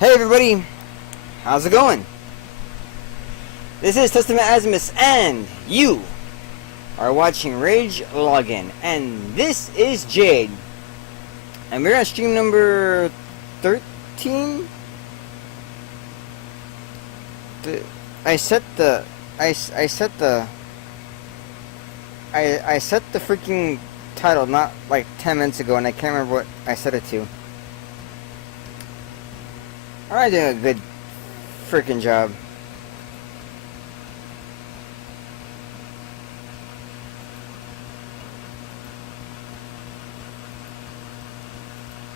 Hey everybody, how's it going? This is Testament Azimus, and you are watching RAGELogin, and this is Jade, and we're on stream number 13. I set the freaking title not like 10 minutes ago, and I can't remember what I set it to. I'm doing a good freaking job.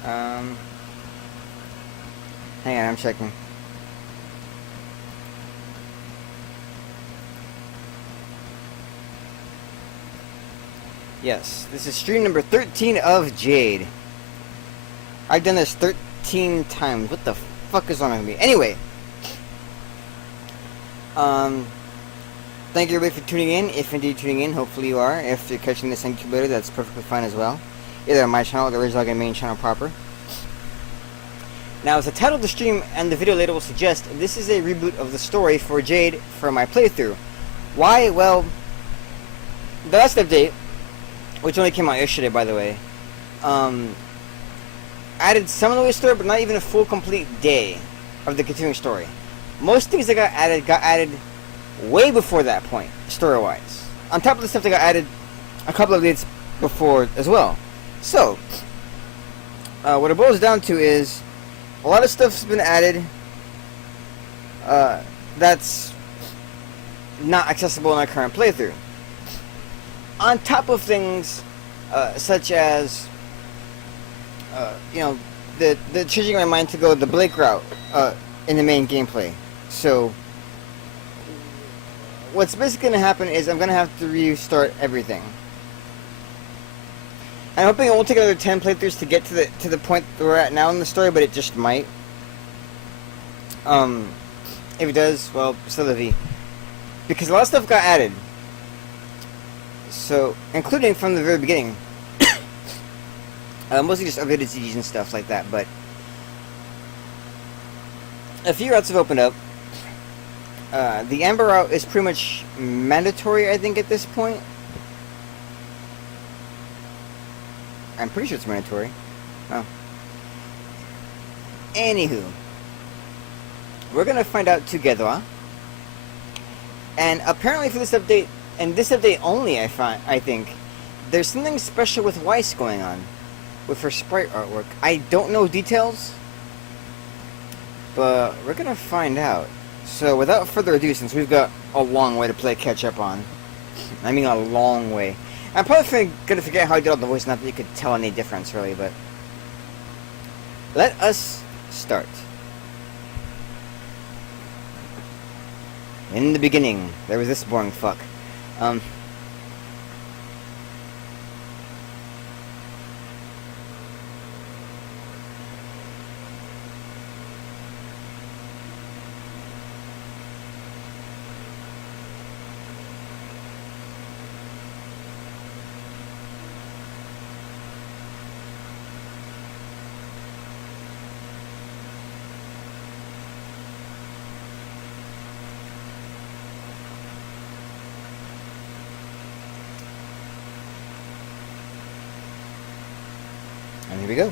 Hang on, I'm checking. Yes, this is stream number 13 of Jade. I've done this 13 times. What the fuck is wrong with me? Anyway, thank you everybody for tuning in. If indeed tuning in, hopefully you are. If you're catching this on YouTube later, that's perfectly fine as well. Either on my channel or the RAGELogin main channel proper. Now, as the title of the stream and the video later will suggest, this is a reboot of the story for Jade for my playthrough. Why? Well, the last update, which only came out yesterday, by the way, added some of the story, but not even a full complete day of the continuing story. Most things that got added way before that point, story-wise. On top of the stuff that got added a couple of days before as well. So, what it boils down to is a lot of stuff's been added that's not accessible in our current playthrough. On top of things such as you know, the changing my mind to go the Blake route in the main gameplay. So what's basically going to happen is I'm going to have to restart everything. I'm hoping it won't take another 10 playthroughs to get to the point that we're at now in the story, but it just might. If it does, well, c'est la vie. Because a lot of stuff got added. So, including from the very beginning. Mostly just updated CDs and stuff like that, but a few routes have opened up. The Amber route is pretty much mandatory, I think, at this point. I'm pretty sure it's mandatory. Oh. Anywho, we're gonna find out together. And apparently for this update, and this update only, I think, there's something special with Weiss going on. With her sprite artwork. I don't know details, but we're gonna find out. So without further ado, since we've got a long way to play catch up on, I mean a long way. I'm probably gonna forget how I did all the voice, not that you could tell any difference really, but let us start. In the beginning, there was this boring fuck. And here we go.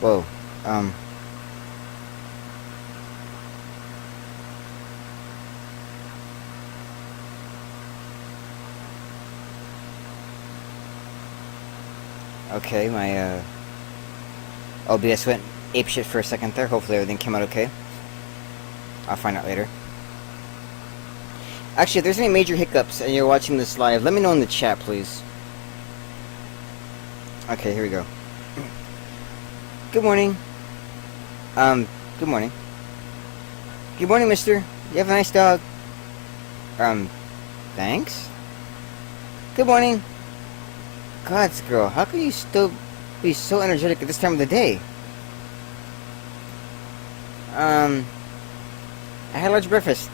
Whoa. Okay, my OBS went apeshit for a second there. Hopefully everything came out okay. I'll find out later. Actually, if there's any major hiccups and you're watching this live, let me know in the chat, please. Okay, here we go. Good morning. Good morning. Good morning, mister. You have a nice dog. Thanks? Good morning. Gods, girl, how can you still be so energetic at this time of the day? I had a large breakfast.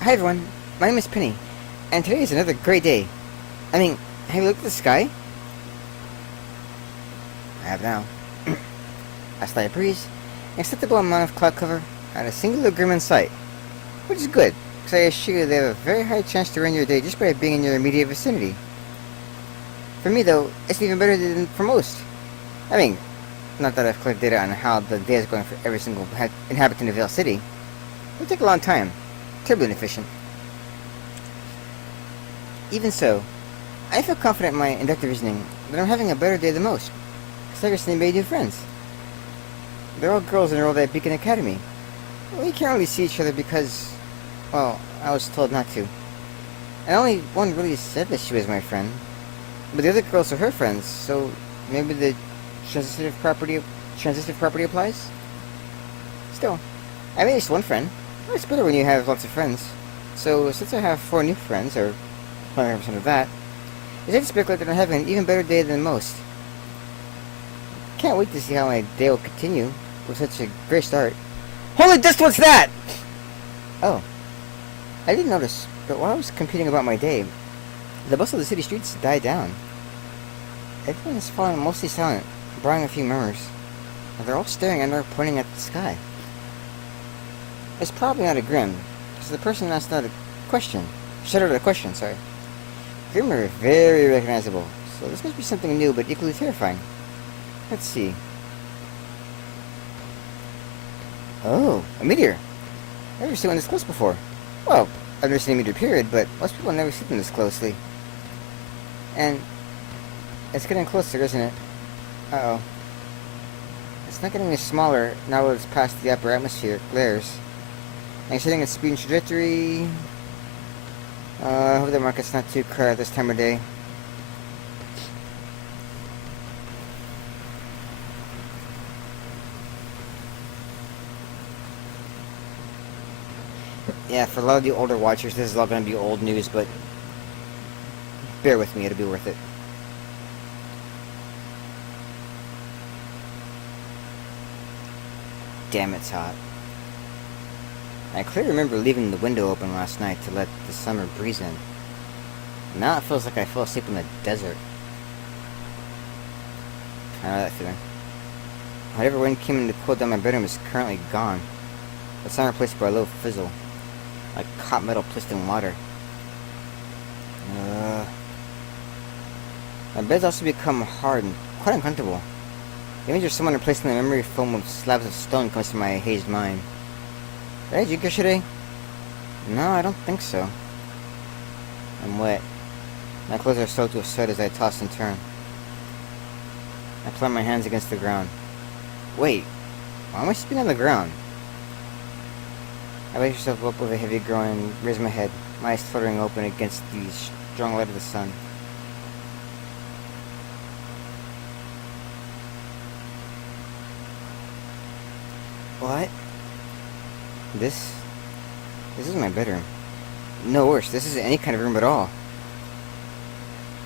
Hi everyone, my name is Penny, and today is another great day. I mean, Have you looked at the sky? I have now. A slight breeze, an acceptable amount of cloud cover, and a singular grim in sight. Which is good, because I assure you they have a very high chance to ruin your day just by being in your immediate vicinity. For me, though, it's even better than for most. I mean, not that I've collected data on how the day is going for every single inhabitant of Vale City. It would take a long time, terribly inefficient. Even so, I feel confident in my inductive reasoning that I'm having a better day than most, because I recently made new friends. They're all girls enrolled at Beacon Academy. We can't really see each other because, well, I was told not to. And only one really said that she was my friend. But the other girls are her friends, so maybe the transitive property applies? Still, I made at least one friend. It's better when you have lots of friends. So, since I have 4 new friends, or 100% of that, it's safe to speculate that I'm having an even better day than most. Can't wait to see how my day will continue with such a great start. Holy dust, what's that? Oh. I didn't notice, but while I was computing about my day, the bustle of the city streets died down. Everyone is falling mostly silent, barring a few murmurs, and they're all staring and are pointing at the sky. It's probably not a grim, because the person asked out a question. Shut out a question, sorry. Grim are very recognizable, so this must be something new but equally terrifying. Let's see. Oh, a meteor. I've never seen one this close before. Well, I've never seen a meteor period, but most people never see them this closely. And it's getting closer, isn't it? Uh-oh. It's not getting any smaller now that it's past the upper atmosphere. It glares. And it's hitting its speed and trajectory. I hope the market's not too crowded at this time of day. Yeah, for a lot of the older watchers, this is all going to be old news, but bear with me, it'll be worth it. Damn, it's hot. I clearly remember leaving the window open last night to let the summer breeze in. Now it feels like I fell asleep in the desert. I know that feeling. Whatever wind came in to cool down my bedroom is currently gone. It's now replaced by a low fizzle, like hot metal placed in water. My bed's also become hard and quite uncomfortable. The image of someone replacing the memory foam with slabs of stone comes to my hazed mind. Did I drink yesterday? No, I don't think so. I'm wet. My clothes are soaked with sweat as I toss and turn. I plant my hands against the ground. Wait, why am I sleeping on the ground? I wake myself up with a heavy groan and raise my head, my eyes fluttering open against the strong light of the sun. What? This is my bedroom. No worse, this isn't any kind of room at all.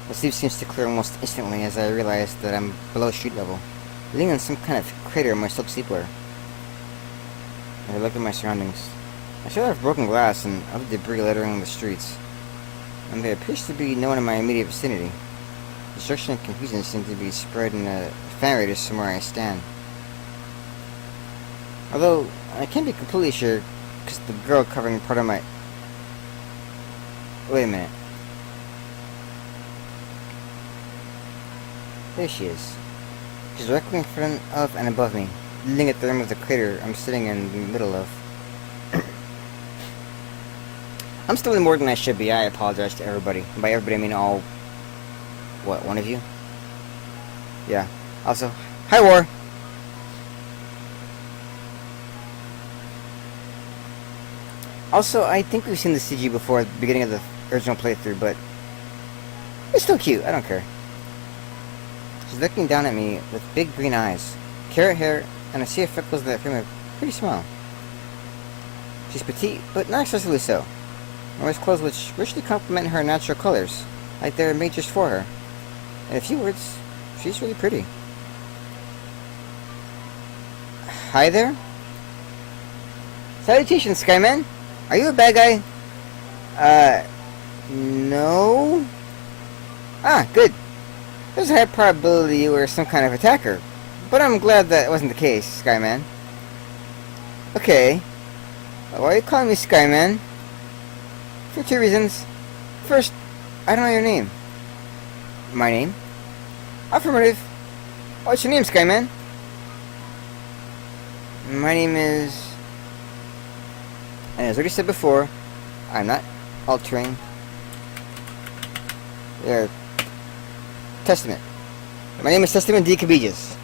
The sleep seems to clear almost instantly as I realize that I'm below street level, living in some kind of crater in my soaked sleepwear. I look at my surroundings. I saw a lot of broken glass and other debris littering the streets, and there appears to be no one in my immediate vicinity. Destruction and confusion seem to be spread in a fan radius from where I stand. Although, I can't be completely sure, because the girl covering part of my... Wait a minute. There she is. She's directly in front of and above me, leaning at the rim of the crater I'm sitting in the middle of. I'm still in more than I should be. I apologize to everybody. And by everybody, I mean all... What, one of you? Yeah. Also, hi, War! Also, I think we've seen the CG before at the beginning of the original playthrough, but it's still cute. I don't care. She's looking down at me with big green eyes, carrot hair, and a sea of freckles that frame a pretty smile. She's petite, but not excessively so, and wears clothes which richly complement her natural colors, like they're made just for her. In a few words, she's really pretty. Hi there? Salutations, Skyman! Are you a bad guy? No? Ah, good. There's a high probability you were some kind of attacker, but I'm glad that wasn't the case, Skyman. Okay. Why are you calling me Skyman? For two reasons. First, I don't know your name. My name? Affirmative. What's your name, Skyman? My name is... And as already said before, I'm not altering their Testament. My name is Testament D. Cabijas.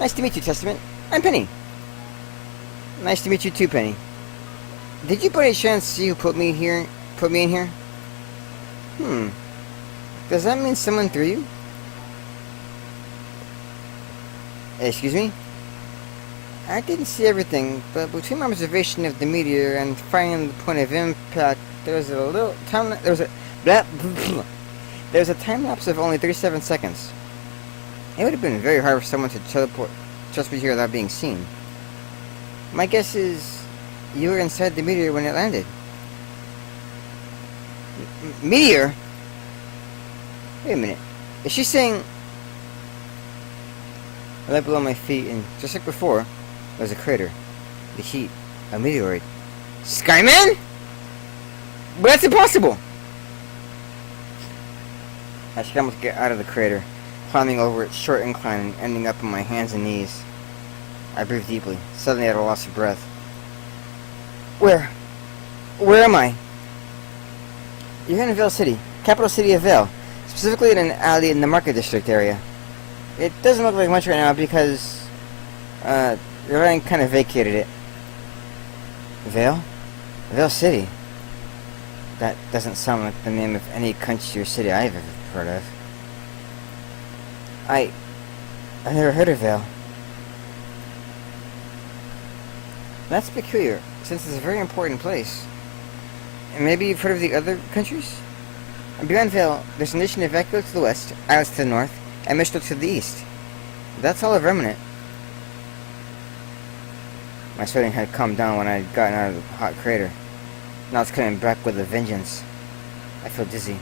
Nice to meet you, Testament. I'm Penny. Nice to meet you too, Penny. Did you by any chance see who put me in here? Does that mean someone threw you? Excuse me? I didn't see everything, but between my observation of the meteor and finding the point of impact, there was a time lapse of only 37 seconds. It would have been very hard for someone to teleport just here without being seen. My guess is you were inside the meteor when it landed. Meteor? Wait a minute. Is she saying... Right below my feet, and just like before, was a crater. The heat. A meteoroid. Skyman? But that's impossible! I scrambled to get out of the crater, climbing over its short incline and ending up on my hands and knees. I breathed deeply, suddenly at a loss of breath. Where am I? You're in Vale City, capital city of Vale, specifically in an alley in the Market District area. It doesn't look like much right now because, the rain kind of vacated it. Vale? Vale City? That doesn't sound like the name of any country or city I've ever heard of. I've never heard of Vale. That's peculiar, since it's a very important place. And maybe you've heard of the other countries? Beyond Vale, there's a nation of Echo to the west, Alice to the north, and Mistral to the east. That's all of Remnant. My sweating had calmed down when I had gotten out of the hot crater. Now it's coming back with a vengeance. I feel dizzy.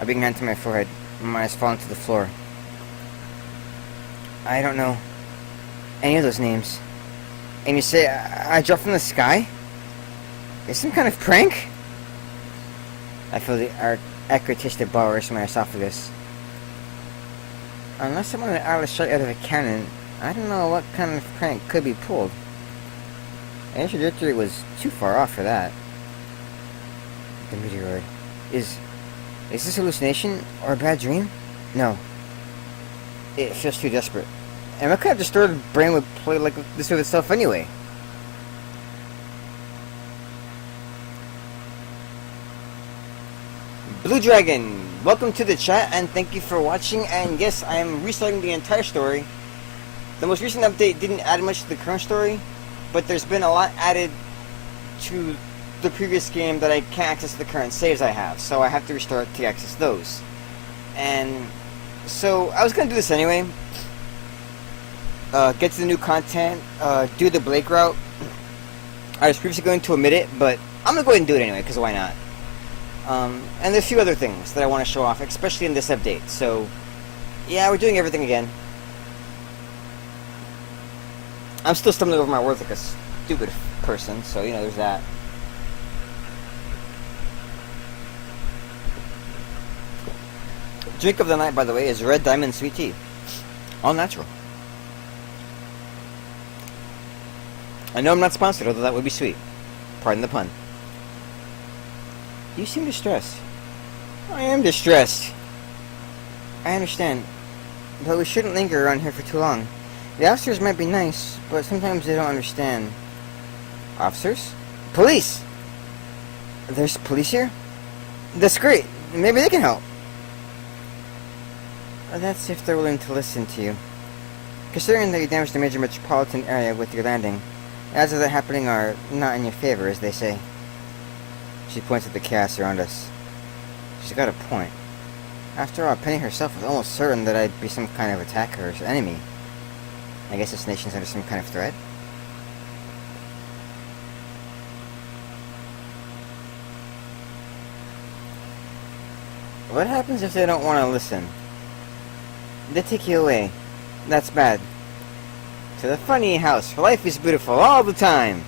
I bring a hand to my forehead, and my eyes falling to the floor. I don't know any of those names. And you say I dropped from the sky? Is some kind of prank? I feel the acrid taste of bile rush in my esophagus. Unless someone had arrow shot out of a cannon, I don't know what kind of prank could be pulled. The trajectory was too far off for that. The meteoroid. Is this hallucination or a bad dream? No. It feels too desperate. And what kind of distorted brain would play like this with itself anyway? Blue Dragon, welcome to the chat and thank you for watching. And yes, I am restarting the entire story. The most recent update didn't add much to the current story, but there's been a lot added to the previous game that I can't access the current saves I have, so I have to restart to access those. And so I was going to do this anyway. Get to the new content, do the Blake route. I was previously going to omit it, but I'm going to go ahead and do it anyway, because why not? And there's a few other things that I want to show off, especially in this update. So, yeah, we're doing everything again. I'm still stumbling over my words like a stupid person, so, you know, there's that. Drink of the night, by the way, is Red Diamond Sweet Tea. All natural. I know I'm not sponsored, although that would be sweet. Pardon the pun. You seem distressed. I am distressed. I understand. But we shouldn't linger around here for too long. The officers might be nice, but sometimes they don't understand. Officers? Police! There's police here? That's great. Maybe they can help. That's if they're willing to listen to you. Considering that you damaged a major metropolitan area with your landing, odds of that happening are not in your favor, as they say. She points at the chaos around us. She's got a point. After all, Penny herself was almost certain that I'd be some kind of attacker or enemy. I guess this nation's under some kind of threat. What happens if they don't want to listen? They take you away. That's bad. To the funny house, where life is beautiful all the time.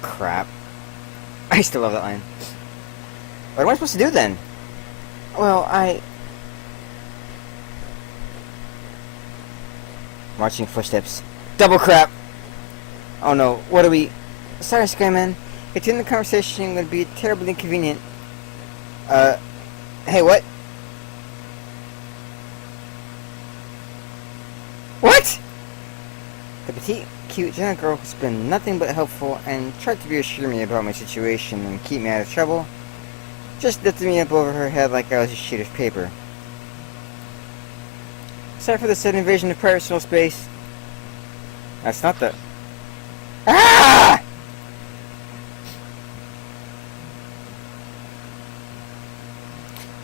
Crap. I still love that line. What am I supposed to do then? Well, Marching footsteps. Double crap! Oh no, what are we... Sorry, Skyman. Continuing the conversation would be terribly inconvenient. Hey, what? What? The petite, cute, gentle girl has been nothing but helpful and tried to reassure me about my situation and keep me out of trouble. Just lifted me up over her head like I was a sheet of paper. Sorry for the sudden invasion of personal space. That's not the... Ah!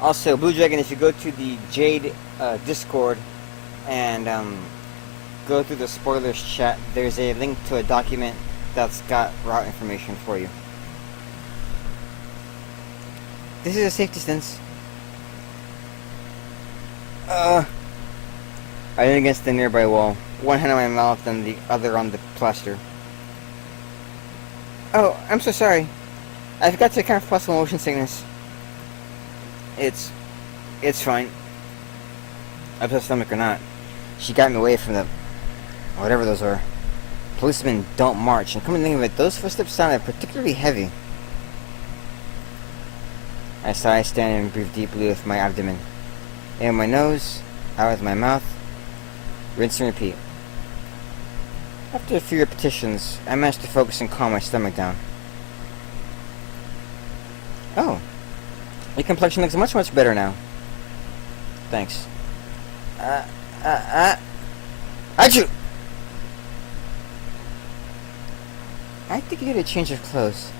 Also, Blue Dragon, if you go to the Jade Discord and go through the spoilers chat, there's a link to a document that's got route information for you. This is a safe distance. I lean against the nearby wall, one hand on my mouth and the other on the plaster. Oh, I'm so sorry. I forgot to account for possible motion sickness. It's fine. Upset stomach or not. She got me away from the... whatever those were. Policemen don't march, and come to think of it, those footsteps sounded particularly heavy. I sigh, stand and breathe deeply with my abdomen. In with my nose, out with my mouth. Rinse and repeat. After a few repetitions, I managed to focus and calm my stomach down. Oh. Your complexion looks much, much better now. Thanks. Achoo! I think you need a change of clothes.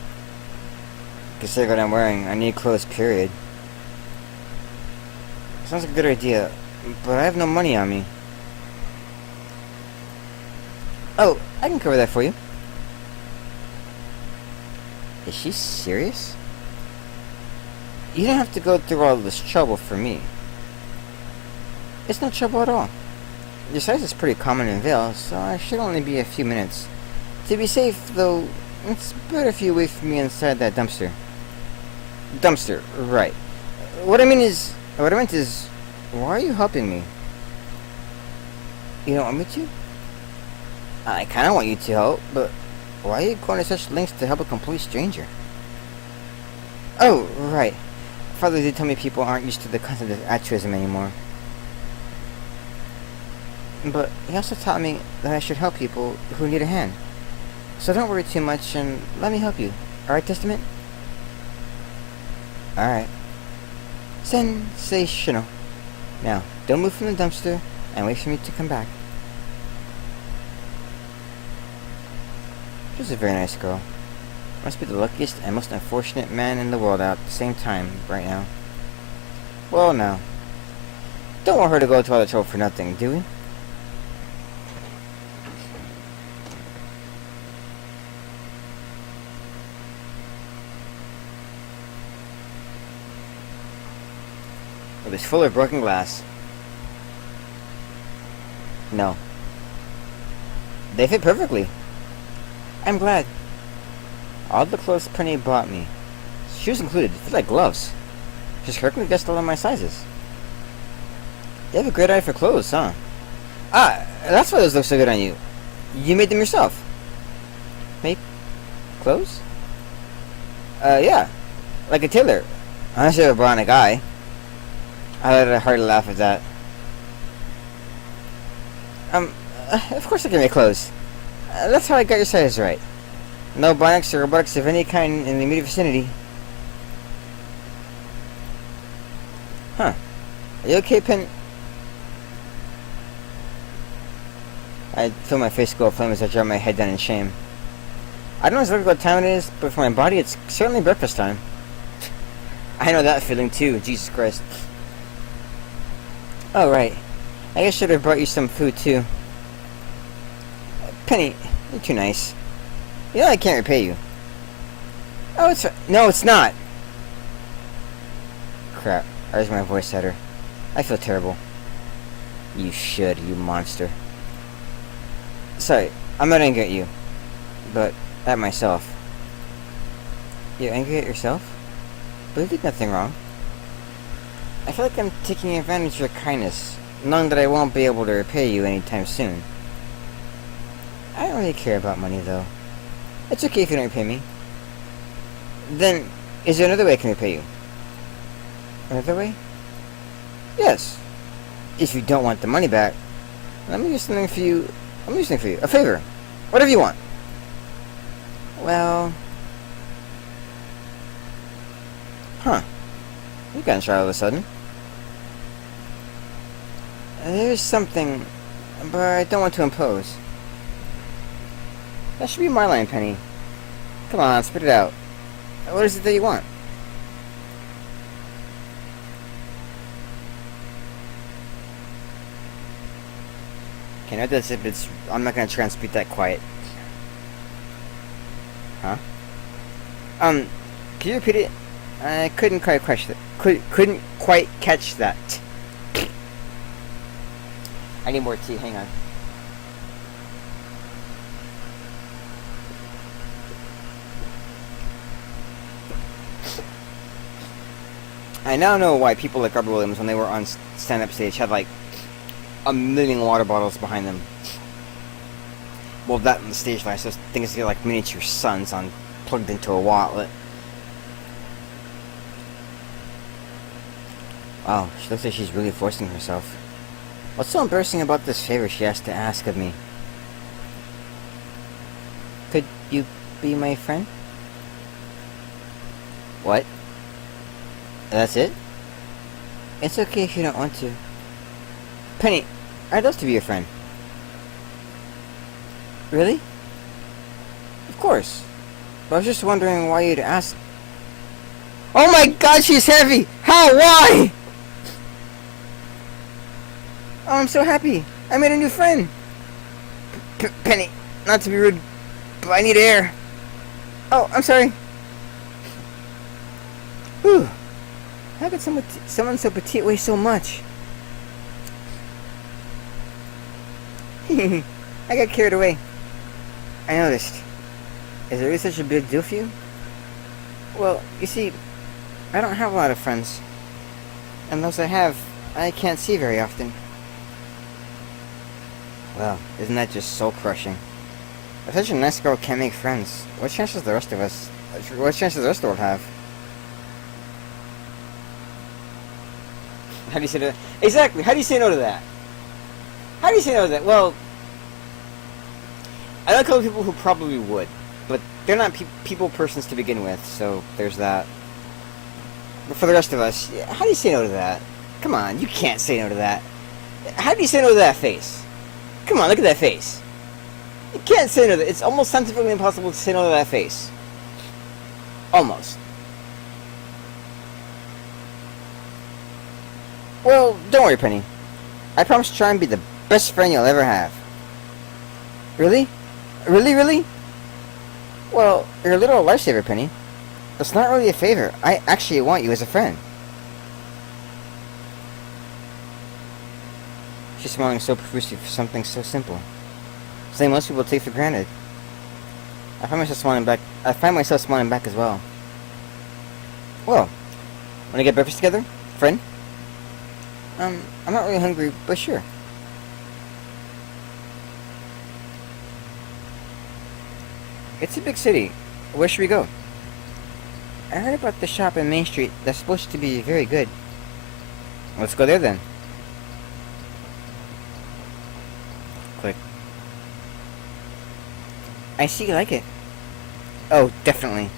Consider what I'm wearing. I need clothes, period. Sounds like a good idea, but I have no money on me. Oh, I can cover that for you. Is she serious? You don't have to go through all this trouble for me. It's no trouble at all. Your size is pretty common in Vale, so I should only be a few minutes. To be safe, though, it's better if you wait for me inside that dumpster. Dumpster, right. What I meant is, why are you helping me? You don't want me to? I kinda want you to help, but why are you going to such lengths to help a complete stranger? Oh, right. Father did tell me people aren't used to the concept of altruism anymore. But he also taught me that I should help people who need a hand. So don't worry too much and let me help you. Alright, Testament? Alright. Sensational. Now, don't move from the dumpster and wait for me to come back. She's a very nice girl. Must be the luckiest and most unfortunate man in the world out at the same time right now. Well, now. Don't want her to go to all the trouble for nothing, do we? It was full of broken glass. No. They fit perfectly. I'm glad. All the clothes Penny bought me, shoes included, fit like gloves. She's correctly guessed all of my sizes. You have a great eye for clothes, huh? Ah, that's why those look so good on you. You made them yourself. Make clothes? Yeah. Like a tailor. Unless you're a bionic eye. I let a hearty laugh at that. Of course I can make clothes. That's how I got your size right. No bionics or robotics of any kind in the immediate vicinity. Huh. Are you okay, Pen? I feel my face go aflame as I drop my head down in shame. I don't know exactly what time it is, but for my body it's certainly breakfast time. I know that feeling too, Jesus Christ. Oh, right. I guess I should have brought you some food, too. Penny, you're too nice. You know I can't repay you. Oh, it's... No, it's not! Crap. Or is my voice at her? I feel terrible. You should, you monster. Sorry, I'm not angry at you. But at myself. You're angry at yourself? But you did nothing wrong. I feel like I'm taking advantage of your kindness, knowing that I won't be able to repay you anytime soon. I don't really care about money, though. It's okay if you don't repay me. Then, is there another way I can repay you? Another way? Yes. If you don't want the money back, let me do something for you. Let me do something for you. A favor. Whatever you want. Well... Huh. You got shy all of a sudden. There's something, but I don't want to impose. That should be my line, Penny. Come on, spit it out. What is it that you want? Okay, note that it's... I'm not gonna try and speak that quiet. Huh? Can you repeat it? I couldn't quite catch that. Couldn't quite catch that. I need more tea, hang on. I now know why people like Robert Williams, when they were on stand-up stage, had like a million water bottles behind them. Well, that and the stage lights, those things get like miniature suns on plugged into a wall. Wow, she looks like she's really forcing herself. What's so embarrassing about this favor she has to ask of me? Could you be my friend? What? That's it? It's okay if you don't want to. Penny, I'd love to be your friend. Really? Of course. But I was just wondering why you'd ask. Oh my god, she's heavy! How? Why? Oh, I'm so happy. I made a new friend. Penny, not to be rude, but I need air. Oh, I'm sorry. Whew. How could someone so petite weigh so much? I got carried away. I noticed. Is it really such a big deal for you? Well, you see, I don't have a lot of friends. And those I have, I can't see very often. Well, isn't that just soul-crushing? If such a nice girl can't make friends, what chance does the rest of us... What chance does the rest of the world have? How do you say no to that? Exactly, how do you say no to that? How do you say no to that? Well, I know a couple of people who probably would, but they're not people persons to begin with, so there's that. But for the rest of us, how do you say no to that? Come on, you can't say no to that. How do you say no to that face? Come on, look at that face. You can't say no to that. It's almost scientifically impossible to say no to that face. Almost. Well, don't worry, Penny. I promise to try and be the best friend you'll ever have. Really? Really, really? Well, you're a little lifesaver, Penny. It's not really a favor. I actually want you as a friend. She's smiling so profusely for something so simple. Something most people take for granted. I find myself smiling back as well. Well, wanna get breakfast together, friend? I'm not really hungry, but sure. It's a big city. Where should we go? I heard about the shop in Main Street that's supposed to be very good. Let's go there then. Click. I see you like it. Oh, definitely.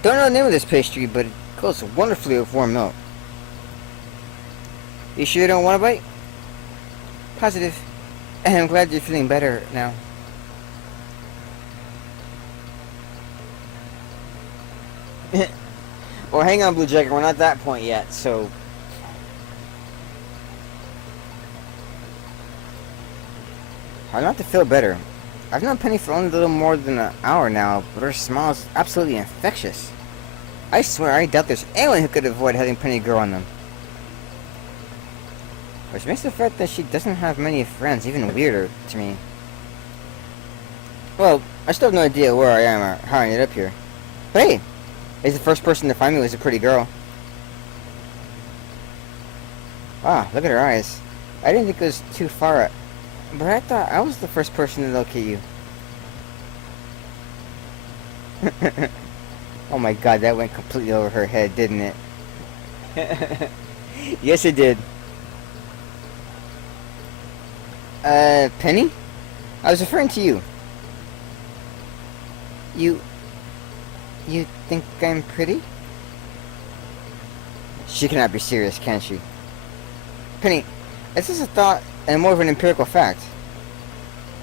Don't know the name of this pastry, but it goes wonderfully with warm milk. You sure you don't want a bite? Positive. And I'm glad you're feeling better now. Well, hang on, Blue Jacket. We're not at that point yet, so... How not to feel better? I've known Penny for only a little more than an hour now, but her smile is absolutely infectious. I swear, I doubt there's anyone who could avoid having Penny grow on them. Which makes the fact that she doesn't have many friends even weirder to me. Well, I still have no idea where I am or how I ended up here. But hey, he's the first person to find me was a pretty girl. Ah, look at her eyes. I didn't think it was too far, but I thought I was the first person to locate you. Oh my god, that went completely over her head, didn't it? Yes, it did. Penny? I was referring to you. You think I'm pretty? She cannot be serious, can she? Penny, is this a thought and more of an empirical fact?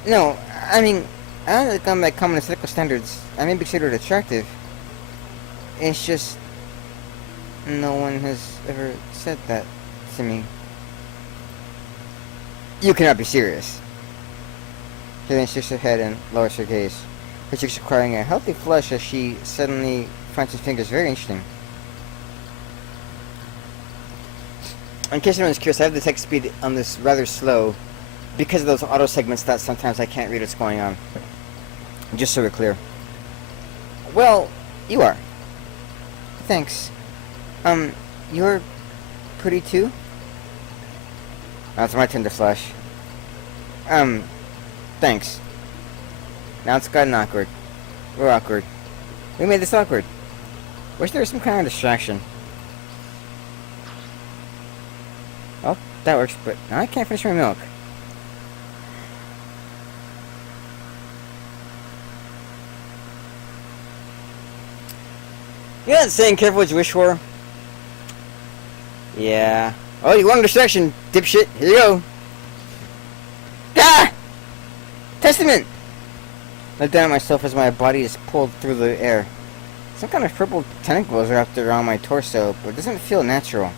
No, I mean, I don't think I'm by common aesthetical standards. I may be considered attractive. It's just no one has ever said that to me. You cannot be serious. She then shakes her head and lowers her gaze. Her cheeks acquiring a healthy flush as she suddenly finds his fingers very interesting. In case anyone's curious, I have the text speed on this rather slow because of those auto segments that sometimes I can't read what's going on. Just so we're clear. Well, you are. Thanks. You're pretty too? Now it's my turn to flush. Thanks. Now it's gotten awkward. We're awkward. We made this awkward. Wish there was some kind of distraction. Oh, that works, but now I can't finish my milk. You know that saying, careful what you wish for? Yeah. Oh, you want a distraction, dipshit. Here you go. Ah! Testament! I look down at myself as my body is pulled through the air. Some kind of purple tentacles are wrapped around my torso, but it doesn't feel natural.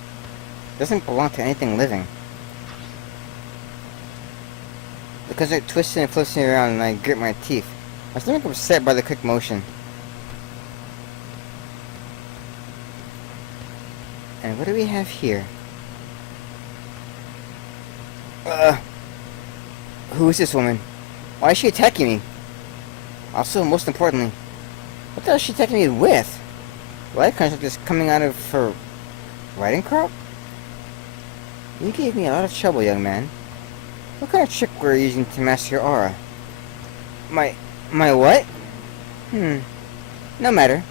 It doesn't belong to anything living. Because it twists and flips me around and I grit my teeth. My stomach is upset by the quick motion. And what do we have here? Who is this woman? Why is she attacking me? Also, most importantly, what the hell is she attacking me with? Light construct is coming out of her riding crop? You gave me a lot of trouble, young man. What kind of trick were you using to mask your aura? My what? No matter.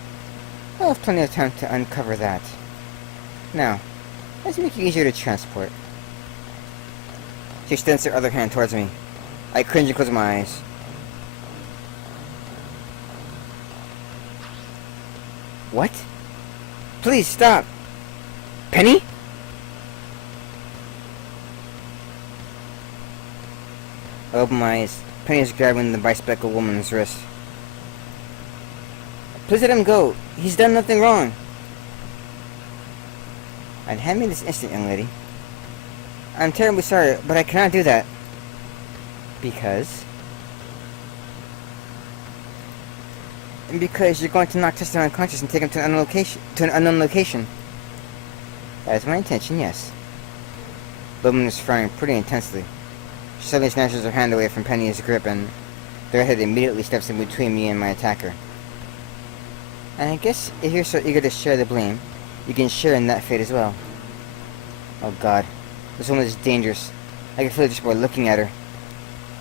I'll have plenty of time to uncover that. Now, let's make it easier to transport. She extends her other hand towards me. I cringe and close my eyes. What? Please stop! Penny? I open my eyes. Penny is grabbing the bespectacled woman's wrist. Please let him go. He's done nothing wrong. I'd hand me this instant, young lady. I'm terribly sorry, but I cannot do that. Because? Because you're going to knock Tristan unconscious and take him to an unknown location. That is my intention, yes. The woman is frowning pretty intensely. She suddenly snatches her hand away from Penny's grip and the redhead immediately steps in between me and my attacker. And I guess if you're so eager to share the blame, you can share in that fate as well. Oh god. This woman is dangerous. I can feel it just by looking at her.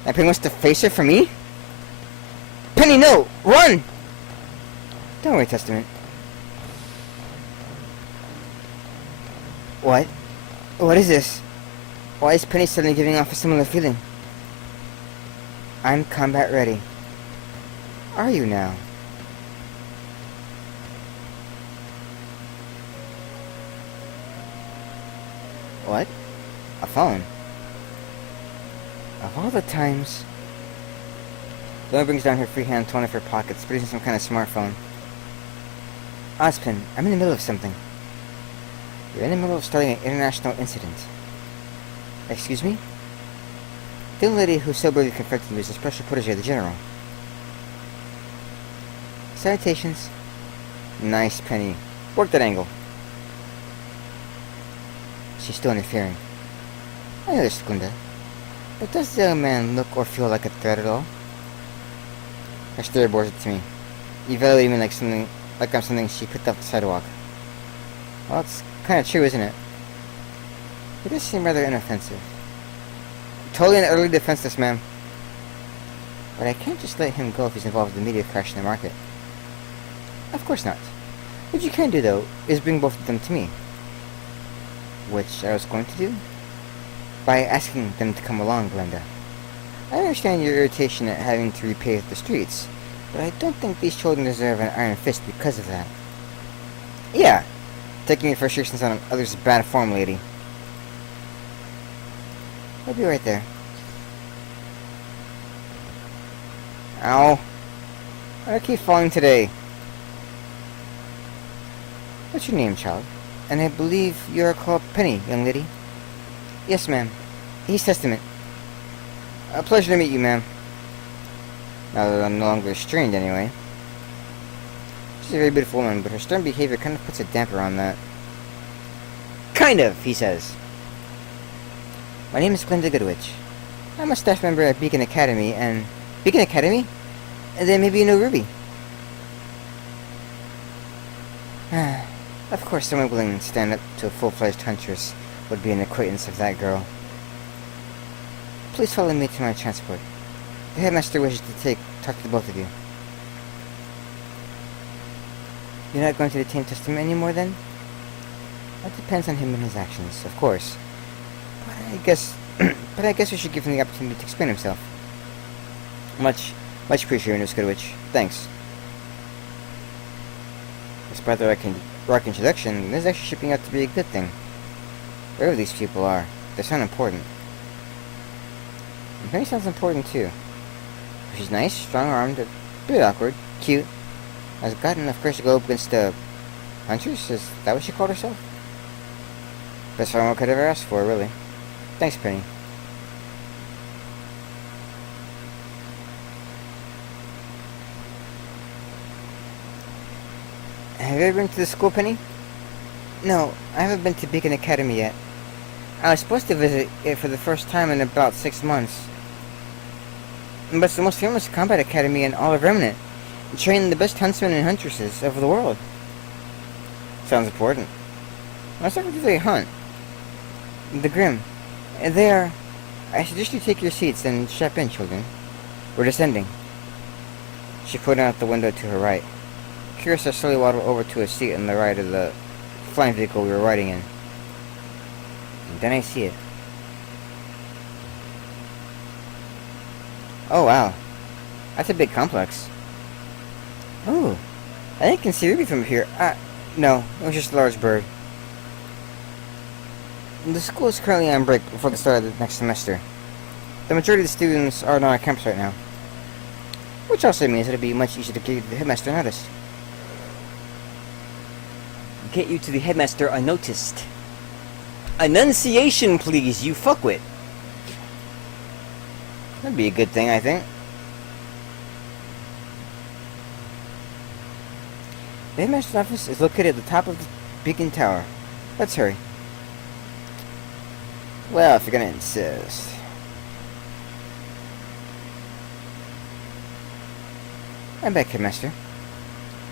And Penny wants to face her for me? Penny, no! Run! Don't worry, Testament. What? What is this? Why is Penny suddenly giving off a similar feeling? I'm combat ready. Are you now? What? A phone? Of all the times... The woman brings down her free hand to one of her pockets, producing some kind of smartphone. Ozpin, I'm in the middle of something. You're in the middle of starting an international incident. Excuse me? The young lady who so bravely confronted me is a special protege of the General. Salutations. Nice, Penny. Work that angle. She's still interfering. I know this, Glinda. But does the young man look or feel like a threat at all? Her stare bores it to me, evaluating me like I'm something she picked off the sidewalk. Well, it's kind of true, isn't it? It does seem rather inoffensive. Totally and utterly defenseless, ma'am. But I can't just let him go if he's involved in the media crash in the market. Of course not. What you can do, though, is bring both of them to me. Which I was going to do? By asking them to come along, Glenda. I understand your irritation at having to repave the streets, but I don't think these children deserve an iron fist because of that. Yeah, taking your frustrations on others' bad form, lady. I'll be right there. Ow. I keep falling today. What's your name, child? And I believe you are called Penny, young lady. Yes, ma'am. He's Testament. A pleasure to meet you, ma'am. Now that I'm no longer restrained, anyway. She's a very beautiful woman, but her stern behavior kind of puts a damper on that. Kind of, he says. My name is Glenda Goodwitch. I'm a staff member at Beacon Academy, and... Beacon Academy? And then maybe you know Ruby. Of course, someone willing to stand up to a full-fledged huntress would be an acquaintance of that girl. Please follow me to my transport. The headmaster wishes to talk to the both of you. You're not going to detain Testament anymore, then? That depends on him and his actions, of course. But I guess we should give him the opportunity to explain himself. Much appreciated, Miss Goodwitch. Thanks. Despite the rock introduction, this is actually shaping out to be a good thing. Wherever these people are, they sound important. And Penny sounds important too. She's nice, strong-armed, a bit awkward, cute. Has got enough courage to go up against the hunters? Is that what she called herself? Best friend I could ever ask for, really. Thanks, Penny. Have you ever been to the school, Penny? No, I haven't been to Beacon Academy yet. I was supposed to visit it for the first time in about 6 months. But it's the most famous combat academy in all of Remnant, training the best huntsmen and huntresses of the world. Sounds important. Let's not really hunt. The Grim. They are... I suggest you take your seats and strap in, children. We're descending. She pointed out the window to her right. Curious, I slowly waddled over to a seat on the right of the flying vehicle we were riding in. And then I see it. Oh, wow. That's a big complex. Oh, I think I can see Ruby from here. No, it was just a large bird. The school is currently on break before the start of the next semester. The majority of the students are not on campus right now. Which also means it'll be much easier to give the headmaster notice. Get you to the headmaster unnoticed. Enunciation, please, you fuckwit. That'd be a good thing, I think. The headmaster's office is located at the top of the Beacon Tower. Let's hurry. Well, if you're gonna insist. I'm back, headmaster.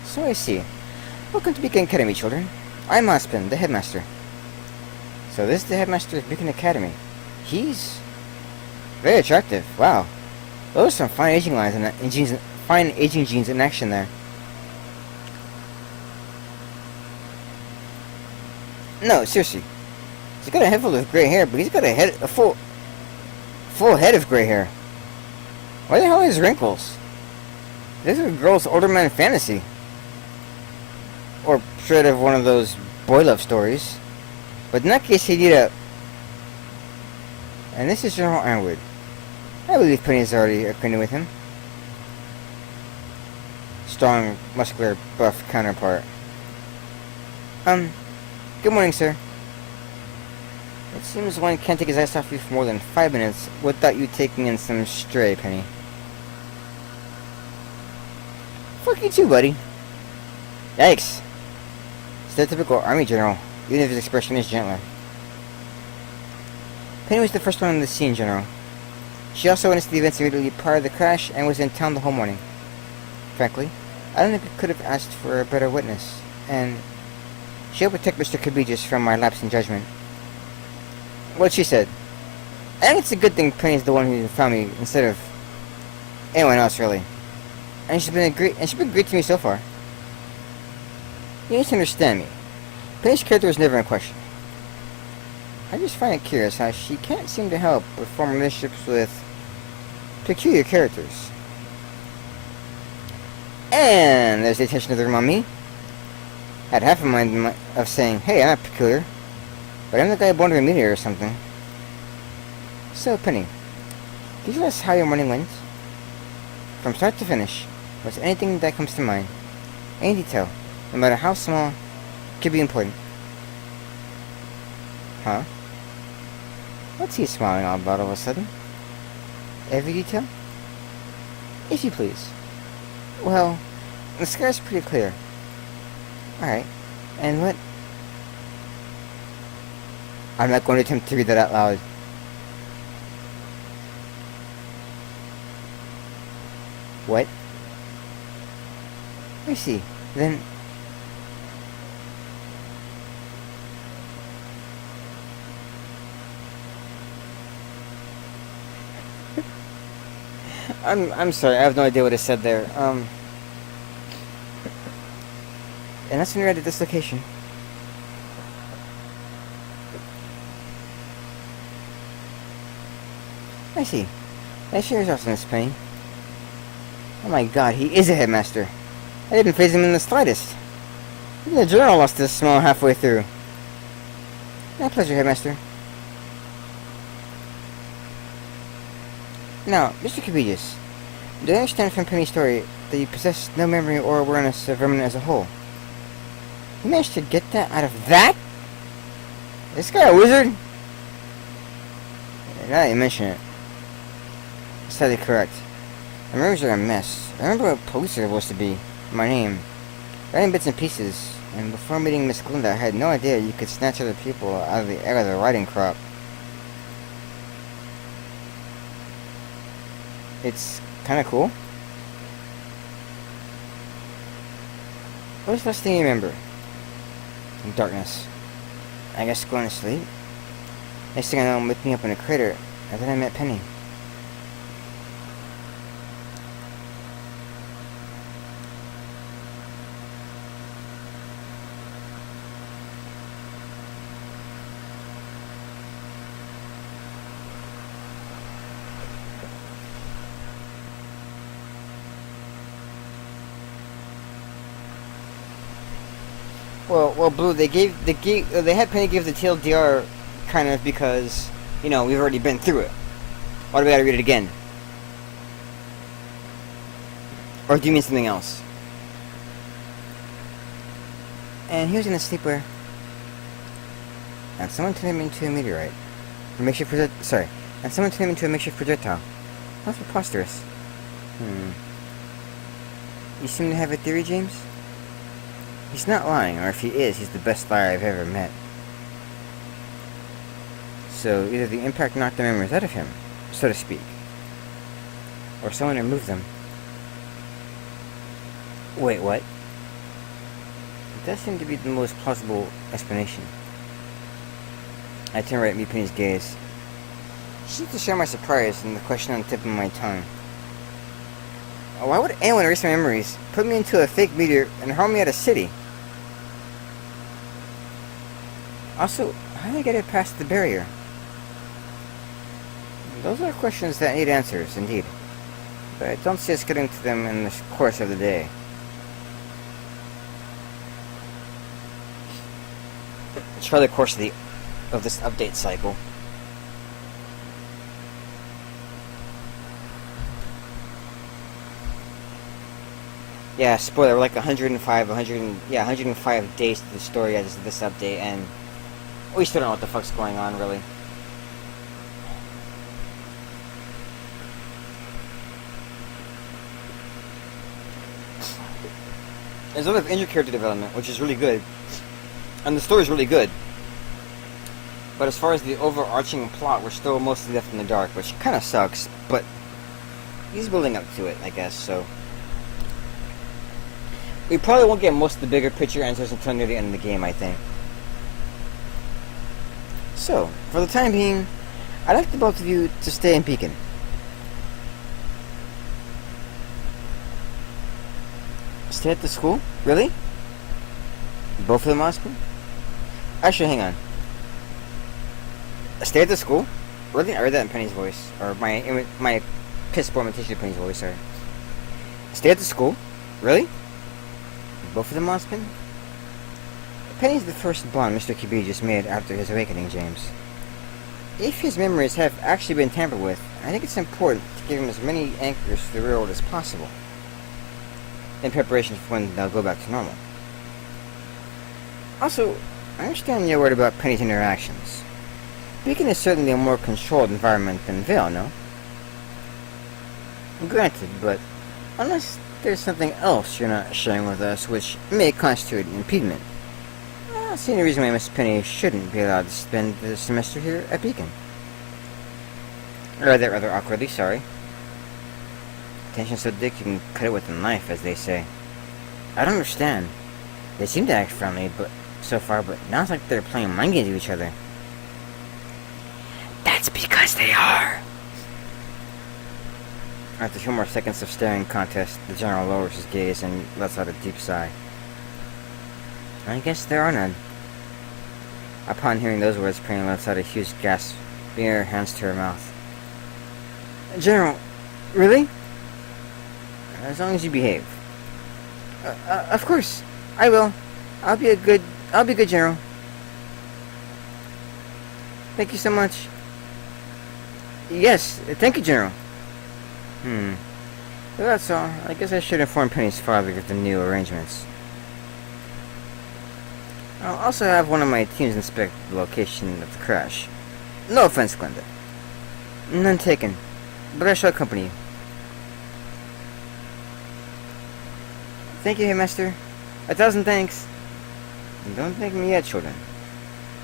So I see. Welcome to Beacon Academy, children. I'm Ospen, the headmaster. So this is the headmaster of Beacon Academy. He's very attractive. Wow. Those are some fine aging lines and genes, fine aging genes in action there. No, seriously. He's got a head full of gray hair, but he's got a full head of gray hair. Why the hell are his wrinkles? This is a girl's older man fantasy. Or straight of one of those boy love stories. But in that case, he'd eat up. And this is General Ironwood. I believe Penny's already acquainted with him. Strong, muscular, buff counterpart. Good morning, sir. It seems one can't take his eyes off you for more than 5 minutes without you taking in some stray, Penny. Fuck you too, buddy. Yikes. It's the typical army general, even if his expression is gentler. Penny was the first one on the scene, General. She also witnessed the events immediately prior to the crash and was in town the whole morning. Frankly, I don't think I could have asked for a better witness, and she'll protect Mr. Cabijus from my lapse in judgment. What she said. I think it's a good thing Penny's the one who found me instead of anyone else, really. And she's been great to me so far. You need to understand me. Penny's character was never in question. I just find it curious how she can't seem to help but form relationships with peculiar characters. And there's the attention of the room on me. I had half a mind of saying, hey, I'm not peculiar, but I'm the guy born to a meteor or something. So, Penny, can you tell us how your morning went? From start to finish, what's anything that comes to mind? Any detail, no matter how small, could be important. Huh? What's he smiling all about all of a sudden? Every detail? If you please. Well, the sky's pretty clear. Alright, and what? I'm not going to attempt to read that out loud. What? I see. Then... I'm sorry, I have no idea what I said there. And that's when you're at a dislocation. I see. That shares also in pain. Oh my god, he is a headmaster. I didn't faze him in the slightest. Even the general lost his smile halfway through. My pleasure, headmaster. Now, Mr. Cabijus, do I understand from Penny's story that you possess no memory or awareness of Remnant as a whole? You managed to get that out of that? This guy a wizard? Now that you mention it, sadly correct. My memories are a mess. I remember what police are supposed to be, my name, writing bits and pieces, and before meeting Miss Glinda, I had no idea you could snatch other people out of the air of the writing crop. It's kind of cool. What was the last thing you remember? In darkness. I guess going to sleep. Next thing I know, I'm waking up in a crater, and then I met Penny. Well, Blue, they had Penny give the TLDR kind of because, you know, we've already been through it. Why do we gotta read it again? Or do you mean something else? And he was in a sleepwear. And someone turned him into a meteorite. And someone turned him into a makeshift projectile. That's preposterous. You seem to have a theory, James? He's not lying, or if he is, he's the best liar I've ever met. So, either the impact knocked the memories out of him, so to speak, or someone removed them. Wait, what? It does seem to be the most plausible explanation. I turn right at meet Penny's gaze. She seems to share my surprise and the question on the tip of my tongue. Why would anyone erase my memories, put me into a fake meteor, and harm me at a city? Also, how did I get it past the barrier? Those are questions that need answers, indeed. But I don't see us getting to them in the course of the day. Let's try the course of this update cycle. Yeah, spoiler, we're like 105 days to the story as this update, and we still don't know what the fuck's going on, really. There's a lot of inter-character development, which is really good. And the story's really good. But as far as the overarching plot, we're still mostly left in the dark, which kind of sucks, but he's building up to it, I guess, so. We probably won't get most of the bigger picture answers until near the end of the game, I think. So, for the time being, I'd like the both of you to stay in Beacon. Stay at the school? Really? Both of them, Oscar? Actually, hang on. Stay at the school? Really? I read that in Penny's voice. Or my piss-poor imitation of Penny's voice, sorry. Stay at the school? Really? Both of them, Oscar? Penny's the first bond Mr. QB just made after his awakening, James. If his memories have actually been tampered with, I think it's important to give him as many anchors to the real world as possible, in preparation for when they'll go back to normal. Also, I understand you're worried about Penny's interactions. Beacon is certainly a more controlled environment than Vale, no? Granted, but unless there's something else you're not sharing with us which may constitute an impediment, I don't see any reason why Miss Penny shouldn't be allowed to spend the semester here at Beacon. Rather awkwardly, sorry. Tension's so thick you can cut it with a knife, as they say. I don't understand. They seem to act friendly, so far, but now it's like they're playing mind games with each other. That's because they are. After 2 more seconds of staring contest, the general lowers his gaze and lets out a deep sigh. I guess there are none. Upon hearing those words, Penny lets out a huge gasp, bringing her hands to her mouth. General, really? As long as you behave. Of course, I will. I'll be good, General. Thank you so much. Yes, thank you, General. Well, that's all. I guess I should inform Penny's father of the new arrangements. I'll also have one of my teams inspect the location of the crash. No offense, Glenda. None taken, but I shall accompany you. Thank you, Headmaster. 1,000 thanks. Don't thank me yet, children.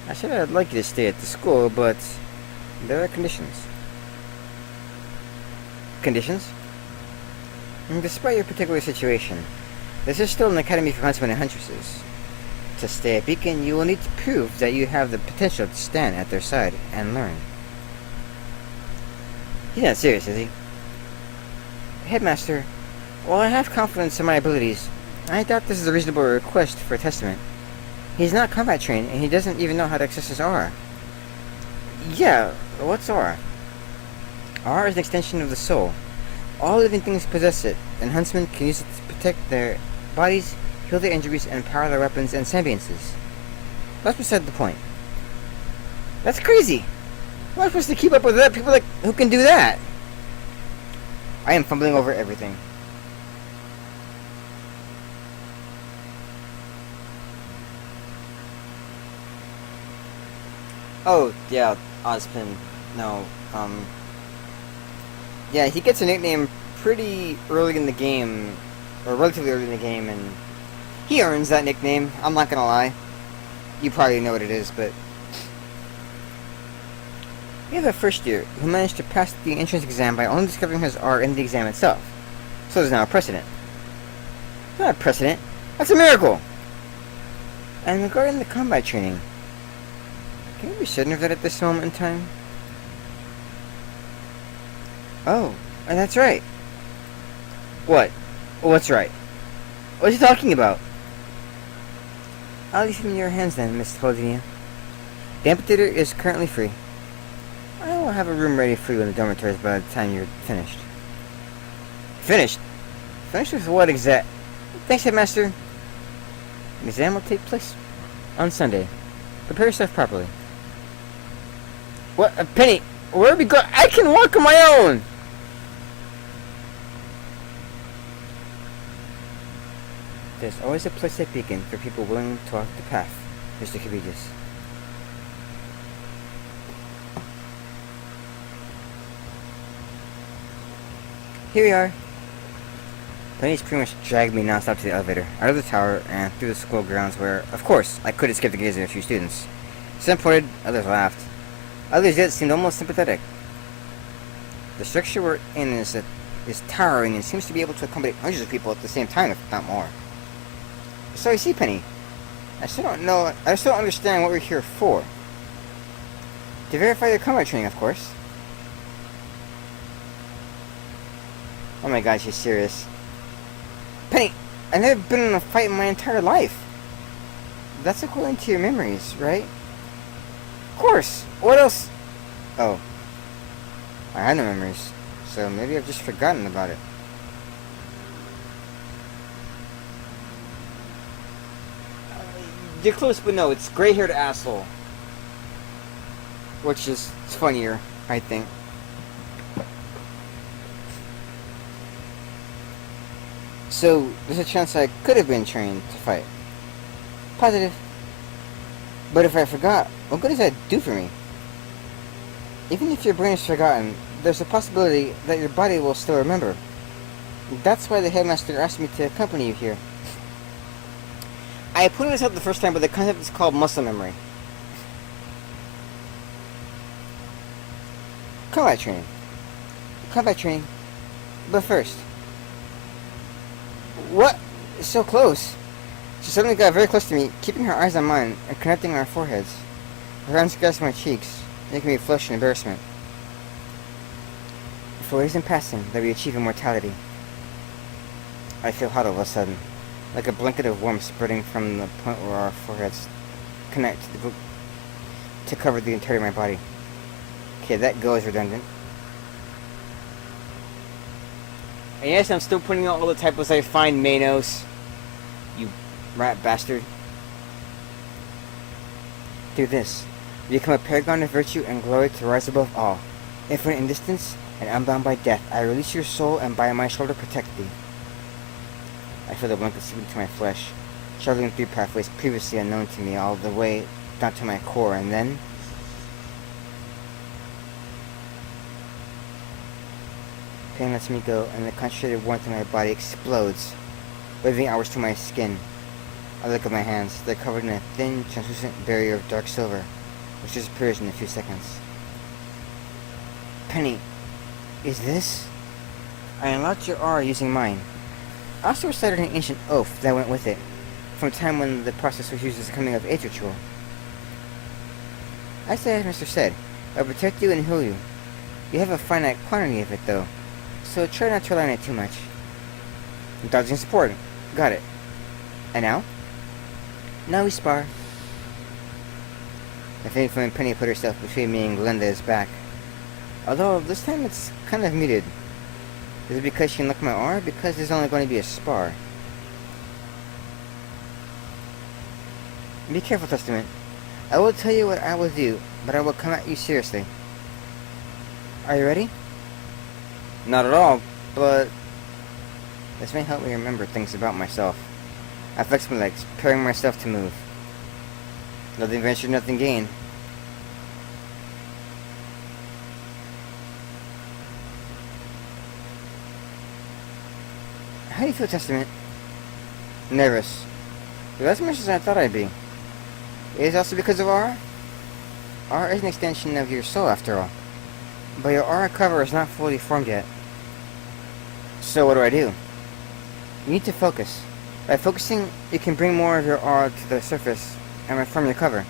I said I'd like you to stay at the school, but there are conditions. Conditions? Despite your particular situation, this is still an academy for huntsmen and huntresses. To stay at Beacon, you will need to prove that you have the potential to stand at their side and learn. He's not serious, is he? Headmaster, while I have confidence in my abilities, I doubt this is a reasonable request for a testament. He's not combat trained, and he doesn't even know how to access his aura. Yeah, what's aura? Aura is an extension of the soul. All living things possess it, and huntsmen can use it to protect their bodies, heal their injuries, and power their weapons and sembiances. That's beside the point. That's crazy! How am I supposed to keep up with that? People who can do that? I am fumbling over everything. Oh, yeah, Ozpin. No, yeah, he gets a nickname pretty early in the game, or relatively early in the game, and he earns that nickname, I'm not gonna lie. You probably know what it is, but we have a first year who managed to pass the entrance exam by only discovering his R in the exam itself. So there's now a precedent. It's not a precedent, that's a miracle! And regarding the combat training, can you be certain of that at this moment in time? Oh, that's right. What? What's right? What are you talking about? I'll leave him in your hands then, Miss Claudia. The amphitheater is currently free. I will have a room ready for you in the dormitories by the time you're finished. Finished? Finished with what exact? Thanks, Headmaster. The exam will take place on Sunday. Prepare yourself properly. What? Penny, where are we going? I can walk on my own! There's always a place at Beacon for people willing to walk the path, Mr. Cabegis. Here we are. Penny's pretty much dragged me nonstop to the elevator, out of the tower, and through the school grounds where, of course, I could escape the gaze of a few students. Some pointed, others laughed. Others yet seemed almost sympathetic. The structure we're in is towering and seems to be able to accommodate hundreds of people at the same time, if not more. So you see, Penny, I still don't understand what we're here for. To verify your combat training, of course. Oh my god, she's serious. Penny, I've never been in a fight in my entire life. That's according to your memories, right? Of course. What else? Oh. I had no memories, so maybe I've just forgotten about it. You're close, but no, it's gray-haired asshole. Which is funnier, I think. So, there's a chance I could have been trained to fight. Positive. But if I forgot, what good does that do for me? Even if your brain is forgotten, there's a possibility that your body will still remember. That's why the headmaster asked me to accompany you here. I pointed this out the first time, but the concept is called muscle memory. Combat training. Combat training. But first. What? It's so close. She suddenly got very close to me, keeping her eyes on mine and connecting our foreheads. Her hands grasped my cheeks, making me flush in embarrassment. For it is in passing that we achieve immortality. I feel hot all of a sudden, like a blanket of warmth spreading from the point where our foreheads connect to cover the entirety of my body. Okay, that goes redundant. And yes, I'm still putting out all the typos I find, Manos. You rat bastard. Through this, you become a paragon of virtue and glory to rise above all. Infinite in distance and unbound by death, I release your soul and by my shoulder protect thee. I feel the blanket seeping to my flesh, traveling through pathways previously unknown to me all the way down to my core, and then... Pain lets me go, and the concentrated warmth in my body explodes, waving outwards to my skin. I look at my hands. They're covered in a thin, translucent barrier of dark silver, which disappears in a few seconds. Penny, is this? I unlocked your aura using mine. I also recited an ancient oath that went with it, from a time when the process was used as a coming-of-age ritual. As the headmaster said, I'll protect you and heal you. You have a finite quantity of it, though, so try not to rely on it too much. Dodging support. Got it. And now? Now we spar. The faint flame Penny put herself between me and Glenda's back. Although, this time it's kind of muted. Is it because she unlocked my aura, or because there's only going to be a spar? Be careful, Testament. I will tell you what I will do, but I will come at you seriously. Are you ready? Not at all, but... This may help me remember things about myself. I flex my legs, preparing myself to move. Nothing ventured, nothing gained. How do you feel, Testament? Nervous. But as much as I thought I'd be. It is also because of aura? Aura is an extension of your soul, after all. But your aura cover is not fully formed yet. So what do? You need to focus. By focusing, you can bring more of your aura to the surface and reform your cover.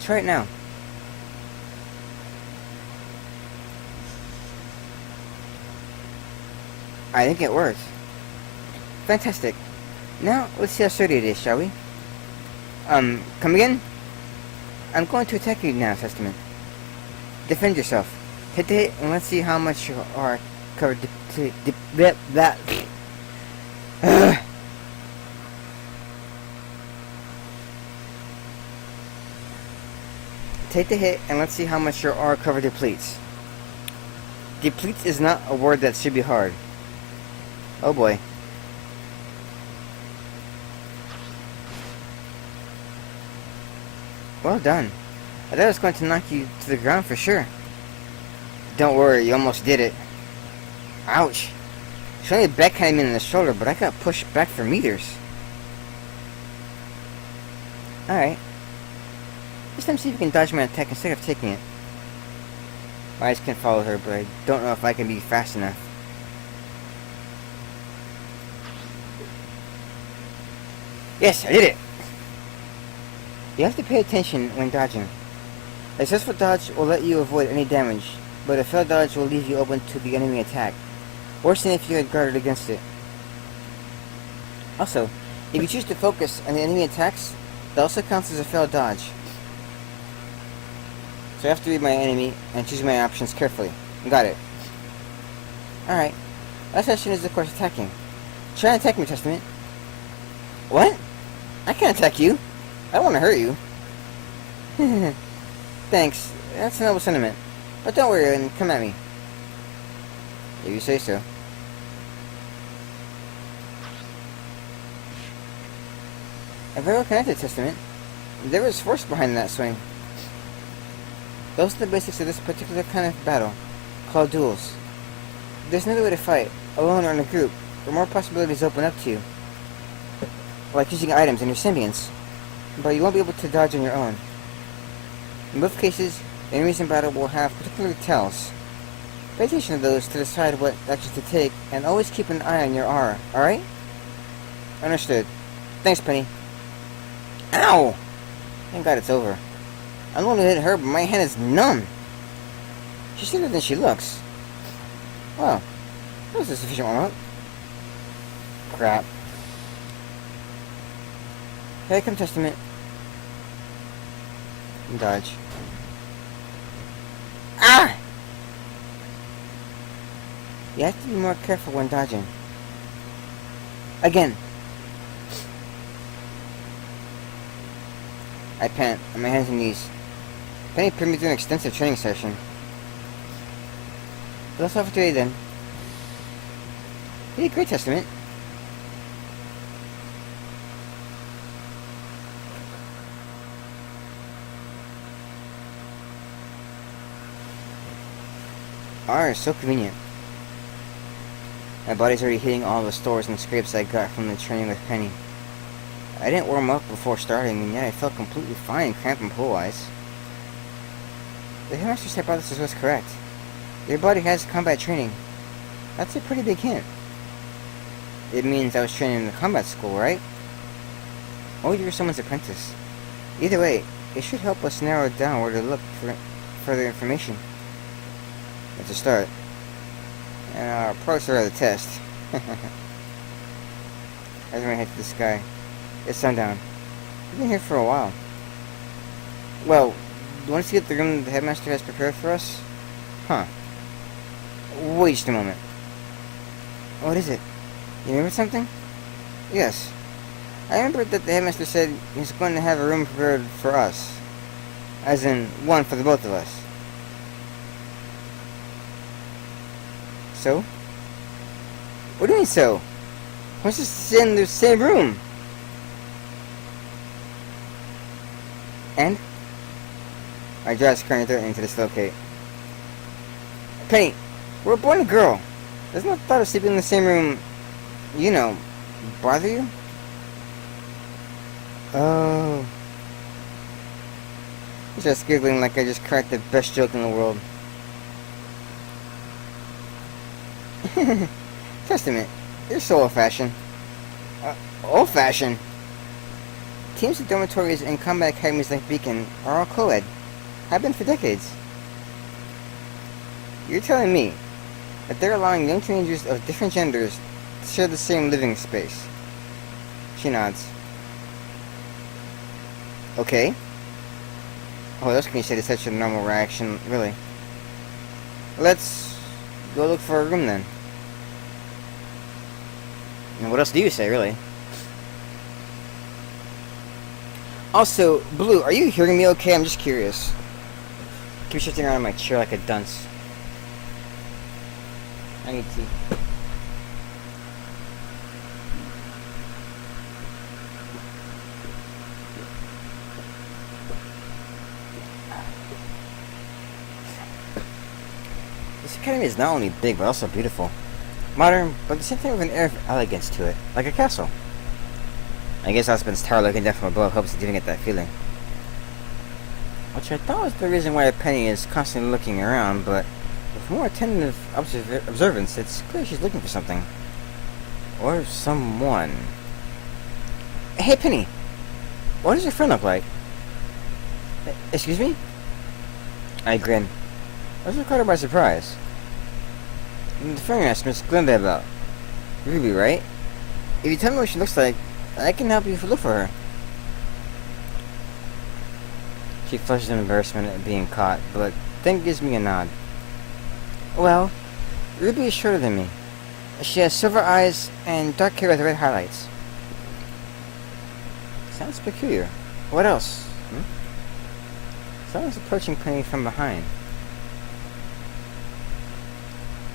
Try it now. I think it works. Fantastic. Now, let's see how sturdy it is, shall we? Come again? I'm going to attack you now, Testament. Defend yourself. Hit the hit, and let's see how much you are covered. That. Take the hit, and let's see how much your aura cover depletes. Depletes is not a word that should be hard. Oh boy. Well done. I thought I was going to knock you to the ground for sure. Don't worry, you almost did it. Ouch. She only backhanded me in the shoulder, but I got pushed back for meters. Alright. This time see if you can dodge my attack instead of taking it. My eyes can follow her, but I don't know if I can be fast enough. Yes, I did it! You have to pay attention when dodging. A successful dodge will let you avoid any damage, but a failed dodge will leave you open to the enemy attack. Worse than if you had guarded against it. Also, if you choose to focus on the enemy attacks, that also counts as a failed dodge. So I have to read my enemy and choose my options carefully. Got it. Alright. Last session is of course attacking. Try and attack me, Testament. What? I can't attack you. I don't want to hurt you. Thanks. That's a noble sentiment. But don't worry and come at me. If you say so. A very well connected, Testament. There is force behind that swing. Those are the basics of this particular kind of battle, called duels. There's another way to fight, alone or in a group, where more possibilities open up to you. Like using items and your symbionts, but you won't be able to dodge on your own. In both cases, the enemies in battle will have particular tells. Pay attention to those to decide what actions to take, and always keep an eye on your aura, alright? Understood. Thanks, Penny. Ow! Thank God it's over. I'm the one who hit her, but my hand is numb. She's stronger than she looks. Well, that was a sufficient warm-up. Crap. Here come Testament. Dodge. Ah! You have to be more careful when dodging. Again. I pant on my hands and knees. Penny put me through an extensive training session. But that's all for today then. You did great, Testament. R is so convenient. My body's already hitting all the stores and scrapes I got from the training with Penny. I didn't warm up before starting, and yet I felt completely fine, cramp and pull-wise. The headmaster's hypothesis was correct. Your body has combat training. That's a pretty big hint. It means I was training in the combat school, right? Or you're someone's apprentice. Either way, it should help us narrow down where to look for further information. That's a start. And our approach are the test. As I head to the sky. It's sundown. We've been here for a while. Well, do you want to see what the room the headmaster has prepared for us? Huh. Wait just a moment. What is it? You remember something? Yes. I remember that the headmaster said he's going to have a room prepared for us. As in, one for the both of us. So? What do you mean so? We're just in the same room. And? I draw a current to dislocate. Penny, we're a boy and a girl. Doesn't the thought of sleeping in the same room, you know, bother you? Oh. He's just giggling like I just cracked the best joke in the world. Testament, you're so old-fashioned. Old-fashioned? Teams of dormitories and combat academies like Beacon are all co-ed. Have been for decades. You're telling me that they're allowing young teenagers of different genders to share the same living space? She nods. Okay. Oh, what else can you say to such a normal reaction, really? Let's go look for a room then. And what else do you say, really? Also, Blue, are you hearing me okay? I'm just curious. Keep shifting around in my chair like a dunce. I need tea. This academy is not only big, but also beautiful. Modern, but at the same time with an air of elegance to it, like a castle. I guess Osmond's tower looking down from above helps in giving it that feeling. which I thought was the reason why Penny is constantly looking around, but with more attentive observance, it's clear she's looking for something. Or someone. Hey, Penny. What does your friend look like? Excuse me? I grin. I was caught her by surprise. The friend you asked Miss Glenda about. Ruby, right? If you tell me what she looks like, I can help you look for her. She flushes in embarrassment at being caught, but then gives me a nod. Well, Ruby is shorter than me. She has silver eyes and dark hair with red highlights. Sounds peculiar. What else? Someone's approaching Penny from behind.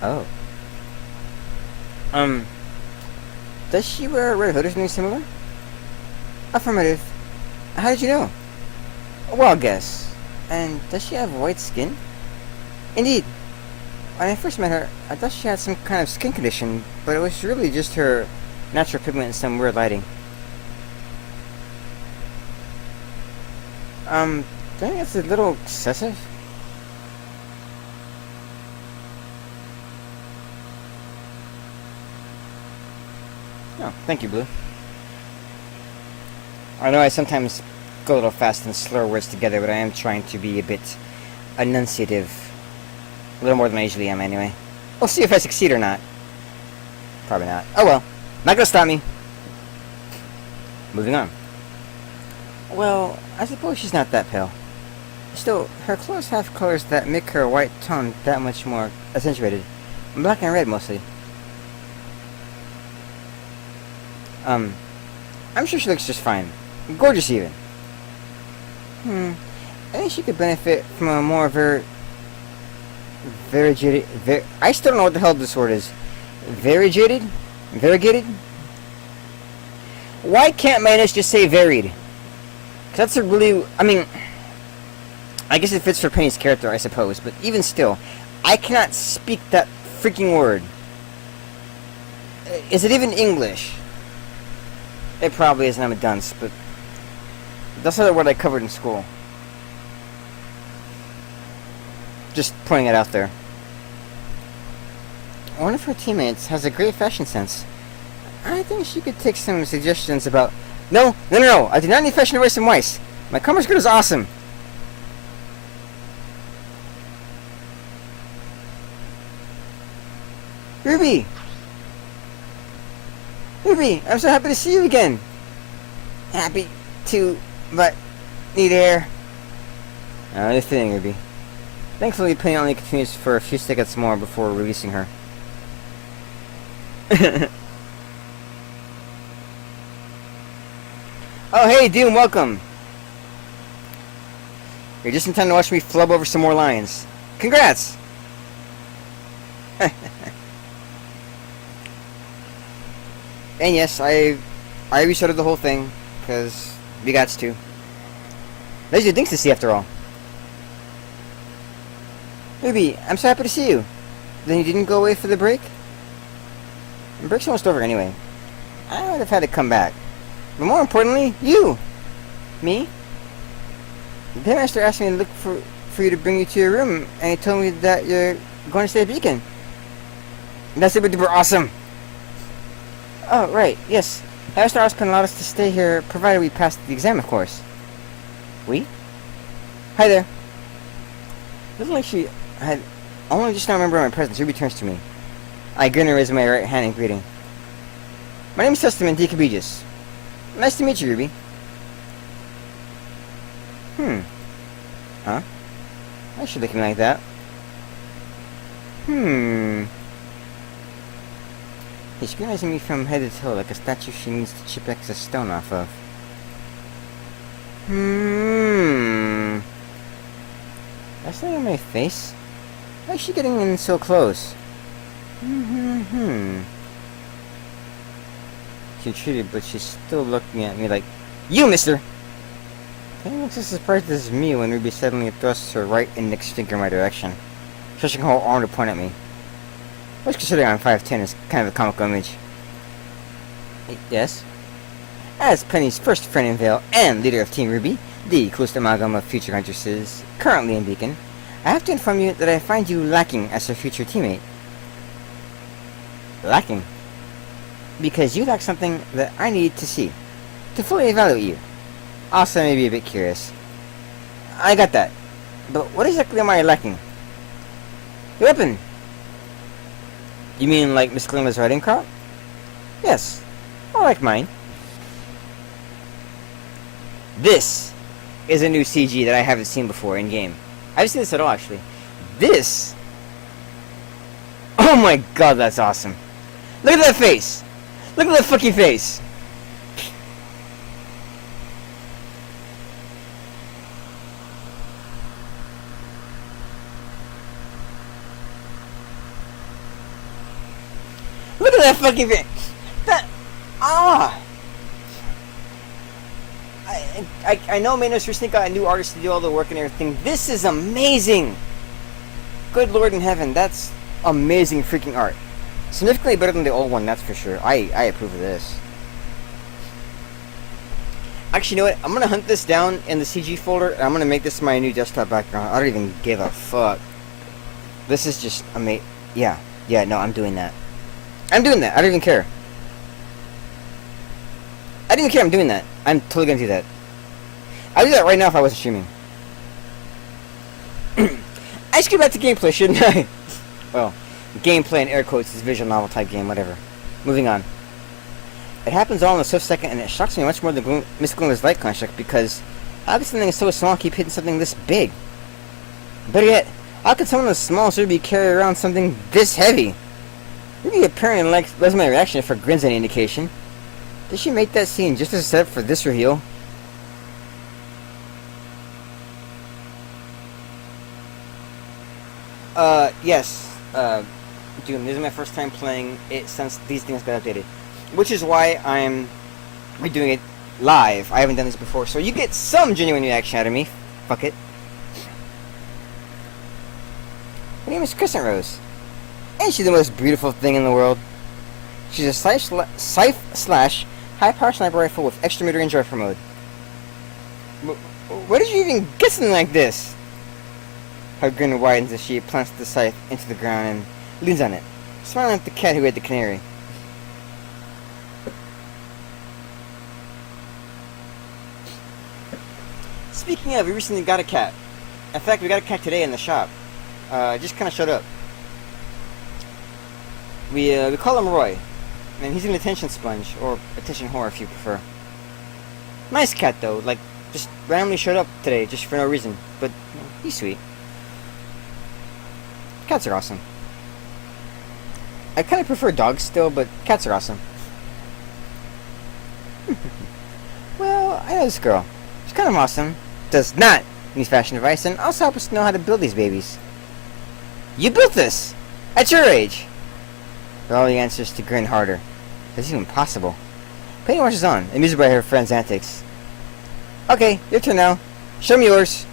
Oh. Does she wear a red hood or something similar? Affirmative. How did you know? Well, guess. And does she have white skin? Indeed. When I first met her, I thought she had some kind of skin condition, but it was really just her natural pigment and some weird lighting. Don't you think that's a little excessive? Oh, thank you, Blue. I know I sometimes go a little fast and slur words together, but I am trying to be a bit enunciative. A little more than I usually am, anyway. We'll see if I succeed or not. Probably not. Oh well. Not gonna stop me. Moving on. Well, I suppose she's not that pale. Still, her clothes have colors that make her white tone that much more accentuated. Black and red, mostly. I'm sure she looks just fine. Gorgeous, even. I think she could benefit from a more variegated... I still don't know what the hell this word is. Variegated? Variegated? Why can't mayonnaise just say varied? 'Cause that's a really... I mean... I guess it fits for Penny's character, I suppose. But even still, I cannot speak that freaking word. Is it even English? It probably isn't. I'm a dunce, but... that's not a word I covered in school. Just pointing it out there. One of her teammates has a great fashion sense. I think she could take some suggestions about... No! I do not need fashion advice from Weiss. My commerce skirt is awesome. Ruby! Ruby, I'm so happy to see you again. Happy to, but need air. Just kidding, Ruby. Thankfully, Penny only continues for a few seconds more before releasing her. Oh, hey, Doom, welcome. You're just in time to watch me flub over some more lines. Congrats! And yes, I restarted the whole thing, because we got to. There's your things to see after all. Ruby, I'm so happy to see you. Then you didn't go away for the break? The break's almost over anyway. I would have had to come back. But more importantly, you! Me? The paymaster asked me to look for you to bring you to your room, and he told me that you're going to stay at Beacon. That's super duper awesome! Oh, right, yes. Master Oscar allowed us to stay here, provided we passed the exam, of course. We? Hi there. Looks like she had only just now remembered my presence. Ruby turns to me. I grin and raise my right hand in greeting. My name is Testament Decabegis. Nice to meet you, Ruby. Huh? I should look at me like that. He's scrutinizing me from head to toe like a statue she needs to chip excess stone off of. That's not on my face. Why is she getting in so close? She retreated, but she's still looking at me like, you, mister! Penny looks as surprised as me when Ruby suddenly thrusts her right index finger in my direction, stretching her whole arm to point at me. Which, considering I'm 5'10", is kind of a comical image. Yes? As Penny's first friend in Vale and leader of Team Ruby, the coolest amalgam of future huntresses currently in Beacon, I have to inform you that I find you lacking as a future teammate. Lacking? Because you lack something that I need to see, to fully evaluate you. Also, maybe a bit curious. I got that. But what exactly am I lacking? The weapon! You mean like Miss Glimmer's riding crop? Yes. I like mine. This is a new CG that I haven't seen before in-game. I haven't seen this at all, actually. This... Oh my god, that's awesome. Look at that face! Look at that fucking face! Look at that fucking face! That... Ah! I know Manos recently got a new artist to do all the work and everything. This is amazing! Good Lord in heaven, that's amazing freaking art. Significantly better than the old one, that's for sure. I approve of this. Actually, you know what? I'm gonna hunt this down in the CG folder, and I'm gonna make this my new desktop background. I don't even give a fuck. This is just amazing. Yeah, no, I'm doing that. I'm doing that. I don't even care. I didn't care. I'm doing that. I'm totally gonna do that. I'd do that right now if I wasn't streaming. I should get back to gameplay, shouldn't I? Well, gameplay in air quotes is visual novel type game, whatever. Moving on. It happens all in a swift second, and it shocks me much more than Miss Glimmer's light construct, because how could something so small keep hitting something this big? Better yet, how could someone as small as be carry around something this heavy? Maybe apparently likes my reaction if her grin's any indication. Did she make that scene just as a setup for this reveal? Yes. Doom, this is my first time playing it since these things got updated. Which is why I'm redoing it live. I haven't done this before, so you get some genuine reaction out of me. Fuck it. Her name is Crescent Rose. Ain't she the most beautiful thing in the world? She's a scythe/high power sniper rifle with extra mid-range rifle mode. Where did you even get something like this? Her grin widens as she plants the scythe into the ground and leans on it, smiling at the cat who ate the canary. Speaking of, we recently got a cat. In fact, we got a cat today in the shop. Just kind of showed up. We call him Roy, and he's an attention sponge, or attention whore if you prefer. Nice cat though, like, just randomly showed up today, just for no reason, but you know, he's sweet. Cats are awesome. I kind of prefer dogs still, but cats are awesome. Well, I know this girl. She's kind of awesome. Does not need fashion advice, and also helps us know how to build these babies. You built this! At your age! But all the answers to grin harder. That's even possible. Penny watches on, amused by her friend's antics. Okay, your turn now. Show me yours.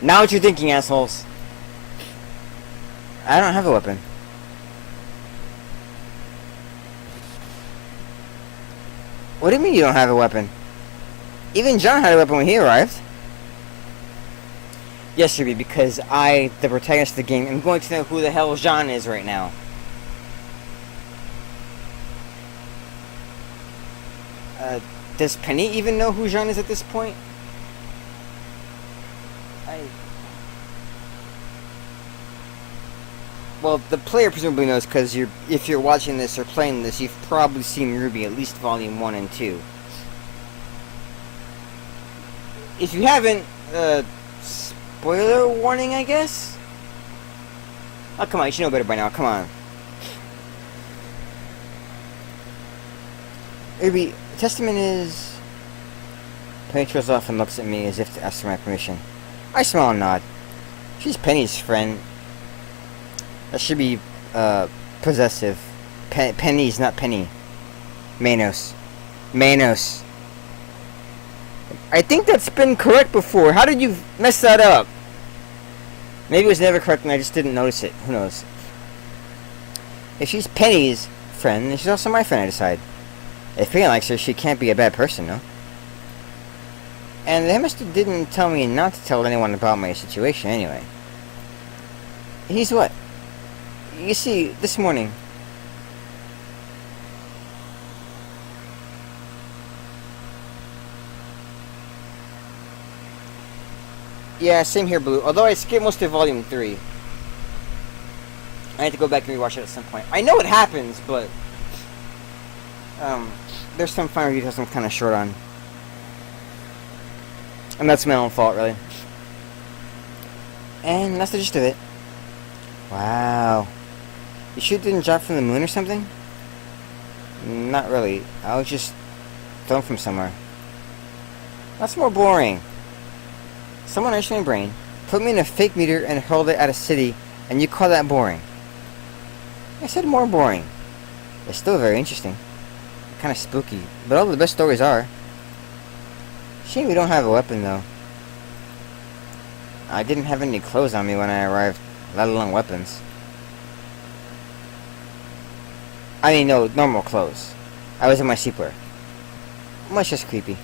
Now what you're thinking, assholes. I don't have a weapon. What do you mean you don't have a weapon? Even John had a weapon when he arrived. Yes, Ruby, because I, the protagonist of the game, am going to know who the hell Jean is right now. Does Penny even know who Jean is at this point? Well, the player presumably knows, because if you're watching this or playing this, you've probably seen Ruby at least Volume 1 and 2. If you haven't, spoiler warning, I guess? Oh, come on, you should know better by now, come on. Ruby, the testament is... Penny trails off and looks at me as if to ask for my permission. I smile and nod. She's Penny's friend. That should be, possessive. Penny's not Penny. Manos. Manos. I think that's been correct before. How did you mess that up? Maybe it was never correct and I just didn't notice it. Who knows? If she's Penny's friend, then she's also my friend, I decide. If Penny likes her, she can't be a bad person, no? And the headmaster didn't tell me not to tell anyone about my situation anyway. He's what? You see, this morning... Yeah, same here, Blue. Although I skipped most of Volume 3. I had to go back and rewatch it at some point. I know it happens, but... there's some finer details I'm kind of short on. And that's my own fault, really. And that's the gist of it. Wow. You sure didn't drop from the moon or something? Not really. I was just thrown from somewhere. That's more boring. Someone erased my brain, put me in a fake meteor, and hurled it at a city, and you call that boring? I said more boring. It's still very interesting. Kind of spooky, but all the best stories are. Shame we don't have a weapon, though. I didn't have any clothes on me when I arrived, let alone weapons. I mean, no, normal clothes. I was in my sleepwear. Much just creepy,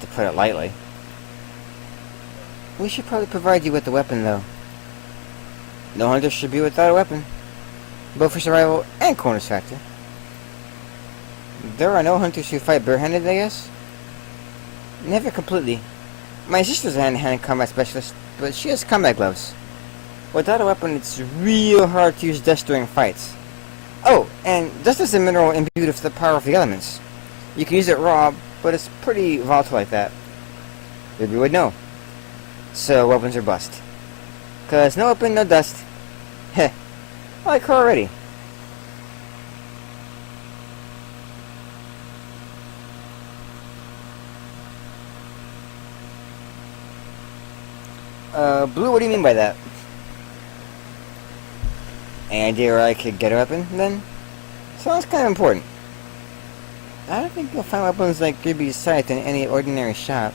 to put it lightly. We should probably provide you with a weapon, though. No hunter should be without a weapon, both for survival and coolness factor. There are no hunters who fight barehanded, I guess? Never completely. My sister's a hand-to-hand combat specialist, but she has combat gloves. Without a weapon, it's real hard to use dust during fights. Oh, and dust is a mineral imbued with the power of the elements. You can use it raw, but it's pretty volatile like that. Maybe you would know. So, weapons are bust. 'Cause no weapon, no dust. Heh. I like her already. Blue, what do you mean by that? Any idea where I could get a weapon, then? Sounds kind of important. I don't think you'll find weapons like Ruby's sight in any ordinary shop.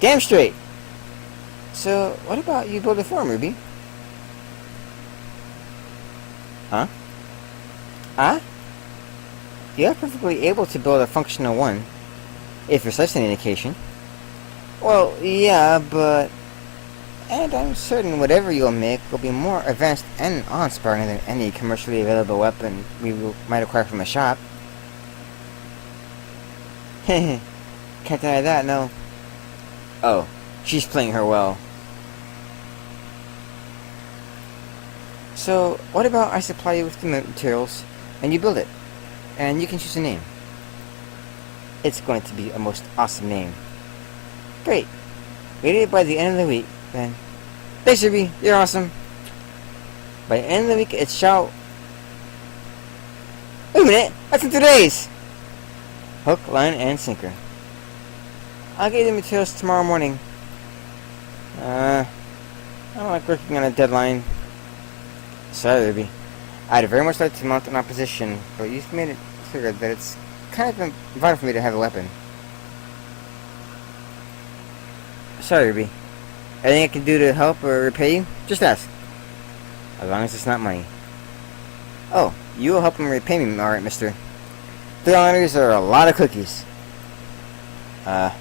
Damn straight! So, what about you build a form, Ruby? Huh? Ah? You're perfectly able to build a functional one, if your sight's any indication. Well, yeah, but... And I'm certain whatever you'll make will be more advanced and awe-inspiring than any commercially available weapon we might acquire from a shop. Hehe. Can't deny that, no. Oh, she's playing her well. So, what about I supply you with the materials, and you build it, and you can choose a name. It's going to be a most awesome name. Great. Ready it by the end of the week, then. Thanks, Ruby. You're awesome. By the end of the week, it shall... Wait a minute! That's in 2 days! Hook, line, and sinker. I'll get you the materials tomorrow morning. I don't like working on a deadline. Sorry, Ruby. I'd very much like to mount an opposition, but you've made it clear that it's kind of vital for me to have a weapon. Sorry, Ruby. Anything I can do to help or repay you? Just ask. As long as it's not money. Oh, you will help him repay me, alright, mister. $3 are a lot of cookies. I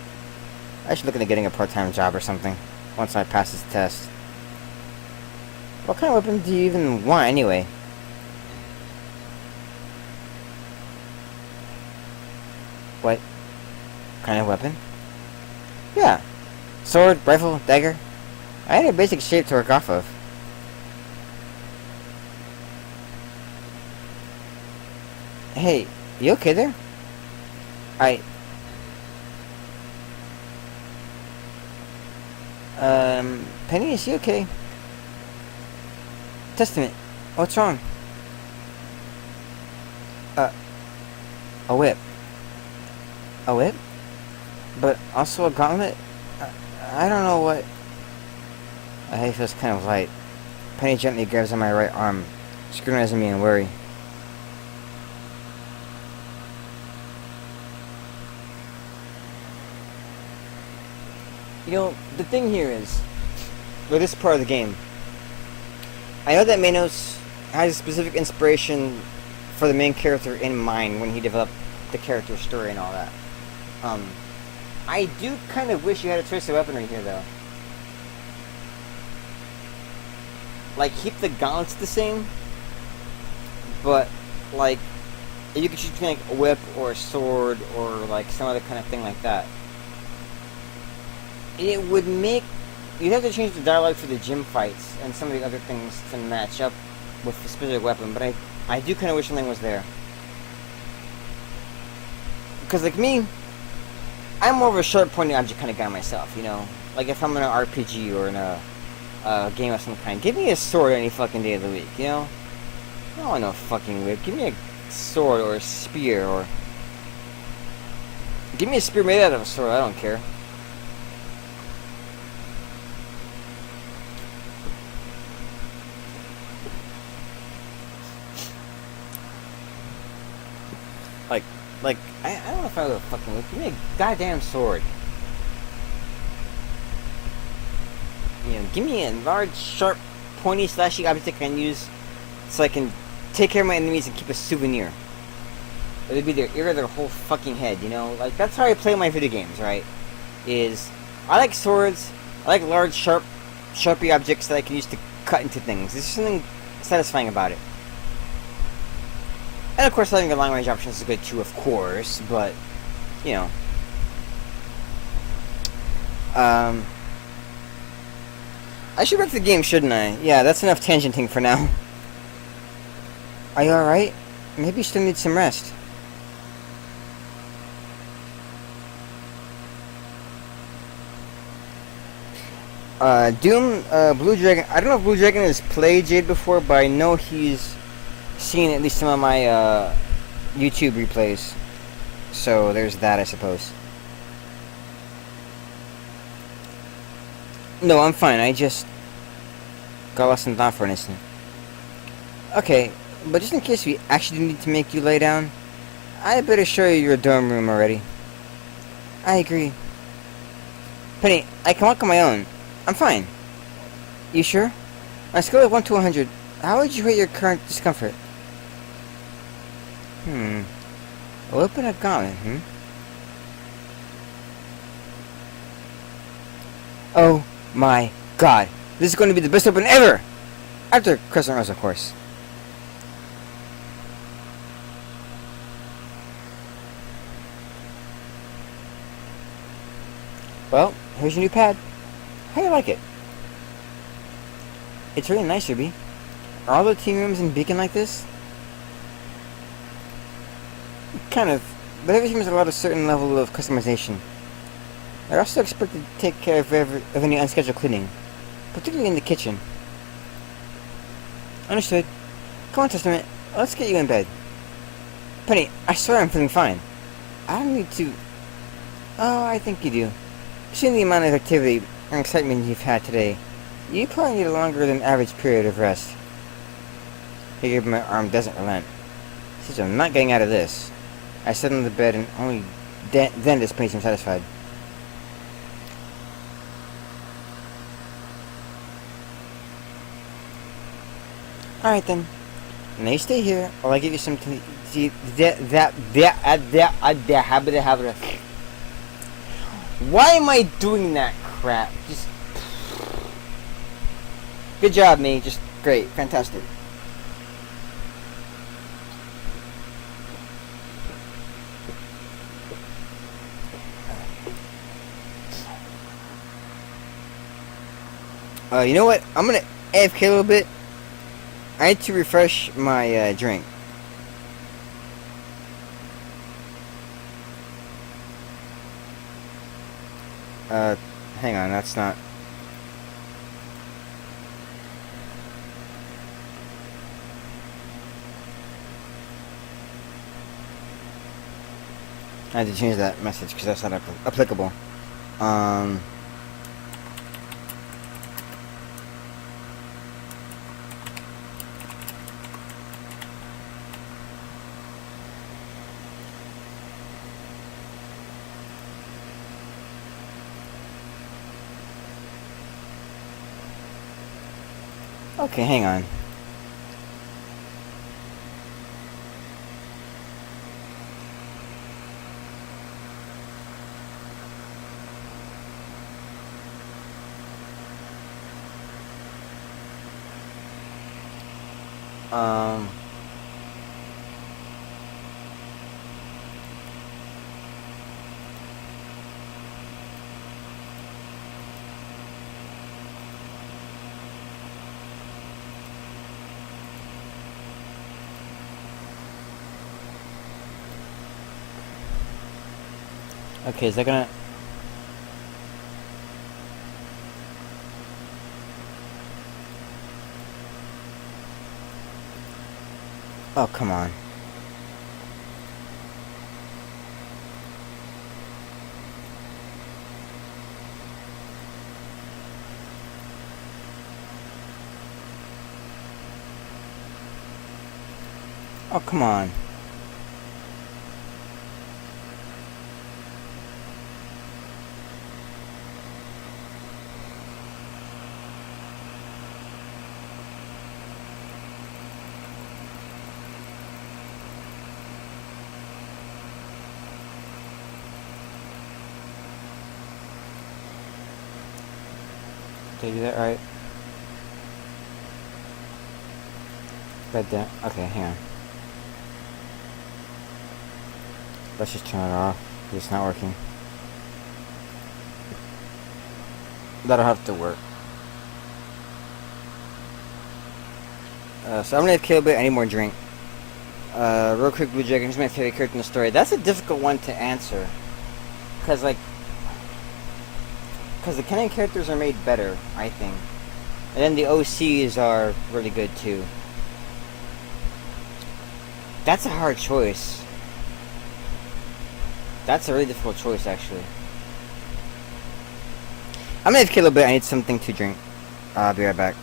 should look into getting a part-time job or something, once I pass this test. What kind of weapon do you even want, anyway? What kind of weapon? Yeah. Sword, rifle, dagger. I had a basic shape to work off of. Hey, you okay there? Penny, is she okay? Testament, what's wrong? A whip. A whip? But also a gauntlet? I don't know what... My head feels kind of light. Penny gently grabs on my right arm, scrutinizing me in worry. You know, the thing here is, with this part of the game, I know that Manos has a specific inspiration for the main character in mind when he developed the character story and all that. I do kind of wish you had a choice of weaponry here, though. Like, keep the gauntlets the same, but, like, if you could choose between, like, a whip or a sword or, like, some other kind of thing like that, it would make... You'd have to change the dialogue for the gym fights and some of the other things to match up with the specific weapon, but I do kind of wish something was there. Because, like me, I'm more of a sharp pointing object kind of guy myself, you know? Like, if I'm in an RPG or in a game of some kind, give me a sword any fucking day of the week, you know? I don't want no fucking whip. Give me a sword or a spear or... Give me a spear made out of a sword, I don't care. Like, I don't know if I would fucking whip. Give me a goddamn sword. You know, give me a large, sharp, pointy, slashy object I can use so I can take care of my enemies and keep a souvenir. It would be their ear or their whole fucking head, you know? Like, that's how I play my video games, right? I like swords, I like large, sharpie objects that I can use to cut into things. There's something satisfying about it. And of course, having a long-range option is good too, of course, but, you know. I should wreck the game, shouldn't I? Yeah, that's enough tangenting for now. Are you alright? Maybe you still need some rest. Doom, Blue Dragon. I don't know if Blue Dragon has played Jade before, but I know he's seen at least some of my YouTube replays. So there's that, I suppose. No, I'm fine. I just got lost in thought for an instant. Okay, but just in case we actually need to make you lay down, I better show you your dorm room already. I agree. Penny, I can walk on my own. I'm fine. You sure? On a scale of 1 to 100, how would you rate your current discomfort? Open a gauntlet, Oh my god. This is going to be the best open ever! After Crescent Rose, of course. Well, here's your new pad. How do you like it? It's really nice, Ruby. Are all the team rooms in Beacon like this? Kind of, but every team has allowed a certain level of customization. They're also expected to take care of any unscheduled cleaning, particularly in the kitchen. Understood. Come on, Testament. Let's get you in bed. Penny, I swear I'm feeling fine. I don't need to... Oh, I think you do. Seeing the amount of activity and excitement you've had today, you probably need a longer than average period of rest. Figure my arm doesn't relent. Since I'm not getting out of this. I sat on the bed and only then does Penny seem satisfied. Alright then. Now you stay here, or I give you some Why am I doing that crap? Just... Good job, me. Just great. Fantastic. You know what? I'm gonna AFK a little bit. I need to refresh my drink. Hang on, that's not... I had to change that message because that's not applicable. Okay, hang on. Um. Okay, is that gonna... Oh, come on. Oh, come on. Did I do that right? Right there. Okay, hang on. Let's just turn it off. It's not working. That'll have to work. So I'm gonna have Caleb. I need more drink. Real quick, Blue Dragon. Who's my favorite character in the story? That's a difficult one to answer. Because the canon characters are made better, I think. And then the OCs are really good too. That's a hard choice. That's a really difficult choice, actually. I'm gonna have Caleb. I need something to drink. I'll be right back.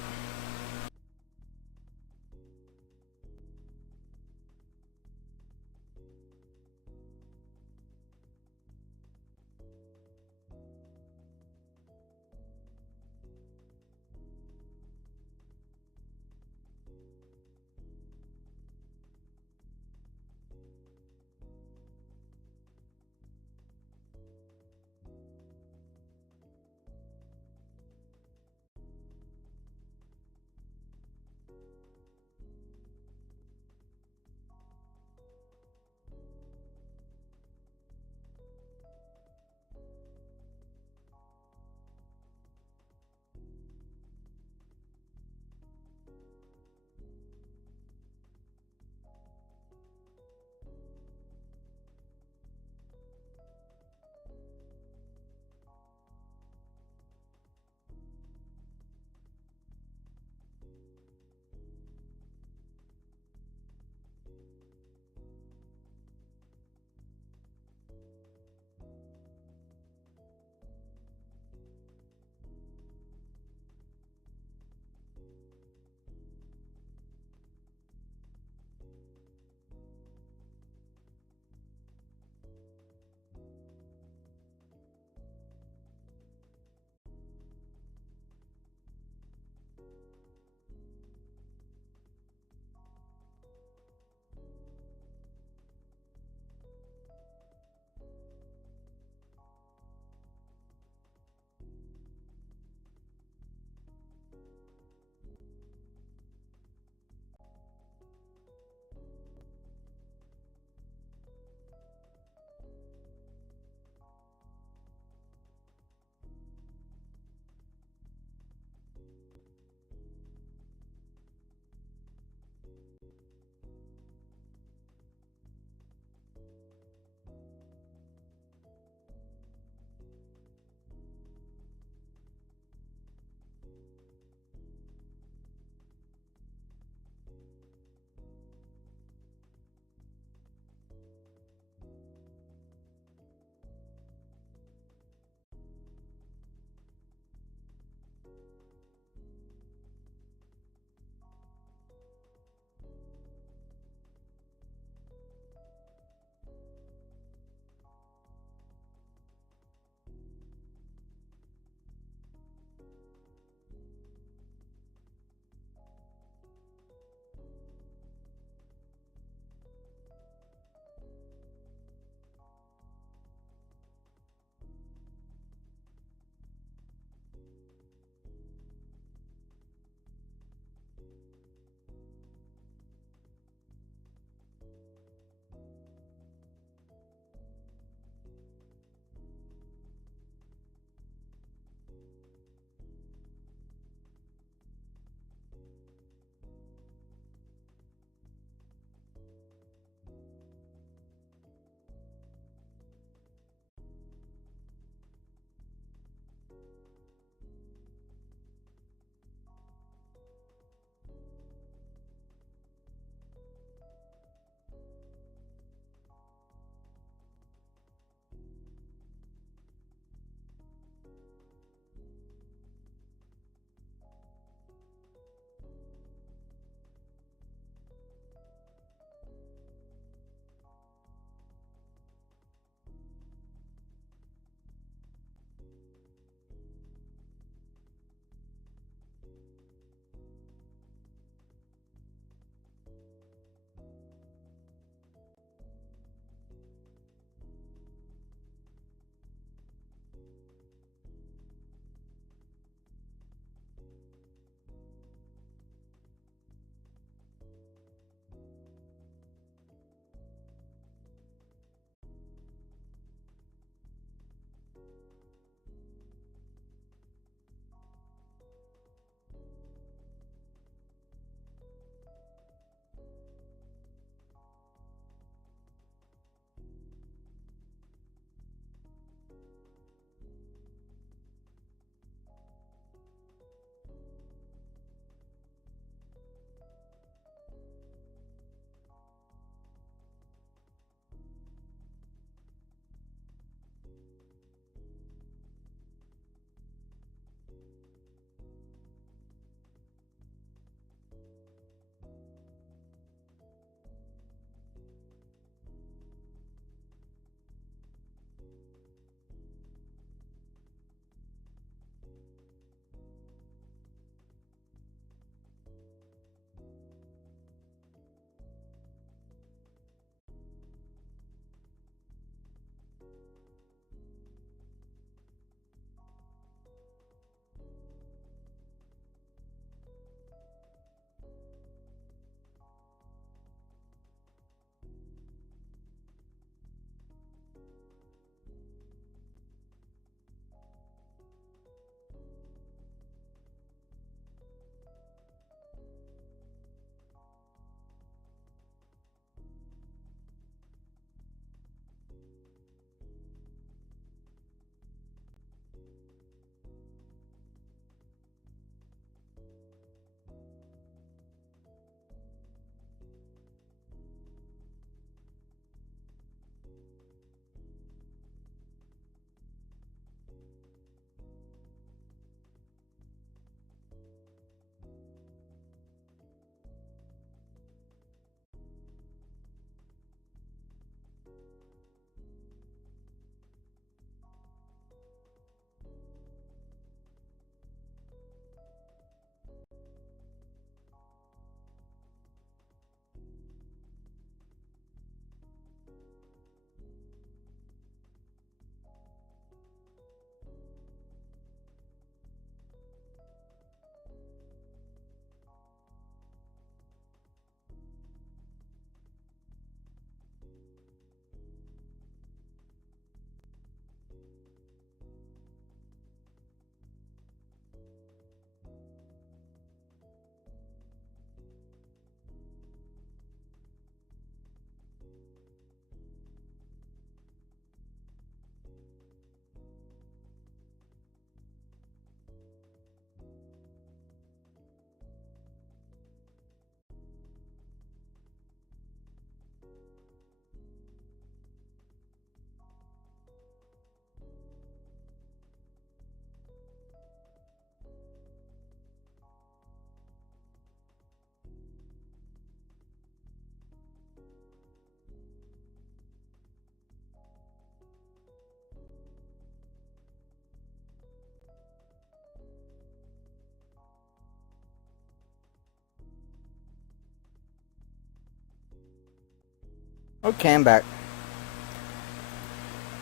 Okay, I'm back.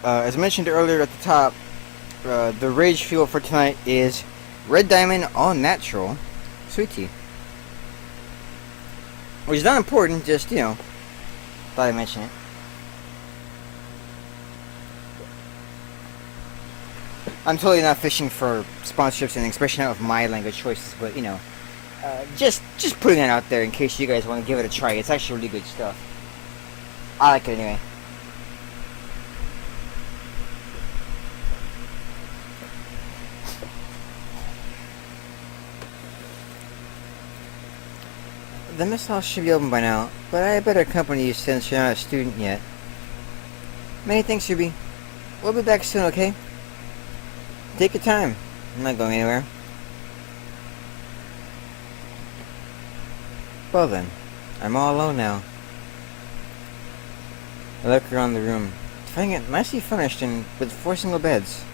As mentioned earlier at the top, the rage fuel for tonight is Red Diamond All Natural Sweet Tea. Which is not important, just, thought I'd mention it. I'm totally not fishing for sponsorships and especially not of my language choices, but, just putting that out there in case you guys want to give it a try. It's actually really good stuff. I like it anyway. The mess hall should be open by now, but I better accompany you since you're not a student yet. Many thanks, Ruby. We'll be back soon, okay? Take your time. I'm not going anywhere. Well then, I'm all alone now. I look around the room, finding it nicely furnished and with 4 single beds.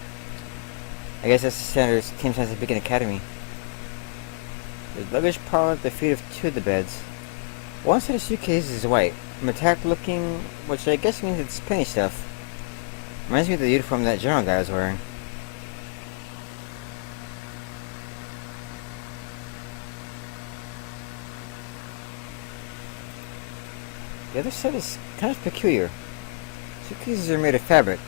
I guess that's the standard team size of Beacon Academy. There's luggage piled at the feet of 2 of the beds. One set of suitcases is white, metallic looking, which I guess means it's penny stuff. Reminds me of the uniform that general guy was wearing. The other set is kind of peculiar. Suitcases are made of fabric,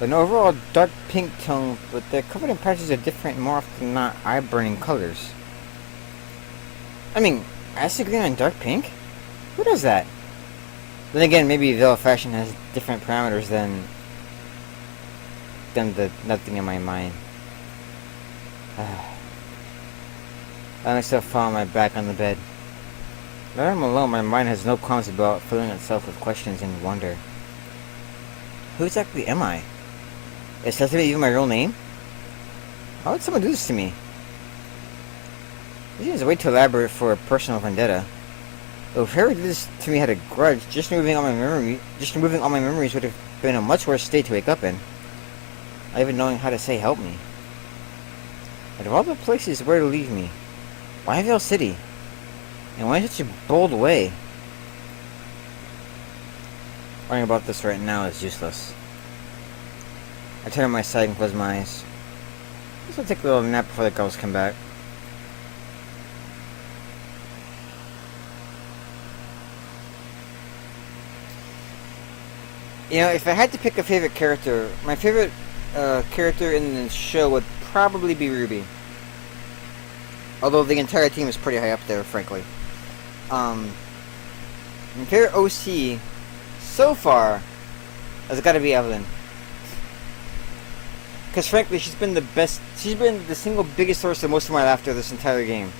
with an overall dark pink tone, but they're covered in patches of different, more often than not, eye-burning colors. I mean, acid green and dark pink? Who does that? Then again, maybe Veil Fashion has different parameters than the nothing in my mind. I myself fall on my back on the bed. Now that I'm alone, my mind has no qualms about filling itself with questions and wonder. Who exactly am I? Is that even my real name? How would someone do this to me? This is way too elaborate for a personal vendetta. If whoever did this to me had a grudge, just removing all my memories would have been a much worse state to wake up in. Not even knowing how to say help me. Out of all the places where to leave me, why Vale City? And why such a bold way? Worrying about this right now is useless. I turn on my side and close my eyes. Guess I'll take a little nap before the girls come back. If I had to pick a favorite character, my favorite character in the show would probably be Ruby. Although the entire team is pretty high up there, frankly. My favorite OC so far has got to be Evelyn. Because frankly, she's been the single biggest source of most of my laughter this entire game.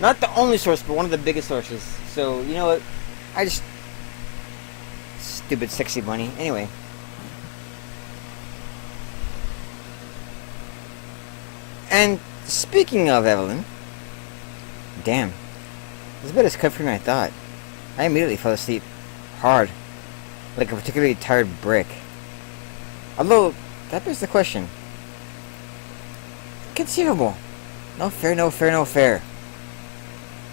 Not the only source, but one of the biggest sources. So, you know what? Stupid sexy bunny. Anyway. And speaking of Evelyn, damn, this bed is comfier than I thought. I immediately fell asleep, hard, like a particularly tired brick. Although, that begs the question. Conceivable. No fair, no fair, no fair.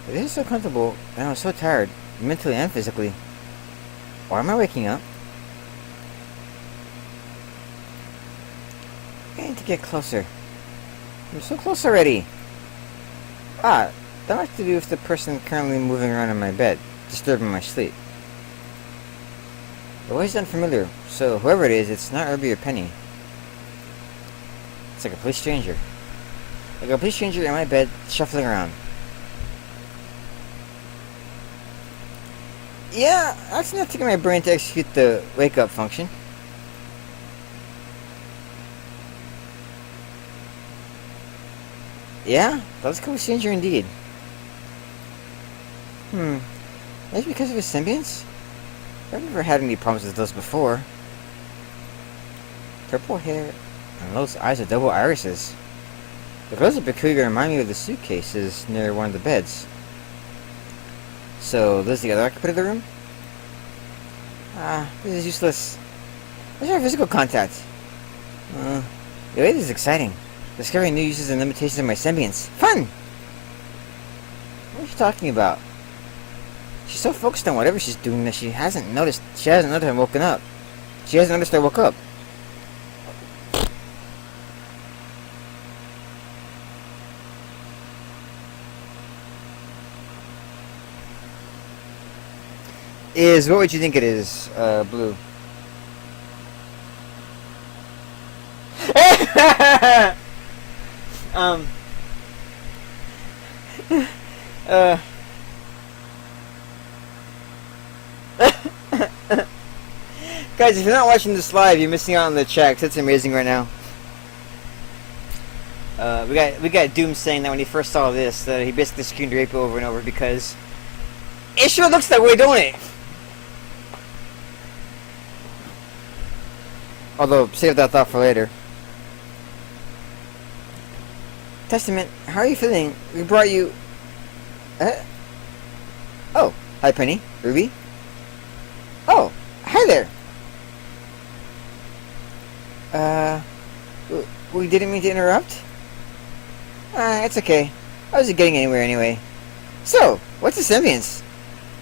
It is so comfortable, and I was so tired, mentally and physically. Why am I waking up? I need to get closer. I'm so close already. That has to do with the person currently moving around in my bed, disturbing my sleep. The voice is unfamiliar, so whoever it is, it's not Ruby or Penny. It's like a complete stranger. Like a complete stranger in my bed, shuffling around. Yeah, that's enough to get my brain to execute the wake-up function. Yeah, that's a complete stranger indeed. Maybe because of his symbionts? I've never had any problems with those before. Purple hair and those eyes are double irises. The glows are peculiar remind me of the suitcases near one of the beds. So, this is the other occupant of the room? This is useless. Let's try physical contact. This is exciting. Discovering new uses and limitations of my symbionts. Fun! What are you talking about? She's so focused on whatever she's doing that she hasn't noticed I woken up. She hasn't noticed I woke up. What would you think it is, Blue? Guys, if you're not watching this live, you're missing out on the chat. It's amazing right now. We got Doom saying that when he first saw this, that he basically screened rape over and over because it sure looks that way, don't it? Although, save that thought for later. Testament, how are you feeling? We brought you... Oh, hi Penny. Ruby? Oh, hi there. We didn't mean to interrupt? It's okay. I wasn't getting anywhere anyway. So, what's the semblance?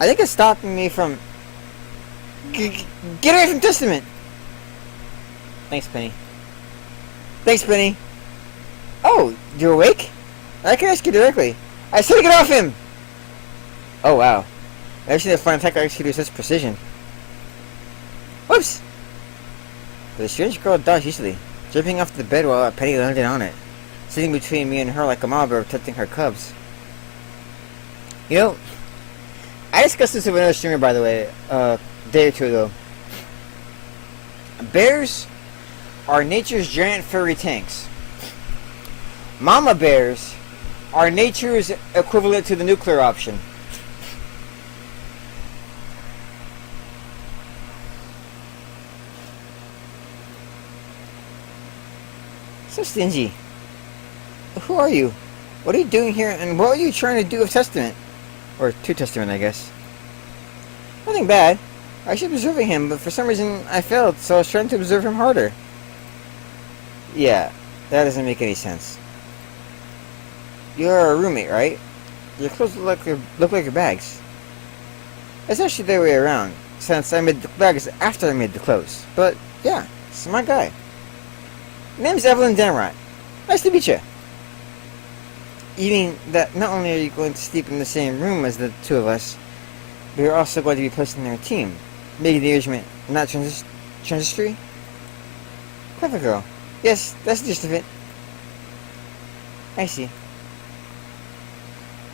I think it's stopping me from... Get away from Testament! Thanks, Penny. Thanks, Penny. Oh, you're awake? I can ask you directly. I said to get off him! Oh, wow. I've seen a fun attack execute with such precision. Whoops! The strange girl dodged easily, jumping off the bed while Penny landed on it, sitting between me and her like a mama bear protecting her cubs. You know, I discussed this with another streamer, by the way, a day or two ago. Bears are nature's giant furry tanks. Mama bears are nature's equivalent to the nuclear option. So stingy. Who are you? What are you doing here, and what are you trying to do with Testament? Or to Testament, I guess. Nothing bad. I should be observing him, but for some reason I failed, so I was trying to observe him harder. Yeah, that doesn't make any sense. You're a roommate, right? Your clothes look like your bags. It's actually the other way around, since I made the bags after I made the clothes. But, yeah, it's my guy. Name's Evelyn Denrot. Nice to meet you. You mean that not only are you going to sleep in the same room as the two of us, but you're also going to be placed in their team, making the arrangement not transitory? Clever girl. Yes, that's the gist of it. I see.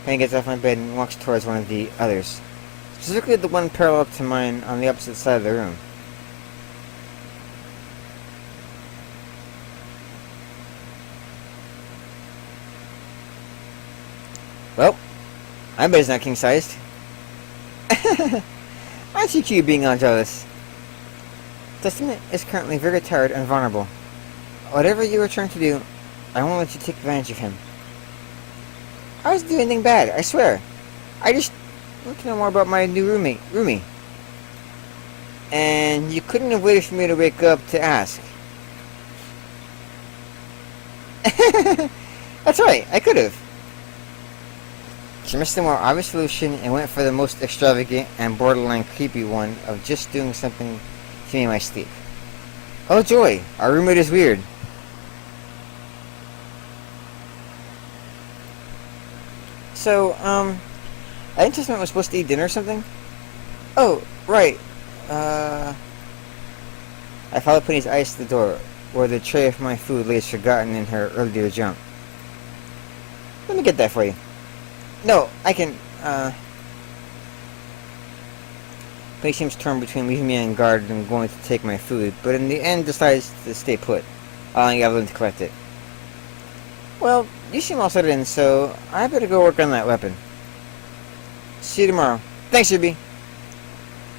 Penny gets off my bed and walks towards one of the others, specifically the one parallel to mine on the opposite side of the room. Well, my bed's not king-sized. Aren't you cute being all jealous? Testament is currently very tired and vulnerable. Whatever you were trying to do, I won't let you take advantage of him. I wasn't doing anything bad, I swear. I just want to know more about my new roomie. And you couldn't have waited for me to wake up to ask. That's right, I could have. She missed the more obvious solution and went for the most extravagant and borderline creepy one of just doing something to me in my sleep. Oh joy, our roommate is weird. So, I think Testament was supposed to eat dinner or something? Oh, right. I followed Penny's eyes to the door, where the tray of my food lays forgotten in her earlier jump. Let me get that for you. No, I can, Penny seems torn between leaving me on guard and going to take my food, but in the end decides to stay put, allowing Evelyn to collect it. Well, you seem all settled in, so I better go work on that weapon. See you tomorrow. Thanks, Ruby.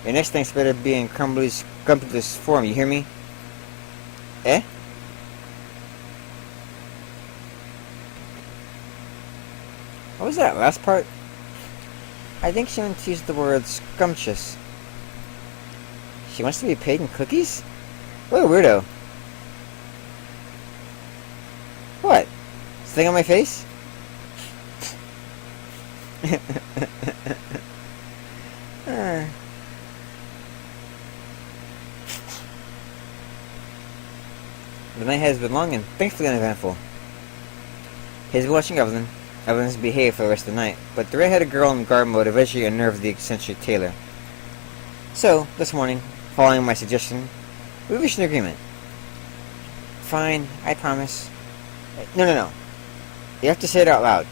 Your next thanks better be in Grumpy's form, you hear me? Eh? What was that last part? I think she meant to use the word scrumptious. She wants to be paid in cookies? What a weirdo. What? Thing on my face? The night has been long and thankfully uneventful. He's watching Evelyn. Evelyn's behaved for the rest of the night, but the red-headed girl in guard mode eventually unnerved the eccentric Taylor. So, this morning, following my suggestion, we reached an agreement. Fine, I promise. No. You have to say it out loud.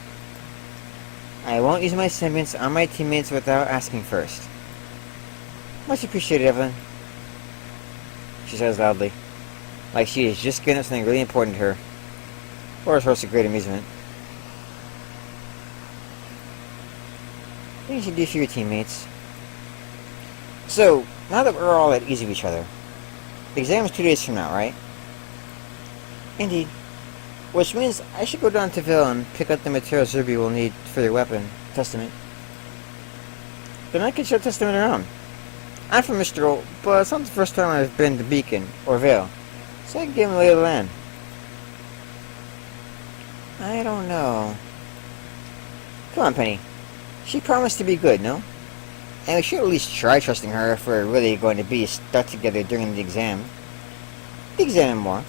I won't use my sentiments on my teammates without asking first. Much appreciated, Evelyn. She says loudly, like she is just getting up something really important to her, or a source of great amusement. What do you should do for your teammates? So, now that we're all at ease with each other, the exam is 2 days from now, right? Indeed. Which means I should go down to Ville and pick up the materials Ruby will need for your weapon, Testament. Then I can show Testament around. I'm from Mistral, but it's not the first time I've been to Beacon, or Vale, so I can give him the lay of the land. I don't know. Come on, Penny. She promised to be good, no? And we should at least try trusting her if we're really going to be stuck together during the exam. The exam and more.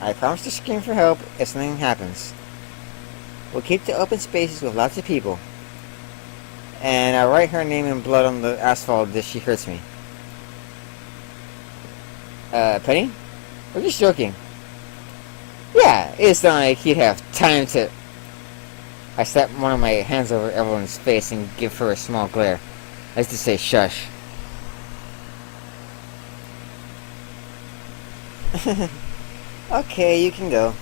I promise to scream for help if something happens. We'll keep the open spaces with lots of people. And I'll write her name in blood on the asphalt if she hurts me. Penny? We're just joking. Yeah, it's not like he'd have time to... I slap one of my hands over Evelyn's face and give her a small glare, as to say shush. Okay, you can go.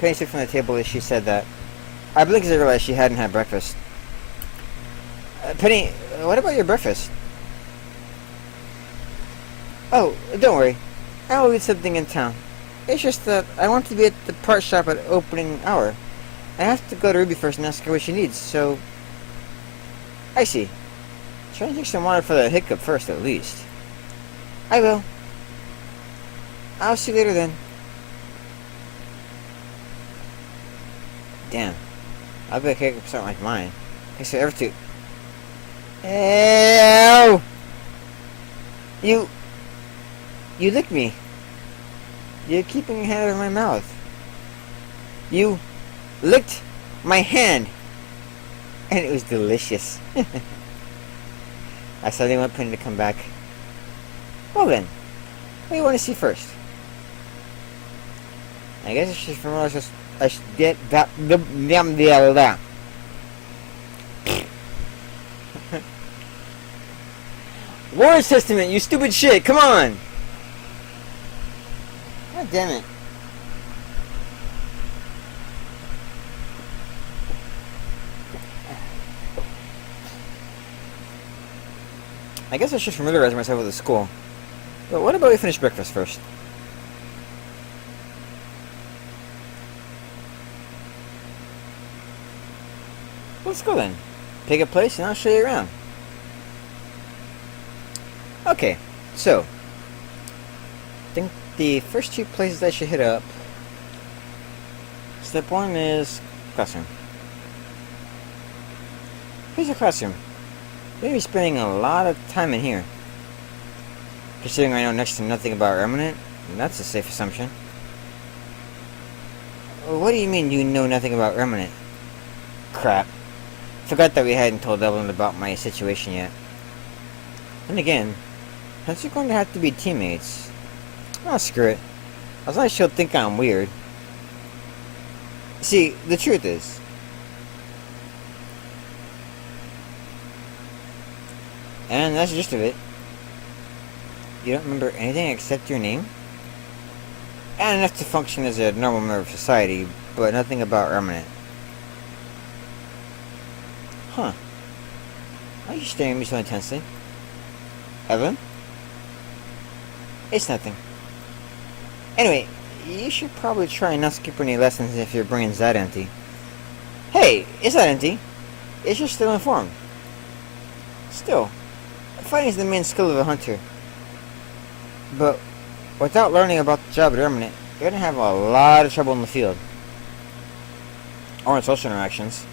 Penny took from the table as she said that. I blinked as I realized she hadn't had breakfast. Penny, what about your breakfast? Oh, don't worry. I'll eat something in town. It's just that I want to be at the part shop at opening hour. I have to go to Ruby first and ask her what she needs, so... I see. Try and drink some water for the hiccup first, at least. I will. I'll see you later then. Damn. I'll bet a hiccup something like mine. Thanks for ever to... Ew! You licked me. You're keeping your hand out of my mouth. You licked my hand. And it was delicious. I suddenly want Penny to come back. Well then, what do you want to see first? I guess she's from I should get that that. Warren's Testament, you stupid shit, come on! God damn it. I guess I should familiarize myself with the school. But what about we finish breakfast first? Let's go then. Pick a place and I'll show you around. Okay, so I think the first 2 places I should hit up. Step 1 is classroom. Here's your classroom. We're going to be spending a lot of time in here. Considering I know next to nothing about Remnant, that's a safe assumption. What do you mean you know nothing about Remnant? Crap. Forgot that we hadn't told Evelyn about my situation yet. And again, since you're going to have to be teammates, oh screw it. As long as she'll think I'm weird. See, the truth is, and that's the gist of it. You don't remember anything except your name? And enough to function as a normal member of society, but nothing about Remnant. Huh. Why are you staring at me so intensely? Evelyn? It's nothing. Anyway, you should probably try and not skip any lessons if your brain's that empty. Hey, it's not empty. It's just still informed. Still, fighting is the main skill of a hunter. But without learning about the job at Remnant, you're gonna have a lot of trouble in the field. Or in social interactions.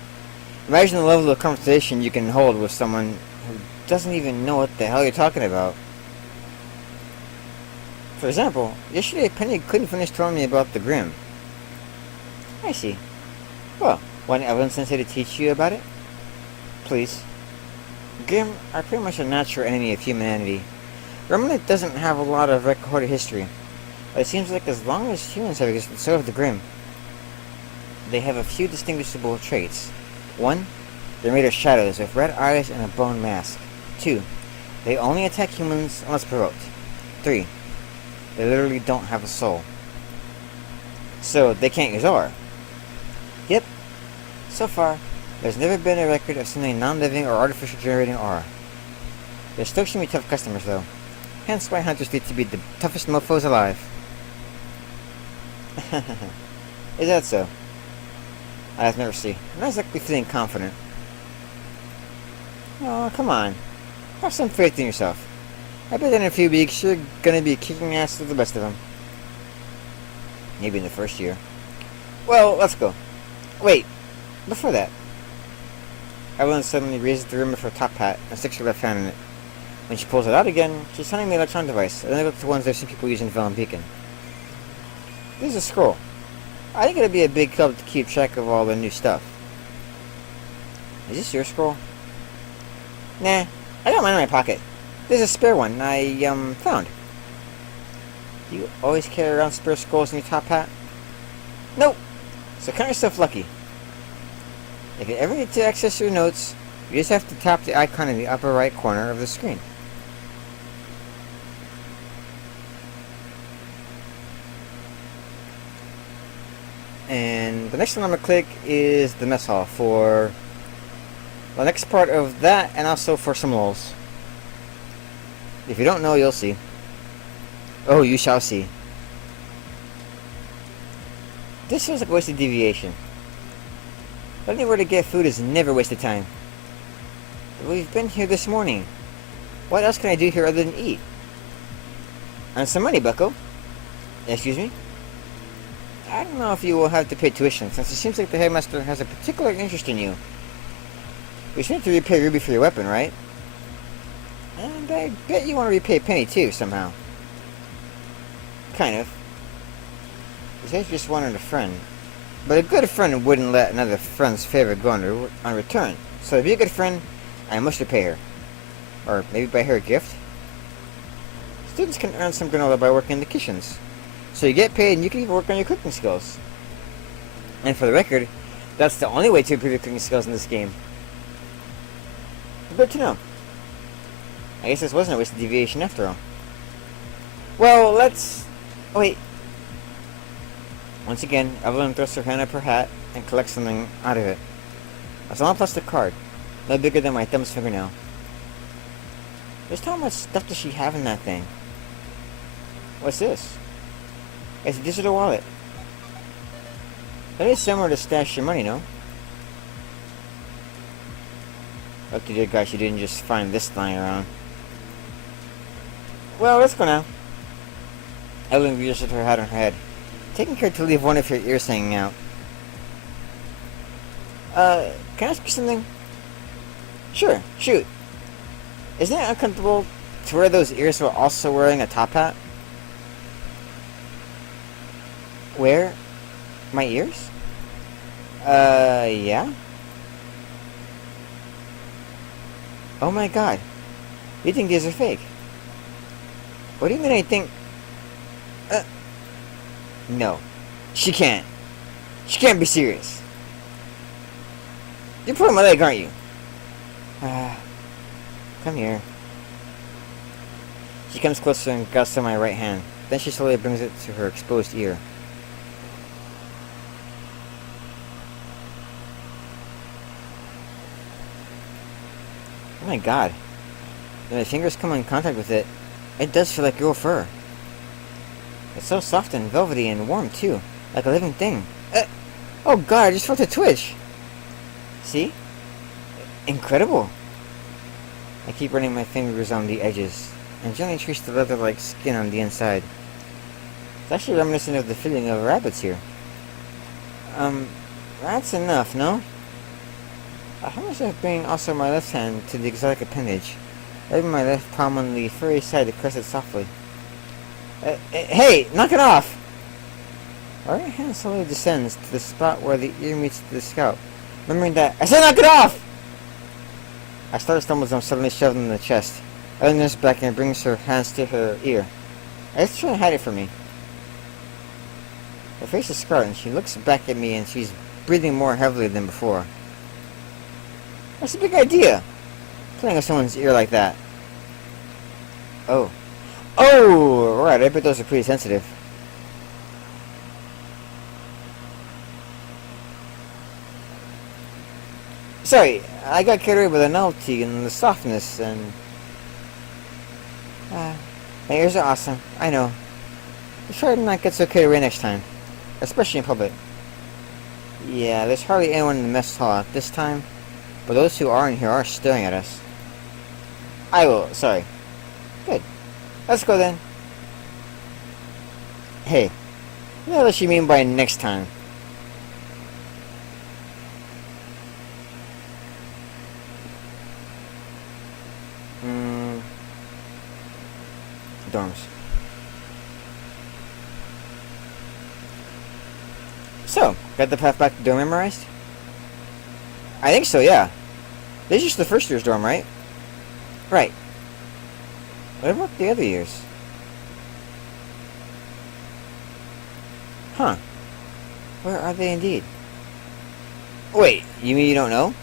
Imagine the level of conversation you can hold with someone who doesn't even know what the hell you're talking about. For example, yesterday Penny couldn't finish telling me about the Grim. I see. Well, want Evelyn Sensei to teach you about it? Please. Grim are pretty much a natural enemy of humanity. Remnant doesn't have a lot of recorded history, but it seems like as long as humans have existed, so have the Grim. They have a few distinguishable traits. 1. They're made of shadows with red eyes and a bone mask. 2. They only attack humans unless provoked. 3. They literally don't have a soul. So, they can't use aura. Yep. So far, there's never been a record of something non-living or artificial generating aura. They're still extremely tough customers, though. Hence why hunters need to be the toughest mofos alive. Is that so? I've never seen. I'm not exactly feeling confident. Oh, come on. Have some faith in yourself. I bet in a few weeks you're gonna be kicking ass with the best of them. Maybe in the first year. Well, let's go. Wait, before that. Evelyn suddenly raises the rim of her top hat and sticks her left hand in it. When she pulls it out again, she's handing me an electronic device, identical to the ones I've seen people use in Velen Beacon. This is a scroll. I think it'd be a big help to keep track of all the new stuff. Is this your scroll? Nah, I got mine in my pocket. There's a spare one I, found. Do you always carry around spare scrolls in your top hat? Nope. So count yourself lucky. If you ever need to access your notes, you just have to tap the icon in the upper right corner of the screen. And the next one I'm going to click is the mess hall for the next part of that, and also for some lulls. If you don't know, you'll see. Oh, you shall see. This feels like a wasted deviation. But anywhere to get food is never wasted time. We've been here this morning. What else can I do here other than eat? Earn some money, bucko. Excuse me? I don't know if you will have to pay tuition, since it seems like the headmaster has a particular interest in you. We should need to repay Ruby for your weapon, right? And I bet you want to repay Penny too, somehow. Kind of. You said you just wanted a friend. But a good friend wouldn't let another friend's favor go on return. So to be a good friend, I must repay her. Or maybe buy her a gift? Students can earn some granola by working in the kitchens. So you get paid and you can even work on your cooking skills. And for the record, that's the only way to improve your cooking skills in this game. Good to know. I guess this wasn't a wasted deviation after all. Well, let's... Oh, wait. Once again, Evelyn thrusts her hand up her hat and collects something out of it. A small plastic card, no bigger than my thumb's fingernail. Just how much stuff does she have in that thing? What's this? It's a digital wallet. That is somewhere to stash your money, no? Lucky dear guy she didn't just find this lying around. Well, let's go now. Evelyn readjusted her hat on her head, taking care to leave one of her ears hanging out. Can I ask you something? Sure, shoot. Isn't it uncomfortable to wear those ears while also wearing a top hat? Wear my ears? Yeah? Oh my god. You think these are fake? What do you mean I think... No. She can't. She can't be serious. You're pulling my leg, aren't you? Come here. She comes closer and grabs to my right hand. Then she slowly brings it to her exposed ear. Oh my god. When my fingers come in contact with it, it does feel like real fur. It's so soft and velvety and warm too, like a living thing. Oh god, I just felt a twitch. See? Incredible. I keep running my fingers on the edges, and gently trace the leather-like skin on the inside. It's actually reminiscent of the feeling of rabbits here. That's enough, no? How much of bring also my left hand to the exotic appendage, rubbing my left palm on the furry side to caress it softly. Hey, knock it off! My right hand slowly descends to the spot where the ear meets the scalp. Remembering that, I said knock it off! I start to stumble as I'm suddenly shoved in the chest. I nurse back and brings her hands to her ear. I just try to hide it from me. Her face is scarlet and she looks back at me and she's breathing more heavily than before. That's a big idea, playing with someone's ear like that. Oh, right, I bet those are pretty sensitive. Sorry, I got carried away by the novelty and the softness and... my ears are awesome, I know. I'll try to not get so carried away next time, especially in public. Yeah, there's hardly anyone in the mess hall at this time, but those who are in here are staring at us. I will, sorry. Good. Let's go then. Hey, what does she mean by next time? Dorms. So, got the path back to the dorm memorized? I think so, yeah. This is just the first year's dorm, right? Right. What about the other years? Huh. Where are they indeed? Wait, you mean you don't know?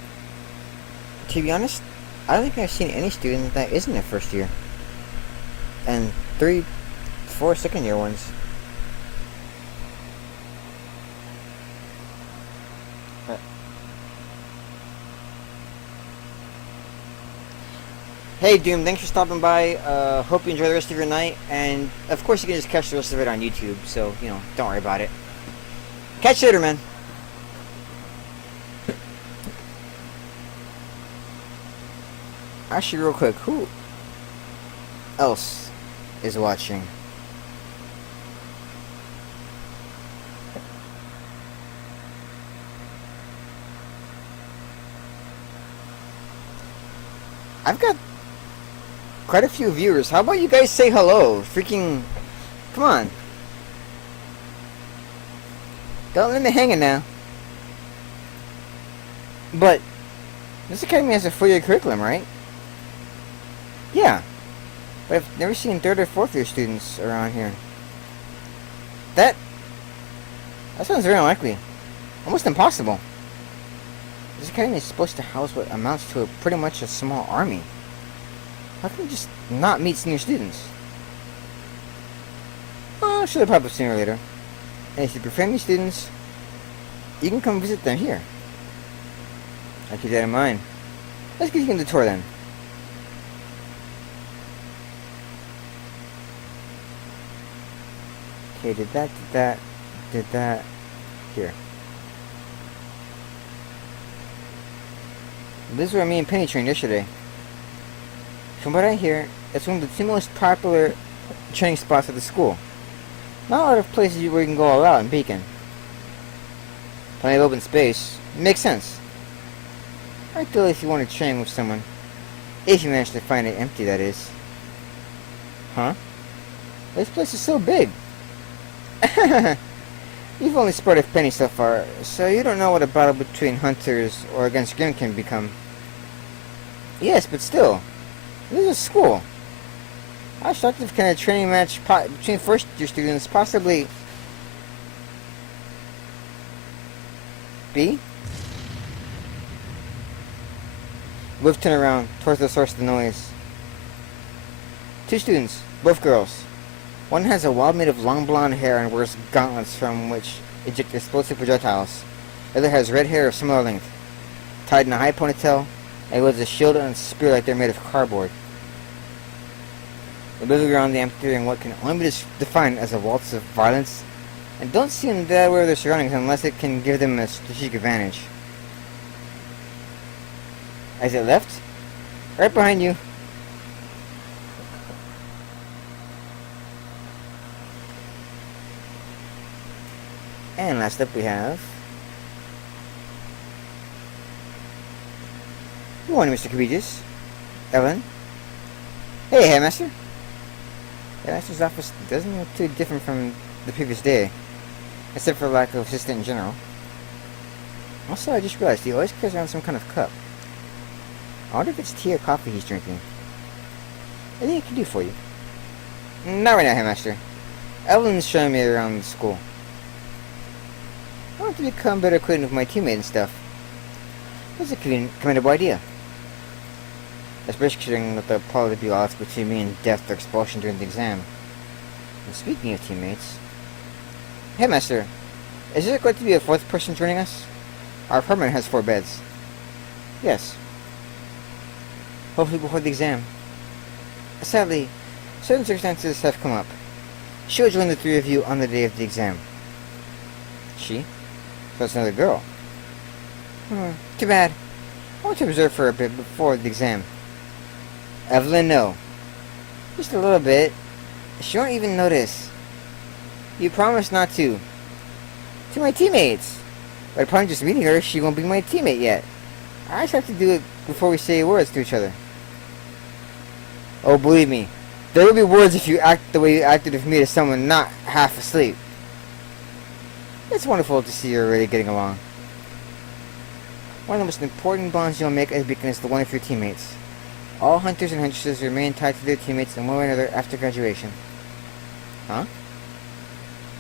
To be honest, I don't think I've seen any student that isn't a first year. And 3, 4 second year ones. Hey Doom, thanks for stopping by. Hope you enjoy the rest of your night. And of course you can just catch the rest of it on YouTube, so, you know, don't worry about it. Catch you later, man. Actually, real quick, who else is watching? I've got quite a few viewers. How about you guys say hello? Freaking... Come on. Don't let me hanging now. But this academy has a 4-year curriculum, right? Yeah. But I've never seen 3rd or 4th year students around here. That sounds very unlikely. Almost impossible. This academy is supposed to house what amounts to pretty much a small army. How can you just not meet senior students? Oh, should have popped up sooner or later. And if you prefer new students, you can come visit them here. I'll keep that in mind. Let's get you the tour then. Okay, did that. Here. This is where me and Penny trained yesterday. From what I hear, it's one of the 2 most popular training spots at the school. Not a lot of places where you can go all out in Beacon. Plenty of open space. Makes sense. Ideally if you want to train with someone. If you manage to find it empty, that is. Huh? This place is so big. You've only spotted Penny so far, so you don't know what a battle between hunters or against Grim can become. Yes, but still. This is a school. I thought this kind of training match between first year students possibly be? Wolf turned around towards the source of the noise. 2 students, both girls. One has a wild mane of long blonde hair and wears gauntlets from which eject explosive projectiles. The other has red hair of similar length, tied in a high ponytail, and wields a shield and a spear like they're made of cardboard. They're moving around the amphitheater in what can only be defined as a waltz of violence, and don't seem that aware of their surroundings unless it can give them a strategic advantage. As it left, right behind you. And last up we have... Good morning, Mr. Cabegis. Evelyn. Hey, Headmaster. Headmaster's office doesn't look too different from the previous day, except for lack of assistant in general. Also, I just realized he always carries around some kind of cup. I wonder if it's tea or coffee he's drinking. Anything I can do for you? Not right now, Headmaster. Evelyn's showing me around the school. I want to become better acquainted with my teammates and stuff. That's a commendable idea. Especially considering that there'll probably be odds between me and death or expulsion during the exam. And speaking of teammates... Headmaster, is there going to be a fourth person joining us? Our apartment has 4 beds. Yes. Hopefully before the exam. Sadly, certain circumstances have come up. She'll join the 3 of you on the day of the exam. She? So it's another girl. Too bad. I want to observe for a bit before the exam. Evelyn, no. Just a little bit. She won't even notice. You promised not to. To my teammates. But upon just meeting her, she won't be my teammate yet. I just have to do it before we say words to each other. Oh, believe me, there will be words if you act the way you acted with me to someone not half asleep. It's wonderful to see you're already getting along. One of the most important bonds you'll make as Beacon is the one of your teammates. All hunters and huntresses remain tied to their teammates in one way or another after graduation. Huh?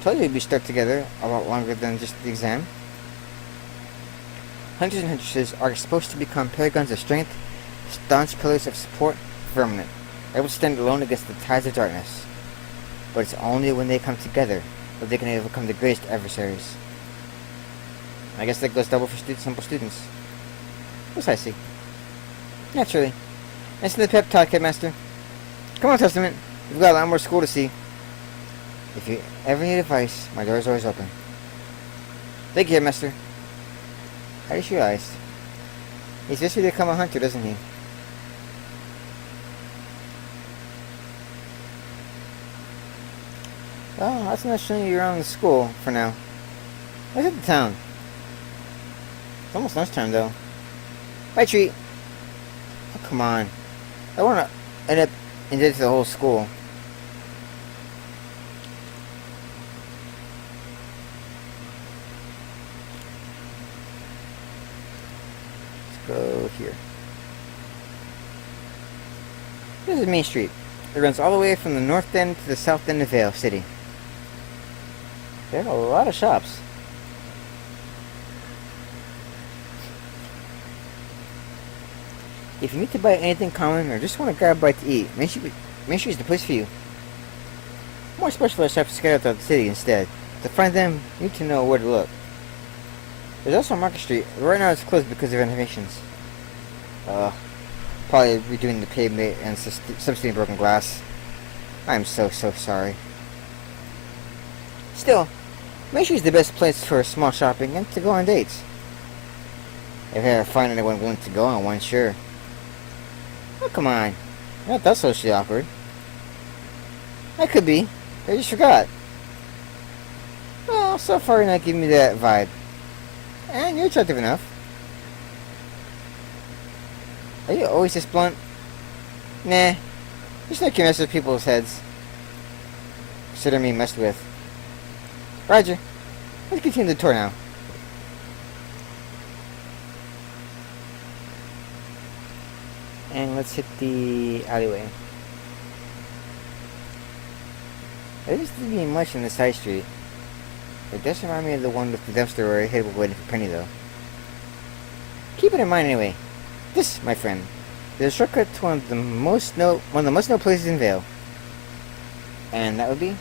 Told you we'd be stuck together a lot longer than just the exam. Hunters and huntresses are supposed to become paragons of strength, staunch pillars of support, firmament, able to stand alone against the tides of darkness. But it's only when they come together that they can overcome the greatest adversaries. I guess that goes double for simple students. Precisely. Naturally. Nice to the pep talk, Headmaster. Come on, Testament. We've got a lot more school to see. If you ever need advice, my door is always open. Thank you, Headmaster. I just realized. He's just ready to become a hunter, doesn't he? Well, that's not showing you around the school for now. Let's hit the town. It's almost lunchtime, though. Bye, treat. Oh, come on. I want to end up indebted to the whole school. Let's go here. This is Main Street. It runs all the way from the north end to the south end of Vale City. There are a lot of shops. If you need to buy anything common or just want to grab a bite to eat, Main Street is the place for you. More specialized shops scattered throughout the city instead. To find them, you need to know where to look. There's also Market Street, but right now it's closed because of renovations. Probably redoing the pavement and substituting broken glass. I'm so sorry. Still, Main Street is the best place for small shopping and to go on dates. If I ever find anyone willing to go on one, sure. Oh, come on. Not that socially awkward. I could be. I just forgot. Well, so far you're not giving me that vibe. And you're attractive enough. Are you always this blunt? Nah. Just not curious with people's heads. Consider me messed with. Roger. Let's continue the tour now. And let's hit the alleyway. There used to be much in the side street. It does remind me of the one with the dumpster where I hid while waiting for Penny, though. Keep it in mind anyway. This, my friend, is a shortcut to one of the most known places in Vale. And that would be?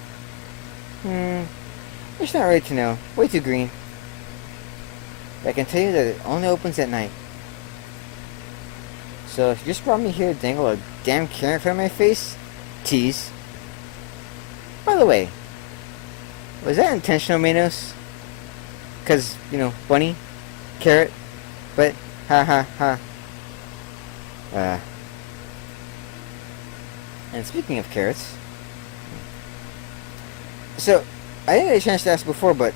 It's not ready to know. Way too green. But I can tell you that it only opens at night. So if you just brought me here to dangle a damn carrot in front of my face, tease. By the way, was that intentional, Manos? 'Cause, you know, bunny, carrot, but ha ha ha. And speaking of carrots, so I didn't get a chance to ask before, but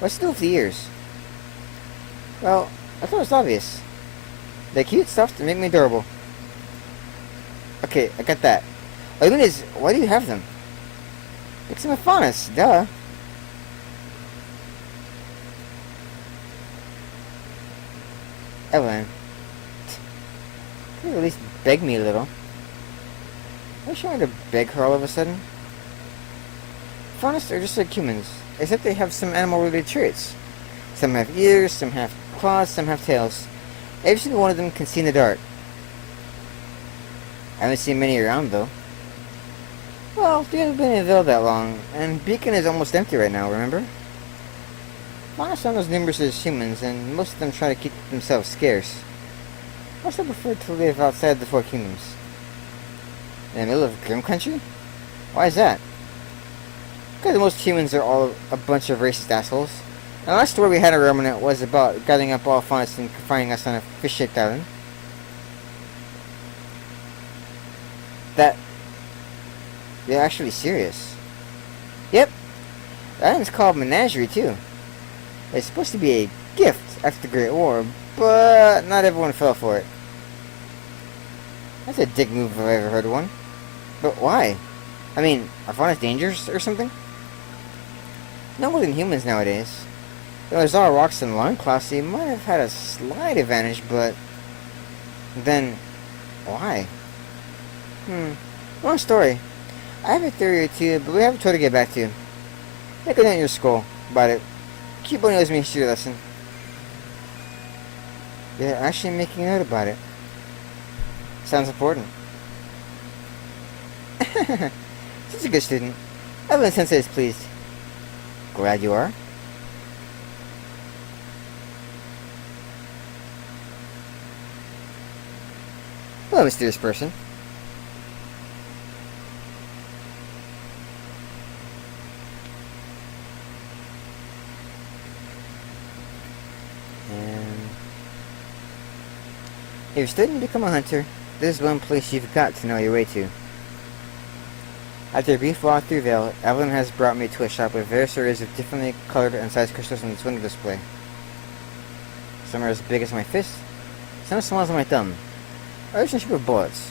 What's the deal with the ears? Well, I thought it was obvious. They're cute stuff to make me adorable. Okay, I got that. Oh, the is, why do you have them? Because I'm a faunus, duh. Evelyn, can you at least beg me a little? Why is she trying to beg her all of a sudden? Faunus are just like humans, except they have some animal-related traits. Some have ears, some have claws, some have tails. Every single one of them can see in the dark. I haven't seen many around, though. Well, they haven't been in Ville that long, and Beacon is almost empty right now, remember? Faunus aren't as numerous as humans, and most of them try to keep themselves scarce. Most of them prefer to live outside the Four Kingdoms. In the middle of Grim Country? Why is that? Because most humans are all a bunch of racist assholes. The last story we had in Remnant was about gathering up all faunus and confining us on a fish-shaped island. They're actually serious. Yep. The island's called Menagerie, too. It's supposed to be a gift after the Great War, but not everyone fell for it. That's a dick move if I've ever heard of one. But why? I mean, are faunus dangerous or something? No more than humans nowadays. Though there's all rocks and loincloths, so you might have had a slight advantage, but then why? Long story. I have a theory or two, but we have a tour to get back to. Make a note in your skull about it. Keep on owes me a history lesson. They're actually making a note about it. Sounds important. Such a good student. Evelyn Sensei is pleased. Glad you are. Hello, mysterious person. If you're studying to become a hunter, this is one place you've got to know your way to. After a brief walk through Vale, Evelyn has brought me to a shop with various arrays of differently colored and sized crystals on its window display. Some are as big as my fist, some as small as my thumb. Others in shape of bullets.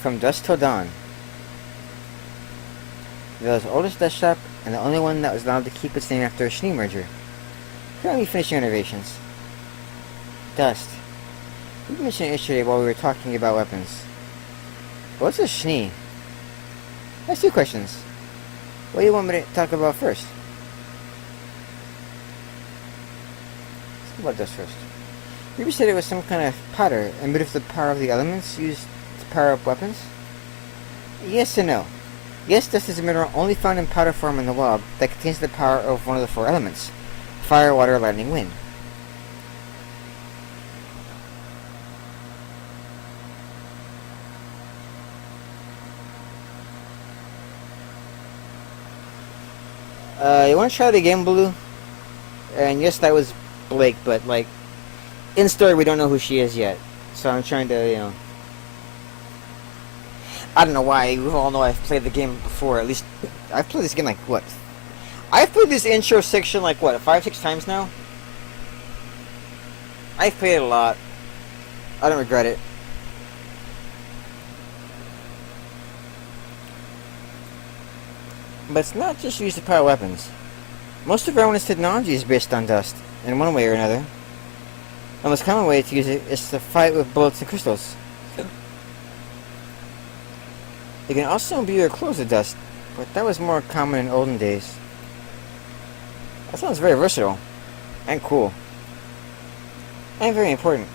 From dusk till dawn. Vale's oldest dust shop, and the only one that was allowed to keep its name after a Schnee merger. Currently finishing renovations. Dust. You mentioned it yesterday while we were talking about weapons. What's a Schnee? That's two questions. What do you want me to talk about first? Let's talk about dust first. You said it was some kind of powder emitted with the power of the elements used to power up weapons? Yes and no. Yes, dust is a mineral only found in powder form in the wild that contains the power of one of the four elements: fire, water, lightning, wind. You want to try the game, Blue? And yes, that was Blake, but like, in story, we don't know who she is yet. So I'm trying to, you know, I don't know why. We all know I've played the game before. At least I've played this game like what? I've played this intro section like what, 5-6 times now. I've played it a lot. I don't regret it. But it's not just used to power weapons. Most of Rowan's technology is based on dust, in one way or another. The most common way to use it is to fight with bullets and crystals. You can also imbue your clothes with dust, but that was more common in olden days. That sounds very versatile, and cool, and very important.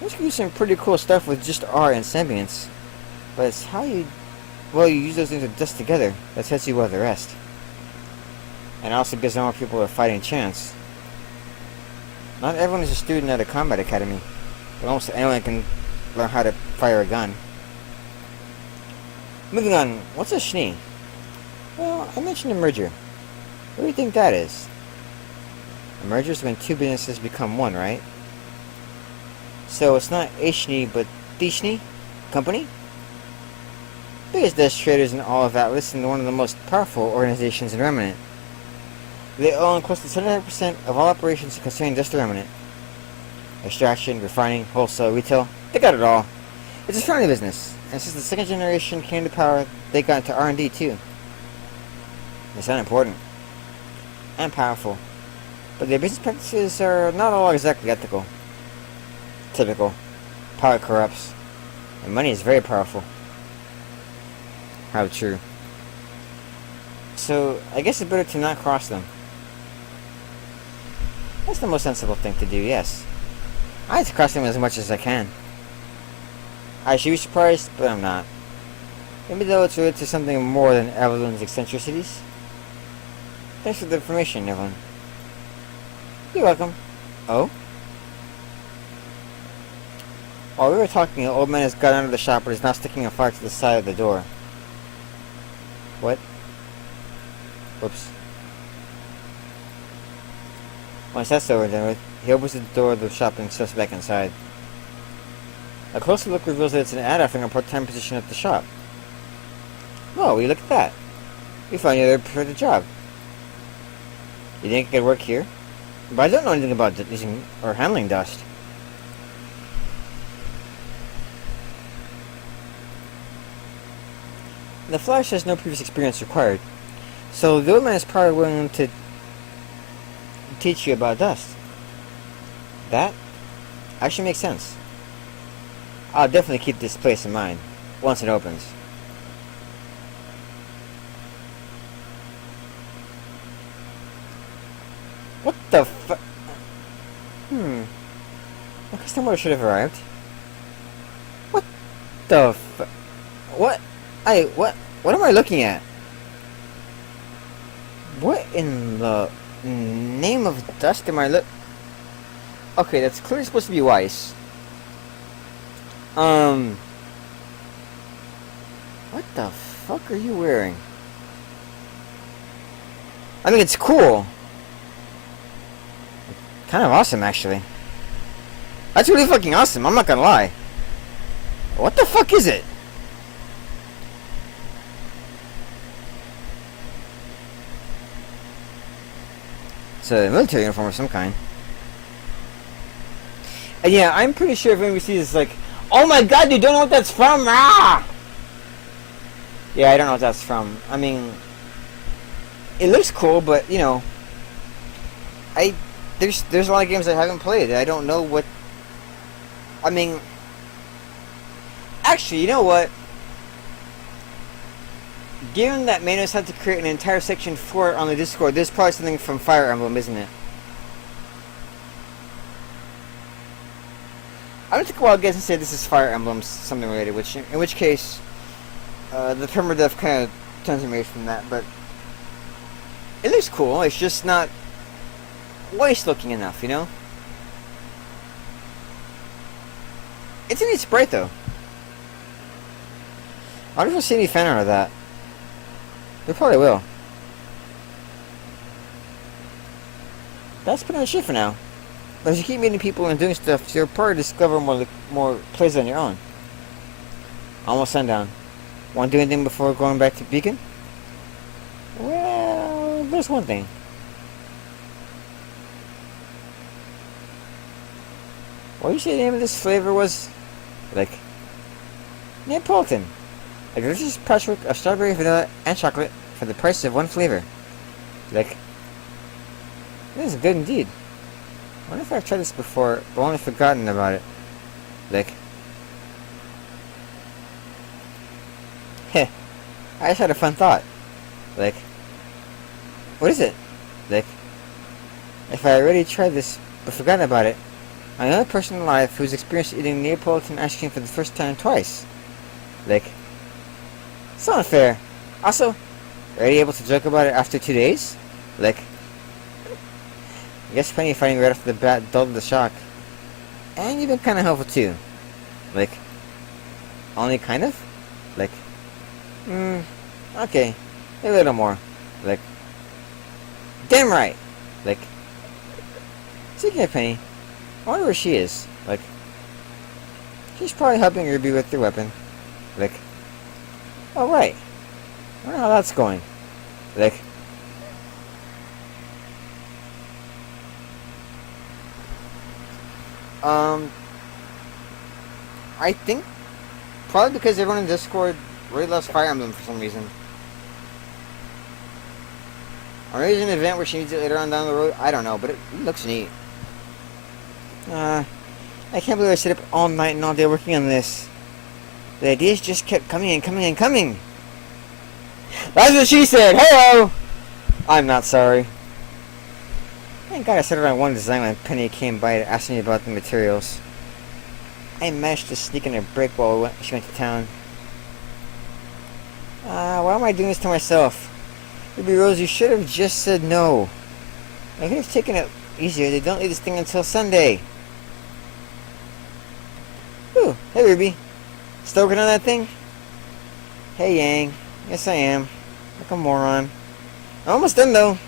You can do some pretty cool stuff with just R and Sembiance, but it's how you use those things with dust together that sets you above the rest. And also gives more people a fighting chance. Not everyone is a student at a combat academy, but almost anyone can learn how to fire a gun. Moving on, what's a Schnee? Well, I mentioned a merger. What do you think that is? A merger is when two businesses become one, right? So it's not a Schnee, but the Schnee Company? Biggest dust traders in all of Atlas and one of the most powerful organizations in Remnant. They own close to 75% of all operations concerning industrial remnant. Extraction, refining, wholesale, retail, they got it all. It's a family business, and since the second generation came to power, they got into R&D too. They sound important and powerful, but their business practices are not all exactly ethical. Typical. Power corrupts, and money is very powerful. How true. So, I guess it's better to not cross them. That's the most sensible thing to do, yes. I like to cross them as much as I can. I should be surprised, but I'm not. Maybe though it's related to something more than Evelyn's eccentricities. Thanks for the information, Evelyn. You're welcome. Oh? While we were talking, an old man has got out of the shop but is now sticking a fire to the side of the door. What? Whoops. Once that's over and done with, he opens the door of the shop and steps back inside. A closer look reveals that it's an ad offering a part-time position at the shop. Oh, will you look at that? We found you there for the job. You think you could work here? But I don't know anything about using or handling dust. The flyer says no previous experience required, so the old man is probably willing to teach you about dust. That actually makes sense. I'll definitely keep this place in mind once it opens. What the fu- The customer should have arrived. What the fu- What? What am I looking at? What in the name of dust am I look? Okay, that's clearly supposed to be Weiss. What the fuck are you wearing? I mean, it's cool. Kind of awesome, actually. That's really fucking awesome, I'm not gonna lie. What the fuck is it? It's a military uniform of some kind. And yeah, I'm pretty sure if anybody sees this, like, oh my god, you don't know what that's from? Ah! Yeah, I don't know what that's from. I mean, it looks cool, but, you know, there's a lot of games I haven't played. I don't know what... I mean... Actually, you know what? Given that Manos had to create an entire section for it on the Discord, there's probably something from Fire Emblem, isn't it? I'm gonna take a wild guess and say this is Fire Emblem, something related, in which case, the permadeath kind of turns me away from that, but it looks cool, it's just not waste looking enough, you know? It's a neat sprite, though. I wonder if we'll see any fan art of that. We probably will. That's pretty much it for now. But as you keep meeting people and doing stuff, you'll probably discover more places on your own. Almost sundown. Want to do anything before going back to Beacon? Well, there's one thing. What did you say the name of this flavor was? Like, Neapolitan. A delicious patchwork of strawberry, vanilla, and chocolate for the price of one flavor. Like, this is good indeed. I wonder if I've tried this before, but only forgotten about it. Like, heh, I just had a fun thought. Like, what is it? Like, if I already tried this but forgotten about it, I'm the only person alive who's experienced eating Neapolitan ice cream for the first time twice. Like, it's not unfair. Also, already able to joke about it after 2 days? Like, I guess Penny fighting right off the bat dulled the shock. And you've been kinda helpful too. Like, only kind of? Like, okay, a little more. Like, damn right! Like, speaking of Penny, I wonder where she is. Like, she's probably helping Ruby with the weapon. Like, oh right, I wonder how that's going. Like, Um, I think probably because everyone in Discord really loves Fire Emblem for some reason. Or maybe there's an event where she needs it later on down the road. I don't know, but it looks neat. I can't believe I stayed up all night and all day working on this. The ideas just kept coming and coming and coming. That's what she said. Hello. I'm not sorry. Thank God I started on one design when Penny came by to ask me about the materials. I managed to sneak in a break while she went to town. Why am I doing this to myself? Ruby Rose, you should have just said no. I could have taken it easier. They don't leave this thing until Sunday. Ooh, hey Ruby. Still working on that thing? Hey Yang. Yes I am. Like a moron. I'm almost done though.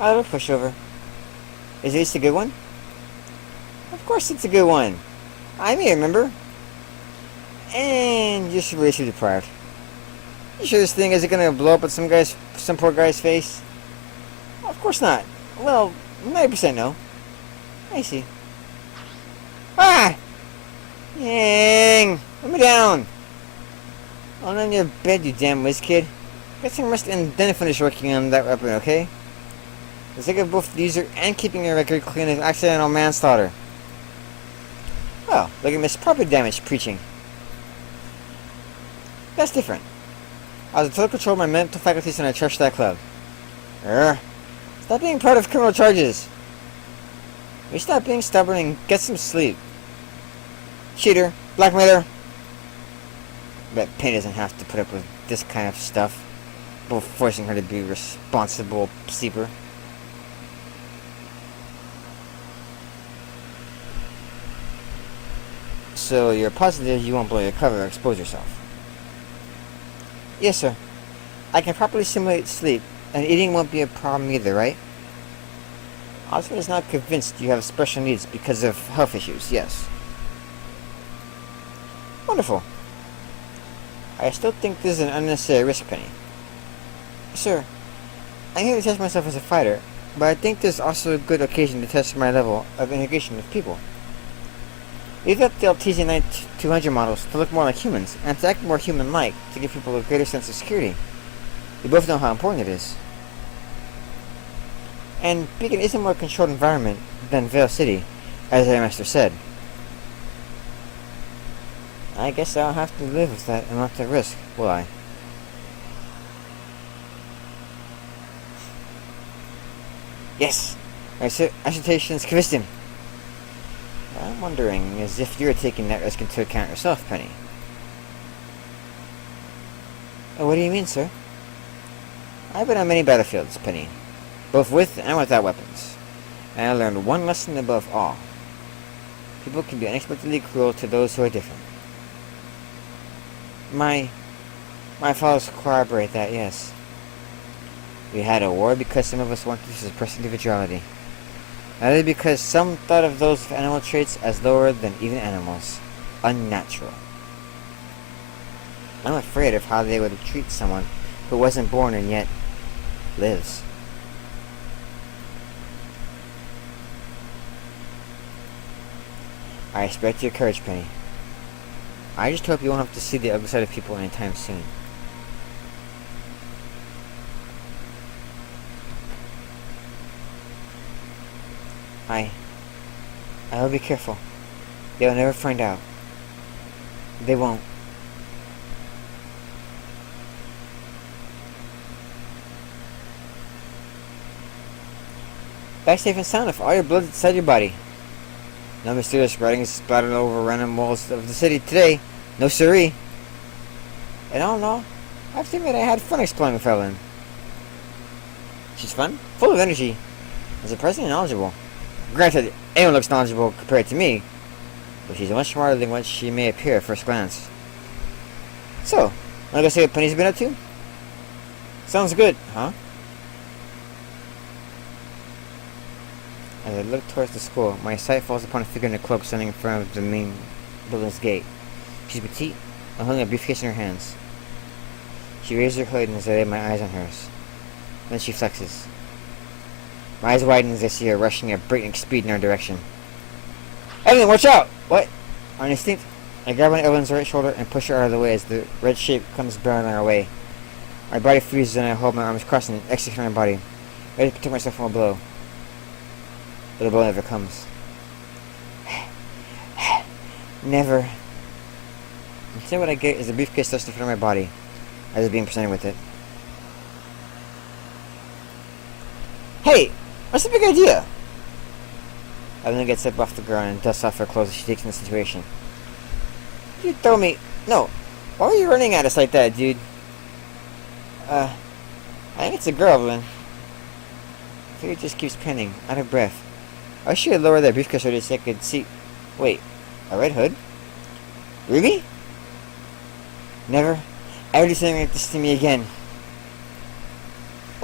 I love a pushover. Is this a good one? Of course it's a good one. I may remember. And you're seriously deprived. You sure this thing isn't gonna blow up at some poor guy's face? Of course not. Well, 90% no. I see. Ah! Yang! Let me down! On your bed, you damn whiz kid. Get some rest and then finish working on that weapon, okay? The sake of both the user and keeping your record clean is accidental manslaughter. Oh, look at Miss Property Damage preaching. That's different. I was in total control of my mental faculties and I trashed that club. Stop being proud of criminal charges. You stop being stubborn and get some sleep. Cheater. Blackmailer. Bet Penny doesn't have to put up with this kind of stuff. Both forcing her to be a responsible sleeper. So you're positive you won't blow your cover or expose yourself? Yes, sir. I can properly simulate sleep, and eating won't be a problem either, right? Osmond is not convinced you have special needs because of health issues, yes. Wonderful. I still think this is an unnecessary risk, Penny. Sir, I'm here to test myself as a fighter, but I think there's also a good occasion to test my level of integration with people. We've got the LTZ-9200 models to look more like humans, and to act more human-like, to give people a greater sense of security. We both know how important it is. And Beacon is a more controlled environment than Vale City, as our master said. I guess I'll have to live with that amount of risk, will I? Yes! My assertions convinced him. I'm wondering as if you're taking that risk into account yourself, Penny. Oh, what do you mean, sir? I've been on many battlefields, Penny, both with and without weapons, and I learned one lesson above all. People can be unexpectedly cruel to those who are different. My fathers corroborate that, yes. We had a war because some of us wanted to suppress individuality. Either because some thought of those with animal traits as lower than even animals. Unnatural. I'm afraid of how they would treat someone who wasn't born and yet lives. I respect your courage, Penny. I just hope you won't have to see the ugly side of people anytime soon. I'll be careful. They'll never find out. They won't. Back safe and sound if all your blood's inside your body. No mysterious writings splattered over random walls of the city today. No siree. And all in all, I have to admit I had fun exploring with Helen. She's fun, full of energy, and surprisingly knowledgeable. Granted, anyone looks knowledgeable compared to me, but she's much smarter than what she may appear at first glance. So, wanna go see what Penny's been up to? Sounds good, huh? As I look towards the school, my sight falls upon a figure in a cloak standing in front of the main building's gate. She's petite and holding a briefcase in her hands. She raised her hood and as I laid my eyes on hers. Then she flexes. My eyes widen as I see her rushing at breakneck speed in our direction. Evelyn, watch out! What? On instinct, I grab on Evelyn's right shoulder and push her out of the way as the red shape comes barreling our way. My body freezes and I hold my arms crossed and execute my body, ready to protect myself from a blow. But the blow never comes. Never. Instead what I get is a briefcase stuffed in front of my body, as it's being presented with it. Hey! What's the big idea? Evelyn gets up off the ground and dusts off her clothes as she takes in the situation. You throw me... No. Why are you running at us like that, dude? I think it's a girl, Evelyn. I think it just keeps panning, out of breath. I wish you had lowered that briefcase so I could see... Wait. A red hood? Really? Never. Ever do something like this to me again.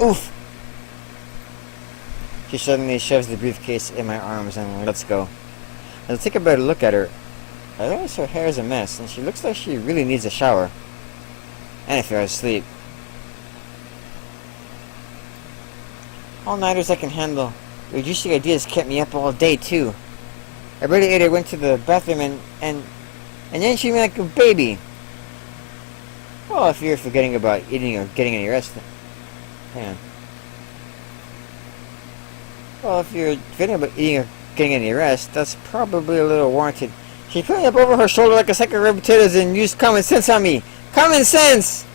Oof! She suddenly shoves the briefcase in my arms and lets go. As I take a better look at her, I realize her hair is a mess and she looks like she really needs a shower. And if you're asleep. All-nighters I can handle. Your juicy ideas kept me up all day too. I barely ate. I went to the bathroom and then she made like a baby. Well, if you're forgetting about eating or getting any rest, hang on. Well, if you're forgetting about eating or getting any rest, that's probably a little warranted. She put me up over her shoulder like a sack of red potatoes and used common sense on me. Common sense!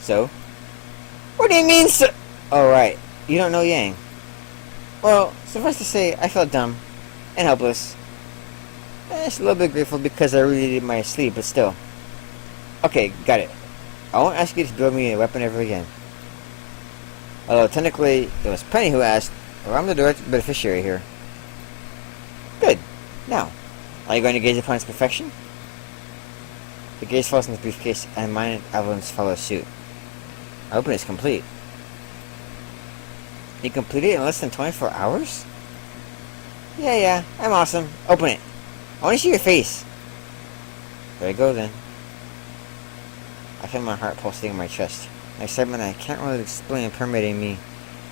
So? What do you mean, so? Oh, right. You don't know Yang. Well, suffice to say, I felt dumb and helpless. Just a little bit grateful because I really needed my sleep, but still. Okay, got it. I won't ask you to build me a weapon ever again. Although technically, it was Penny who asked, well, I'm the direct beneficiary here. Good. Now, are you going to gaze upon its perfection? The gaze falls in the briefcase, and mine and Evelyn's follow suit. I open it's complete. You completed it in less than 24 hours? Yeah, I'm awesome. Open it. I want to see your face. There I go then. I feel my heart pulsating in my chest. An excitement I can't really explain permeating me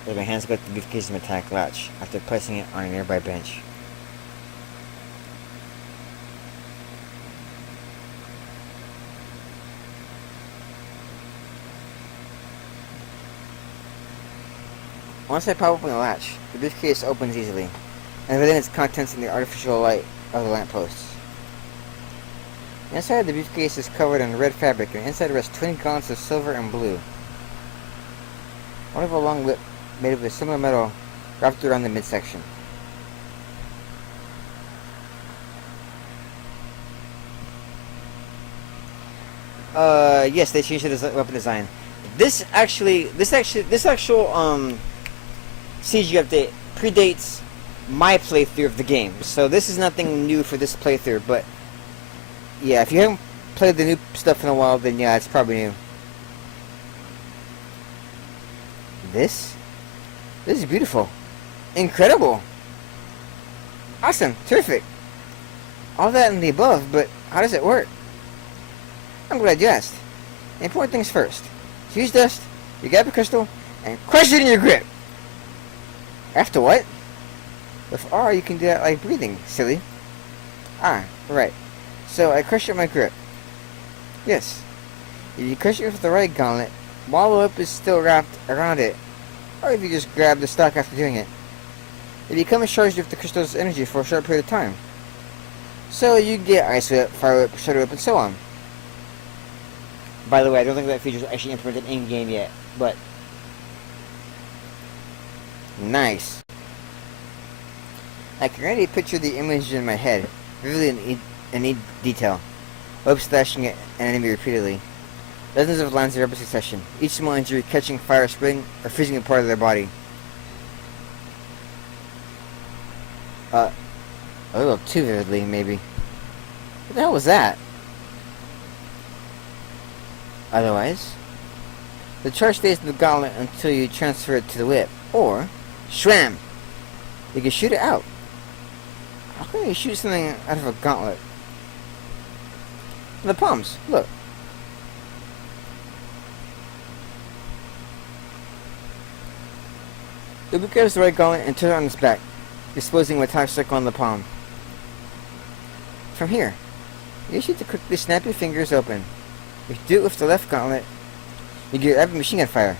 as my hands go to the briefcase's metallic latch after placing it on a nearby bench. Once I pop open the latch, the briefcase opens easily, and within its contents in the artificial light of the lampposts. The inside of the briefcase is covered in red fabric, and inside rest twin gauntlets of silver and blue. One of a long whip made of a similar metal wrapped around the midsection. Yes, they changed the weapon design. This actual CG update predates my playthrough of the game, so this is nothing new for this playthrough, but yeah, if you haven't played the new stuff in a while, then yeah, it's probably new. This is beautiful. Incredible. Awesome. Terrific. All that and the above, but how does it work? I'm glad you asked. The important things first. Fuse dust, you grab a crystal, and crush it in your grip. After what? With R, you can do that like breathing, silly. Ah, right. So I crush it in my grip. Yes. If you crush it with the right gauntlet, while the whip is still wrapped around it, or if you just grab the stock after doing it, it becomes charged with the crystal's energy for a short period of time. So you get Ice Whip, Fire Whip, Shadow Whip, and so on. By the way, I don't think that feature is actually implemented in-game yet, but nice. I can already picture the image in my head, vividly in neat detail. Whip slashing at an enemy repeatedly. Dozens of lines in rapid succession, each small injury catching fire, splitting, or freezing a part of their body. A little too vividly, maybe. What the hell was that? Otherwise, the charge stays in the gauntlet until you transfer it to the whip, or shram! You can shoot it out. How can you shoot something out of a gauntlet? The palms, look. Reboot grabs the right gauntlet and turns it on its back, disposing of a top circle on the palm. From here, you just need to quickly snap your fingers open. If you do it with the left gauntlet, you get rapid machine gun fire.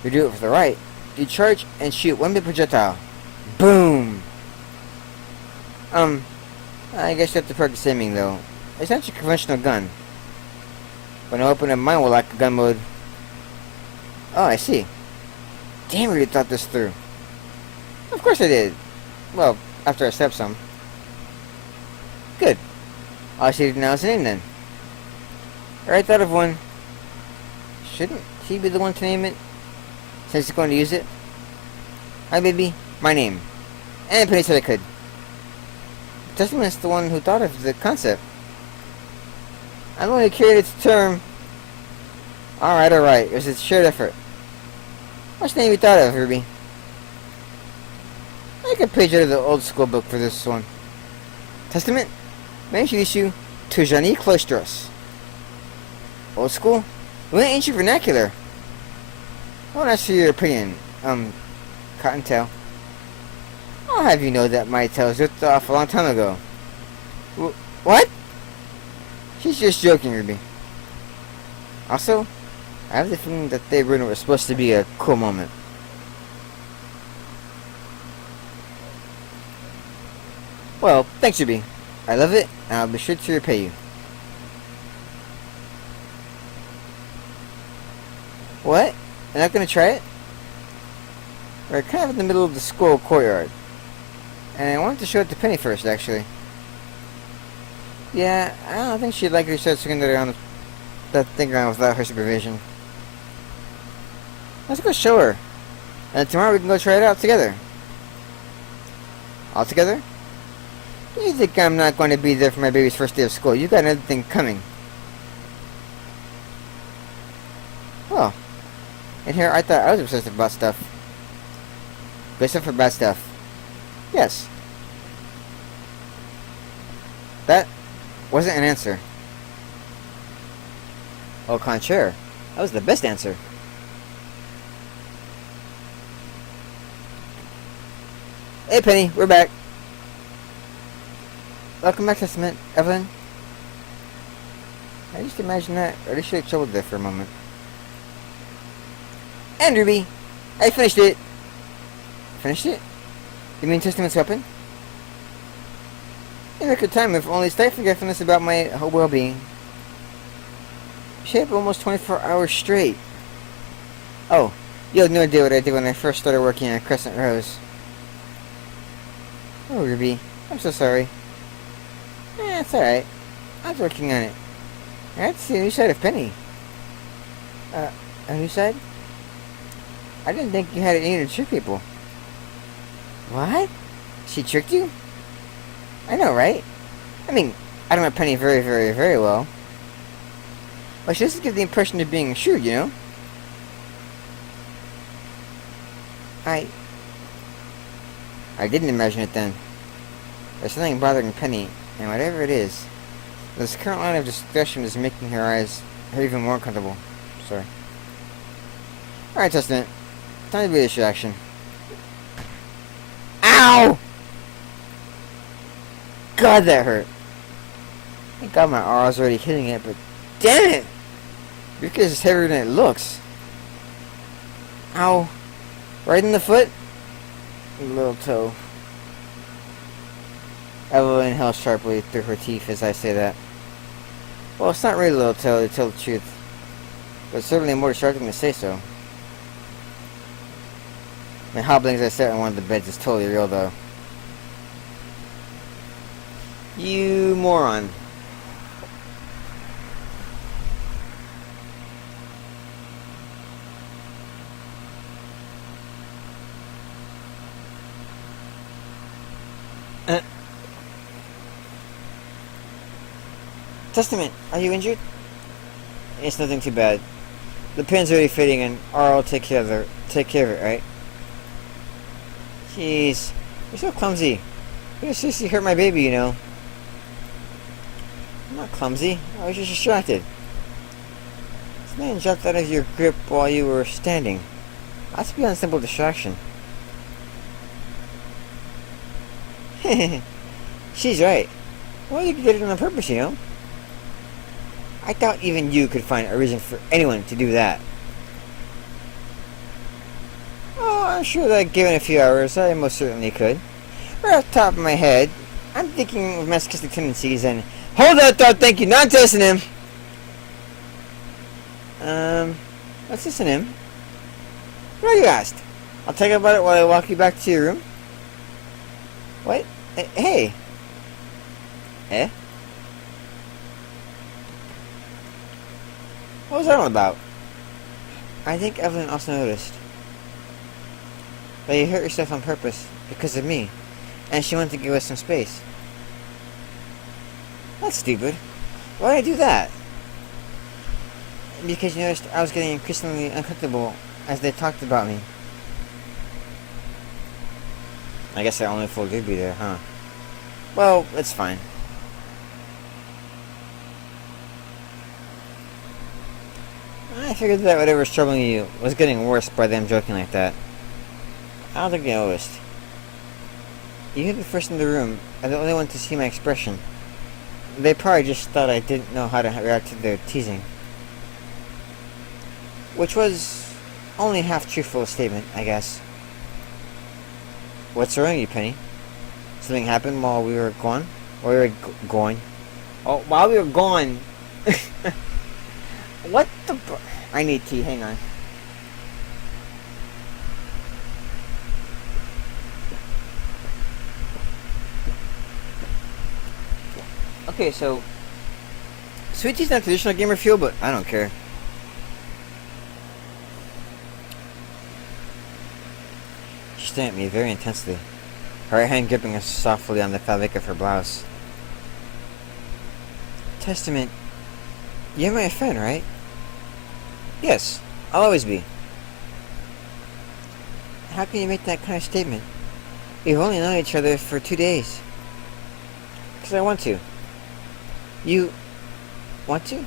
If you do it with the right, you charge and shoot one big projectile. Boom! I guess you have to practice aiming though. It's not your conventional gun. When I open up mine will lack gun mode. Oh, I see. Damn, I really thought this through. Of course I did. Well, after I stepped some. Good. All I see now is the name then. I thought of one. Shouldn't he be the one to name it? Since he's going to use it? Hi baby, my name. And Penny said I could. Testament's the one who thought of the concept. I'm the one who created the term. Alright. It was a shared effort. What's name you thought of, Ruby? I got a page out of the old school book for this one. Testament? May I introduce you to Jani Cloistros. Old school? We went ancient vernacular. I won't ask for your opinion, Cottontail. I'll have you know that my tail was ripped off a long time ago. What? She's just joking, Ruby. Also, I have the feeling that they ruined what was supposed to be a cool moment. Well, thanks, Ruby. I love it, and I'll be sure to repay you. What? You're not gonna try it? We're kind of in the middle of the school courtyard. And I wanted to show it to Penny first, actually. Yeah, I don't think she'd like to start swinging around that thing around without her supervision. Let's go show her. And tomorrow we can go try it out together. All together? You think I'm not going to be there for my baby's first day of school? You got another thing coming. Well, in here I thought I was obsessed about stuff. Good stuff or bad stuff? Yes. That wasn't an answer. Au contraire, that was the best answer. Hey Penny, we're back. Welcome back, Testament. Evelyn? I just imagine that. I really should have chilled there for a moment. And Ruby! I finished it! Finished it? You mean Testament's weapon? In record time, if only slight forgetfulness about my well-being. Shape almost 24 hours straight. Oh, you have no idea what I did when I first started working at Crescent Rose. Oh, Ruby, I'm so sorry. It's alright. I was working on it. I had to see a new side of Penny. A new side? I didn't think you had it in you to trick people. What? She tricked you? I know, right? I mean, I don't know Penny very, very, very well. But she doesn't give the impression of being shrewd, you know? I didn't imagine it then. There's something bothering Penny, and whatever it is, this current line of discussion is making her even more uncomfortable. Sorry. Alright, Testament. Time to be a distraction. Ow! God, that hurt. Thank God my R was already hitting it, but damn it! Your kid is heavier than it looks. Ow. Right in the foot? Little toe. Evelyn inhales sharply through her teeth as I say that. Well, it's not really a little toe, to tell the truth. But it's certainly more distracting to say so. My hobbling as I sat on one of the beds is totally real, though. You moron. Testament, are you injured? It's nothing too bad. The pin's already fitting and I'll take care of it, right? Jeez, you're so clumsy. You seriously hurt my baby, you know. I'm not clumsy. I was just distracted. This man jumped out of your grip while you were standing. That's beyond simple distraction. She's right. Well, you did it on purpose, you know. I doubt even you could find a reason for anyone to do that. Oh, I'm sure that given a few hours, I most certainly could. Right off the top of my head, I'm thinking of masochistic tendencies and... Hold that thought, thank you, not testing him! What's this in him? What are you asked? I'll tell you about it while I walk you back to your room. What? Hey! Eh? What was that all about? I think Evelyn also noticed that you hurt yourself on purpose because of me, and she wanted to give us some space. That's stupid. Why did I do that? Because you noticed I was getting increasingly uncomfortable as they talked about me. I guess I only fooled Ruby there, huh? Well, it's fine. I figured that whatever was troubling you was getting worse by them joking like that. I don't think they noticed. You were the first in the room, and the only one to see my expression. They probably just thought I didn't know how to react to their teasing. Which was only half truthful statement, I guess. What's wrong with you, Penny? Something happened while we were gone? While we were going? Oh, while we were gone. What the... I need tea, hang on. Okay, so... Sweet tea's not traditional gamer fuel, but I don't care. She stared at me very intensely, her right hand gripping softly on the fabric of her blouse. Testament, you're my friend, right? Yes, I'll always be. How can you make that kind of statement? We've only known each other for 2 days. Because I want to. You... want to?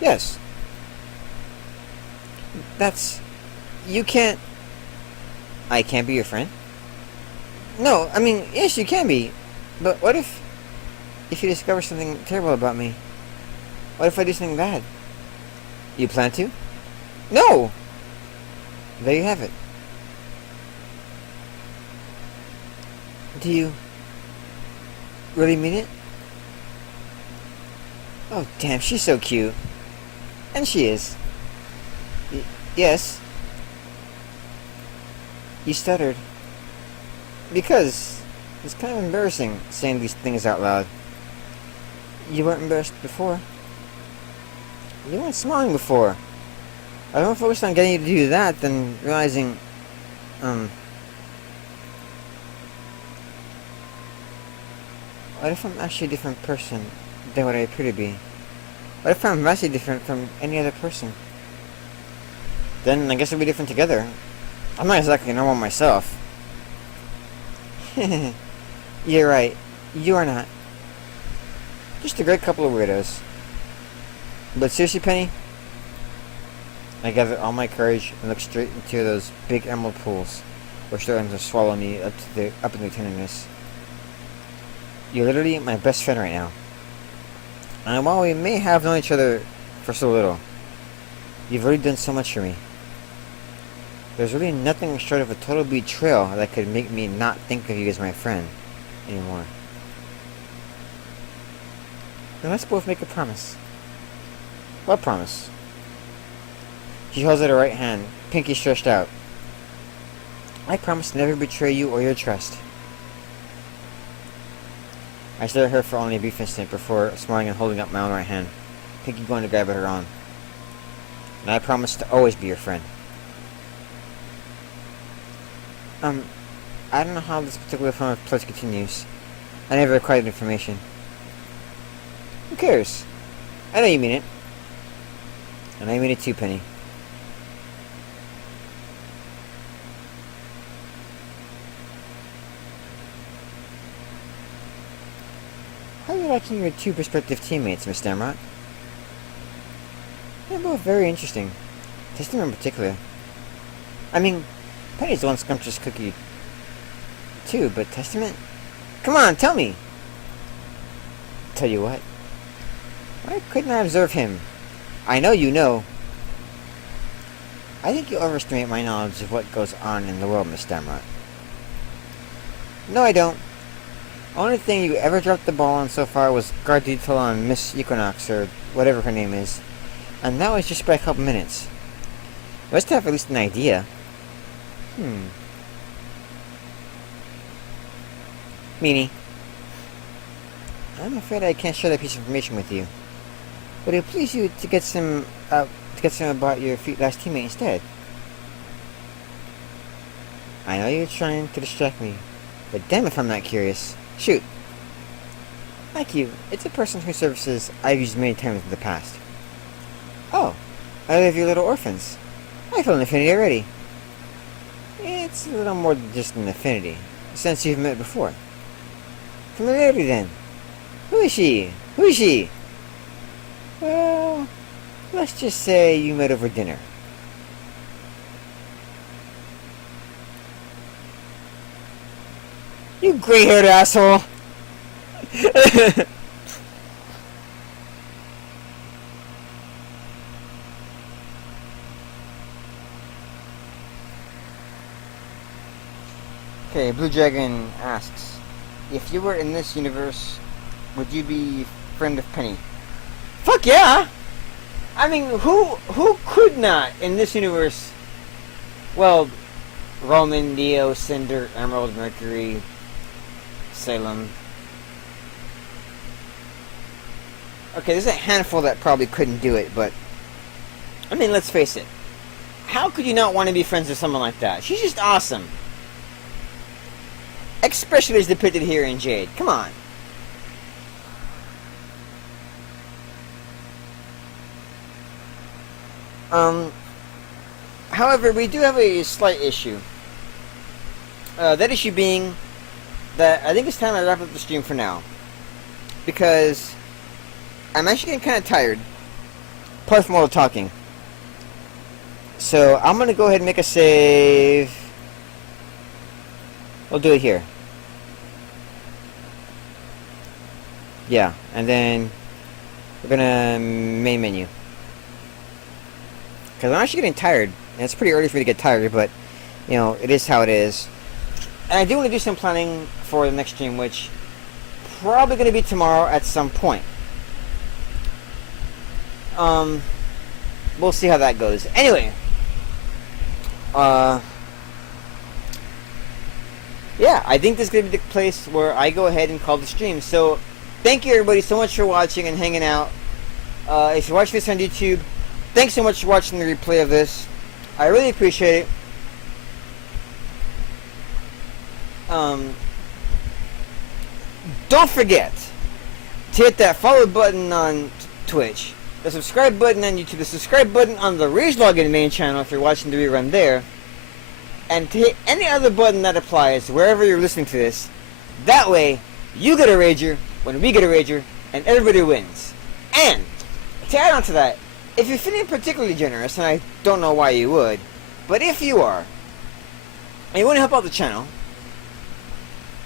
Yes. That's... You can't... I can't be your friend? No, I mean, yes, you can be. But what if... If you discover something terrible about me? What if I do something bad? You plan to? No! There you have it. Do you... really mean it? Oh, damn, she's so cute. And she is. Yes. You stuttered. Because it's kind of embarrassing saying these things out loud. You weren't embarrassed before. You weren't smiling before. I don't focus on getting you to do that than realizing, what if I'm actually a different person than what I appear to be? What if I'm vastly different from any other person? Then I guess we'll be different together. I'm not exactly normal myself. You're right. You are not. Just a great couple of weirdos. But seriously, Penny? I gathered all my courage and looked straight into those big emerald pools, which threatened to swallow me up in their tenderness. You're literally my best friend right now. And while we may have known each other for so little, you've already done so much for me. There's really nothing short of a total betrayal that could make me not think of you as my friend anymore. Now let's both make a promise. What promise? She holds out her right hand, pinky stretched out. I promise to never betray you or your trust. I stared at her for only a brief instant before smiling and holding up my own right hand, pinky going to grab at her own. And I promise to always be your friend. I don't know how this particular form of pledge continues. I never acquired information. Who cares? I know you mean it. And I mean it too, Penny. How are you liking your two prospective teammates, Miss Damrot? They're both very interesting. Testament in particular. I mean, Penny's the one scrumptious cookie too, but Testament? Come on, tell me. Tell you what. Why couldn't I observe him? I know you know. I think you overestimate my knowledge of what goes on in the world, Miss Damrot. No, I don't. Only thing you ever dropped the ball on so far was guard detail on Miss Equinox, or whatever her name is. And that was just by a couple minutes. You must have at least an idea. Meanie. I'm afraid I can't share that piece of information with you. Would it please you to get some about your last teammate instead? I know you're trying to distract me, but damn if I'm not curious. Shoot. Like you, it's a person whose services I've used many times in the past. Oh, I love you little orphans. I feel an affinity already. It's a little more than just an affinity, since you've met before. Familiarity then. Who is she? Who is she? Well, let's just say you met over dinner. You gray-haired asshole! Okay, Blue Dragon asks, if you were in this universe, would you be friend of Penny? Fuck yeah! I mean, who could not in this universe? Well, Roman, Neo, Cinder, Emerald, Mercury, Salem. Okay, there's a handful that probably couldn't do it, but I mean, let's face it. How could you not want to be friends with someone like that? She's just awesome. Especially as depicted here in Jade. Come on. However, we do have a slight issue. That issue being that I think it's time I wrap up the stream for now. Because I'm actually getting kind of tired. Apart from all the talking. So I'm going to go ahead and make a save. We'll do it here. Yeah, and then we're gonna main menu. Because I'm actually getting tired. And it's pretty early for me to get tired, but, you know, it is how it is. And I do want to do some planning for the next stream, which probably going to be tomorrow at some point. We'll see how that goes. Anyway. Yeah, I think this is going to be the place where I go ahead and call the stream. So, thank you everybody so much for watching and hanging out. If you're watching this on YouTube, thanks so much for watching the replay of this. I really appreciate it. Don't forget to hit that follow button on Twitch, the subscribe button on YouTube, the subscribe button on the RAGELogin main channel if you're watching the rerun there, and to hit any other button that applies wherever you're listening to this. That way, you get a rager when we get a rager, and everybody wins. And to add on to that, if you're feeling particularly generous, and I don't know why you would, but if you are, and you want to help out the channel,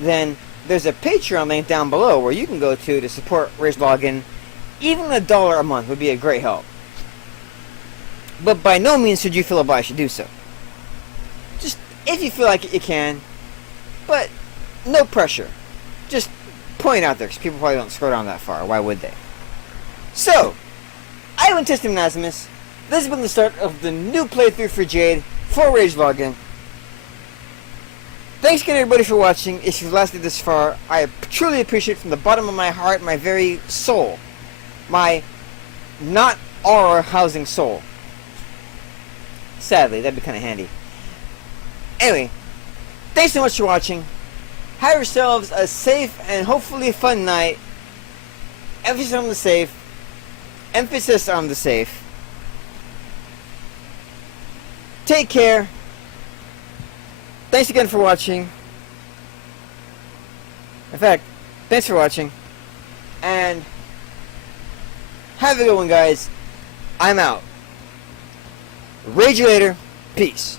then there's a Patreon link down below where you can go to support RAGELogin. Even $1 a month would be a great help. But by no means should you feel obliged to do so. Just if you feel like it, you can, but no pressure. Just point it out there, because people probably don't scroll down that far. Why would they? So, I've been Testing Nazimus. This has been the start of the new playthrough for Jade for RAGELogin. Thanks again everybody for watching. If you've lasted this far, I truly appreciate it from the bottom of my heart, my very soul. My not aura housing soul. Sadly, that'd be kind of handy. Anyway, thanks so much for watching. Have yourselves a safe and hopefully fun night. Emphasis on the safe. Emphasis on the safe. Take care. Thanks again for watching. In fact, thanks for watching. And have a good one, guys. I'm out. Rage you later. Peace.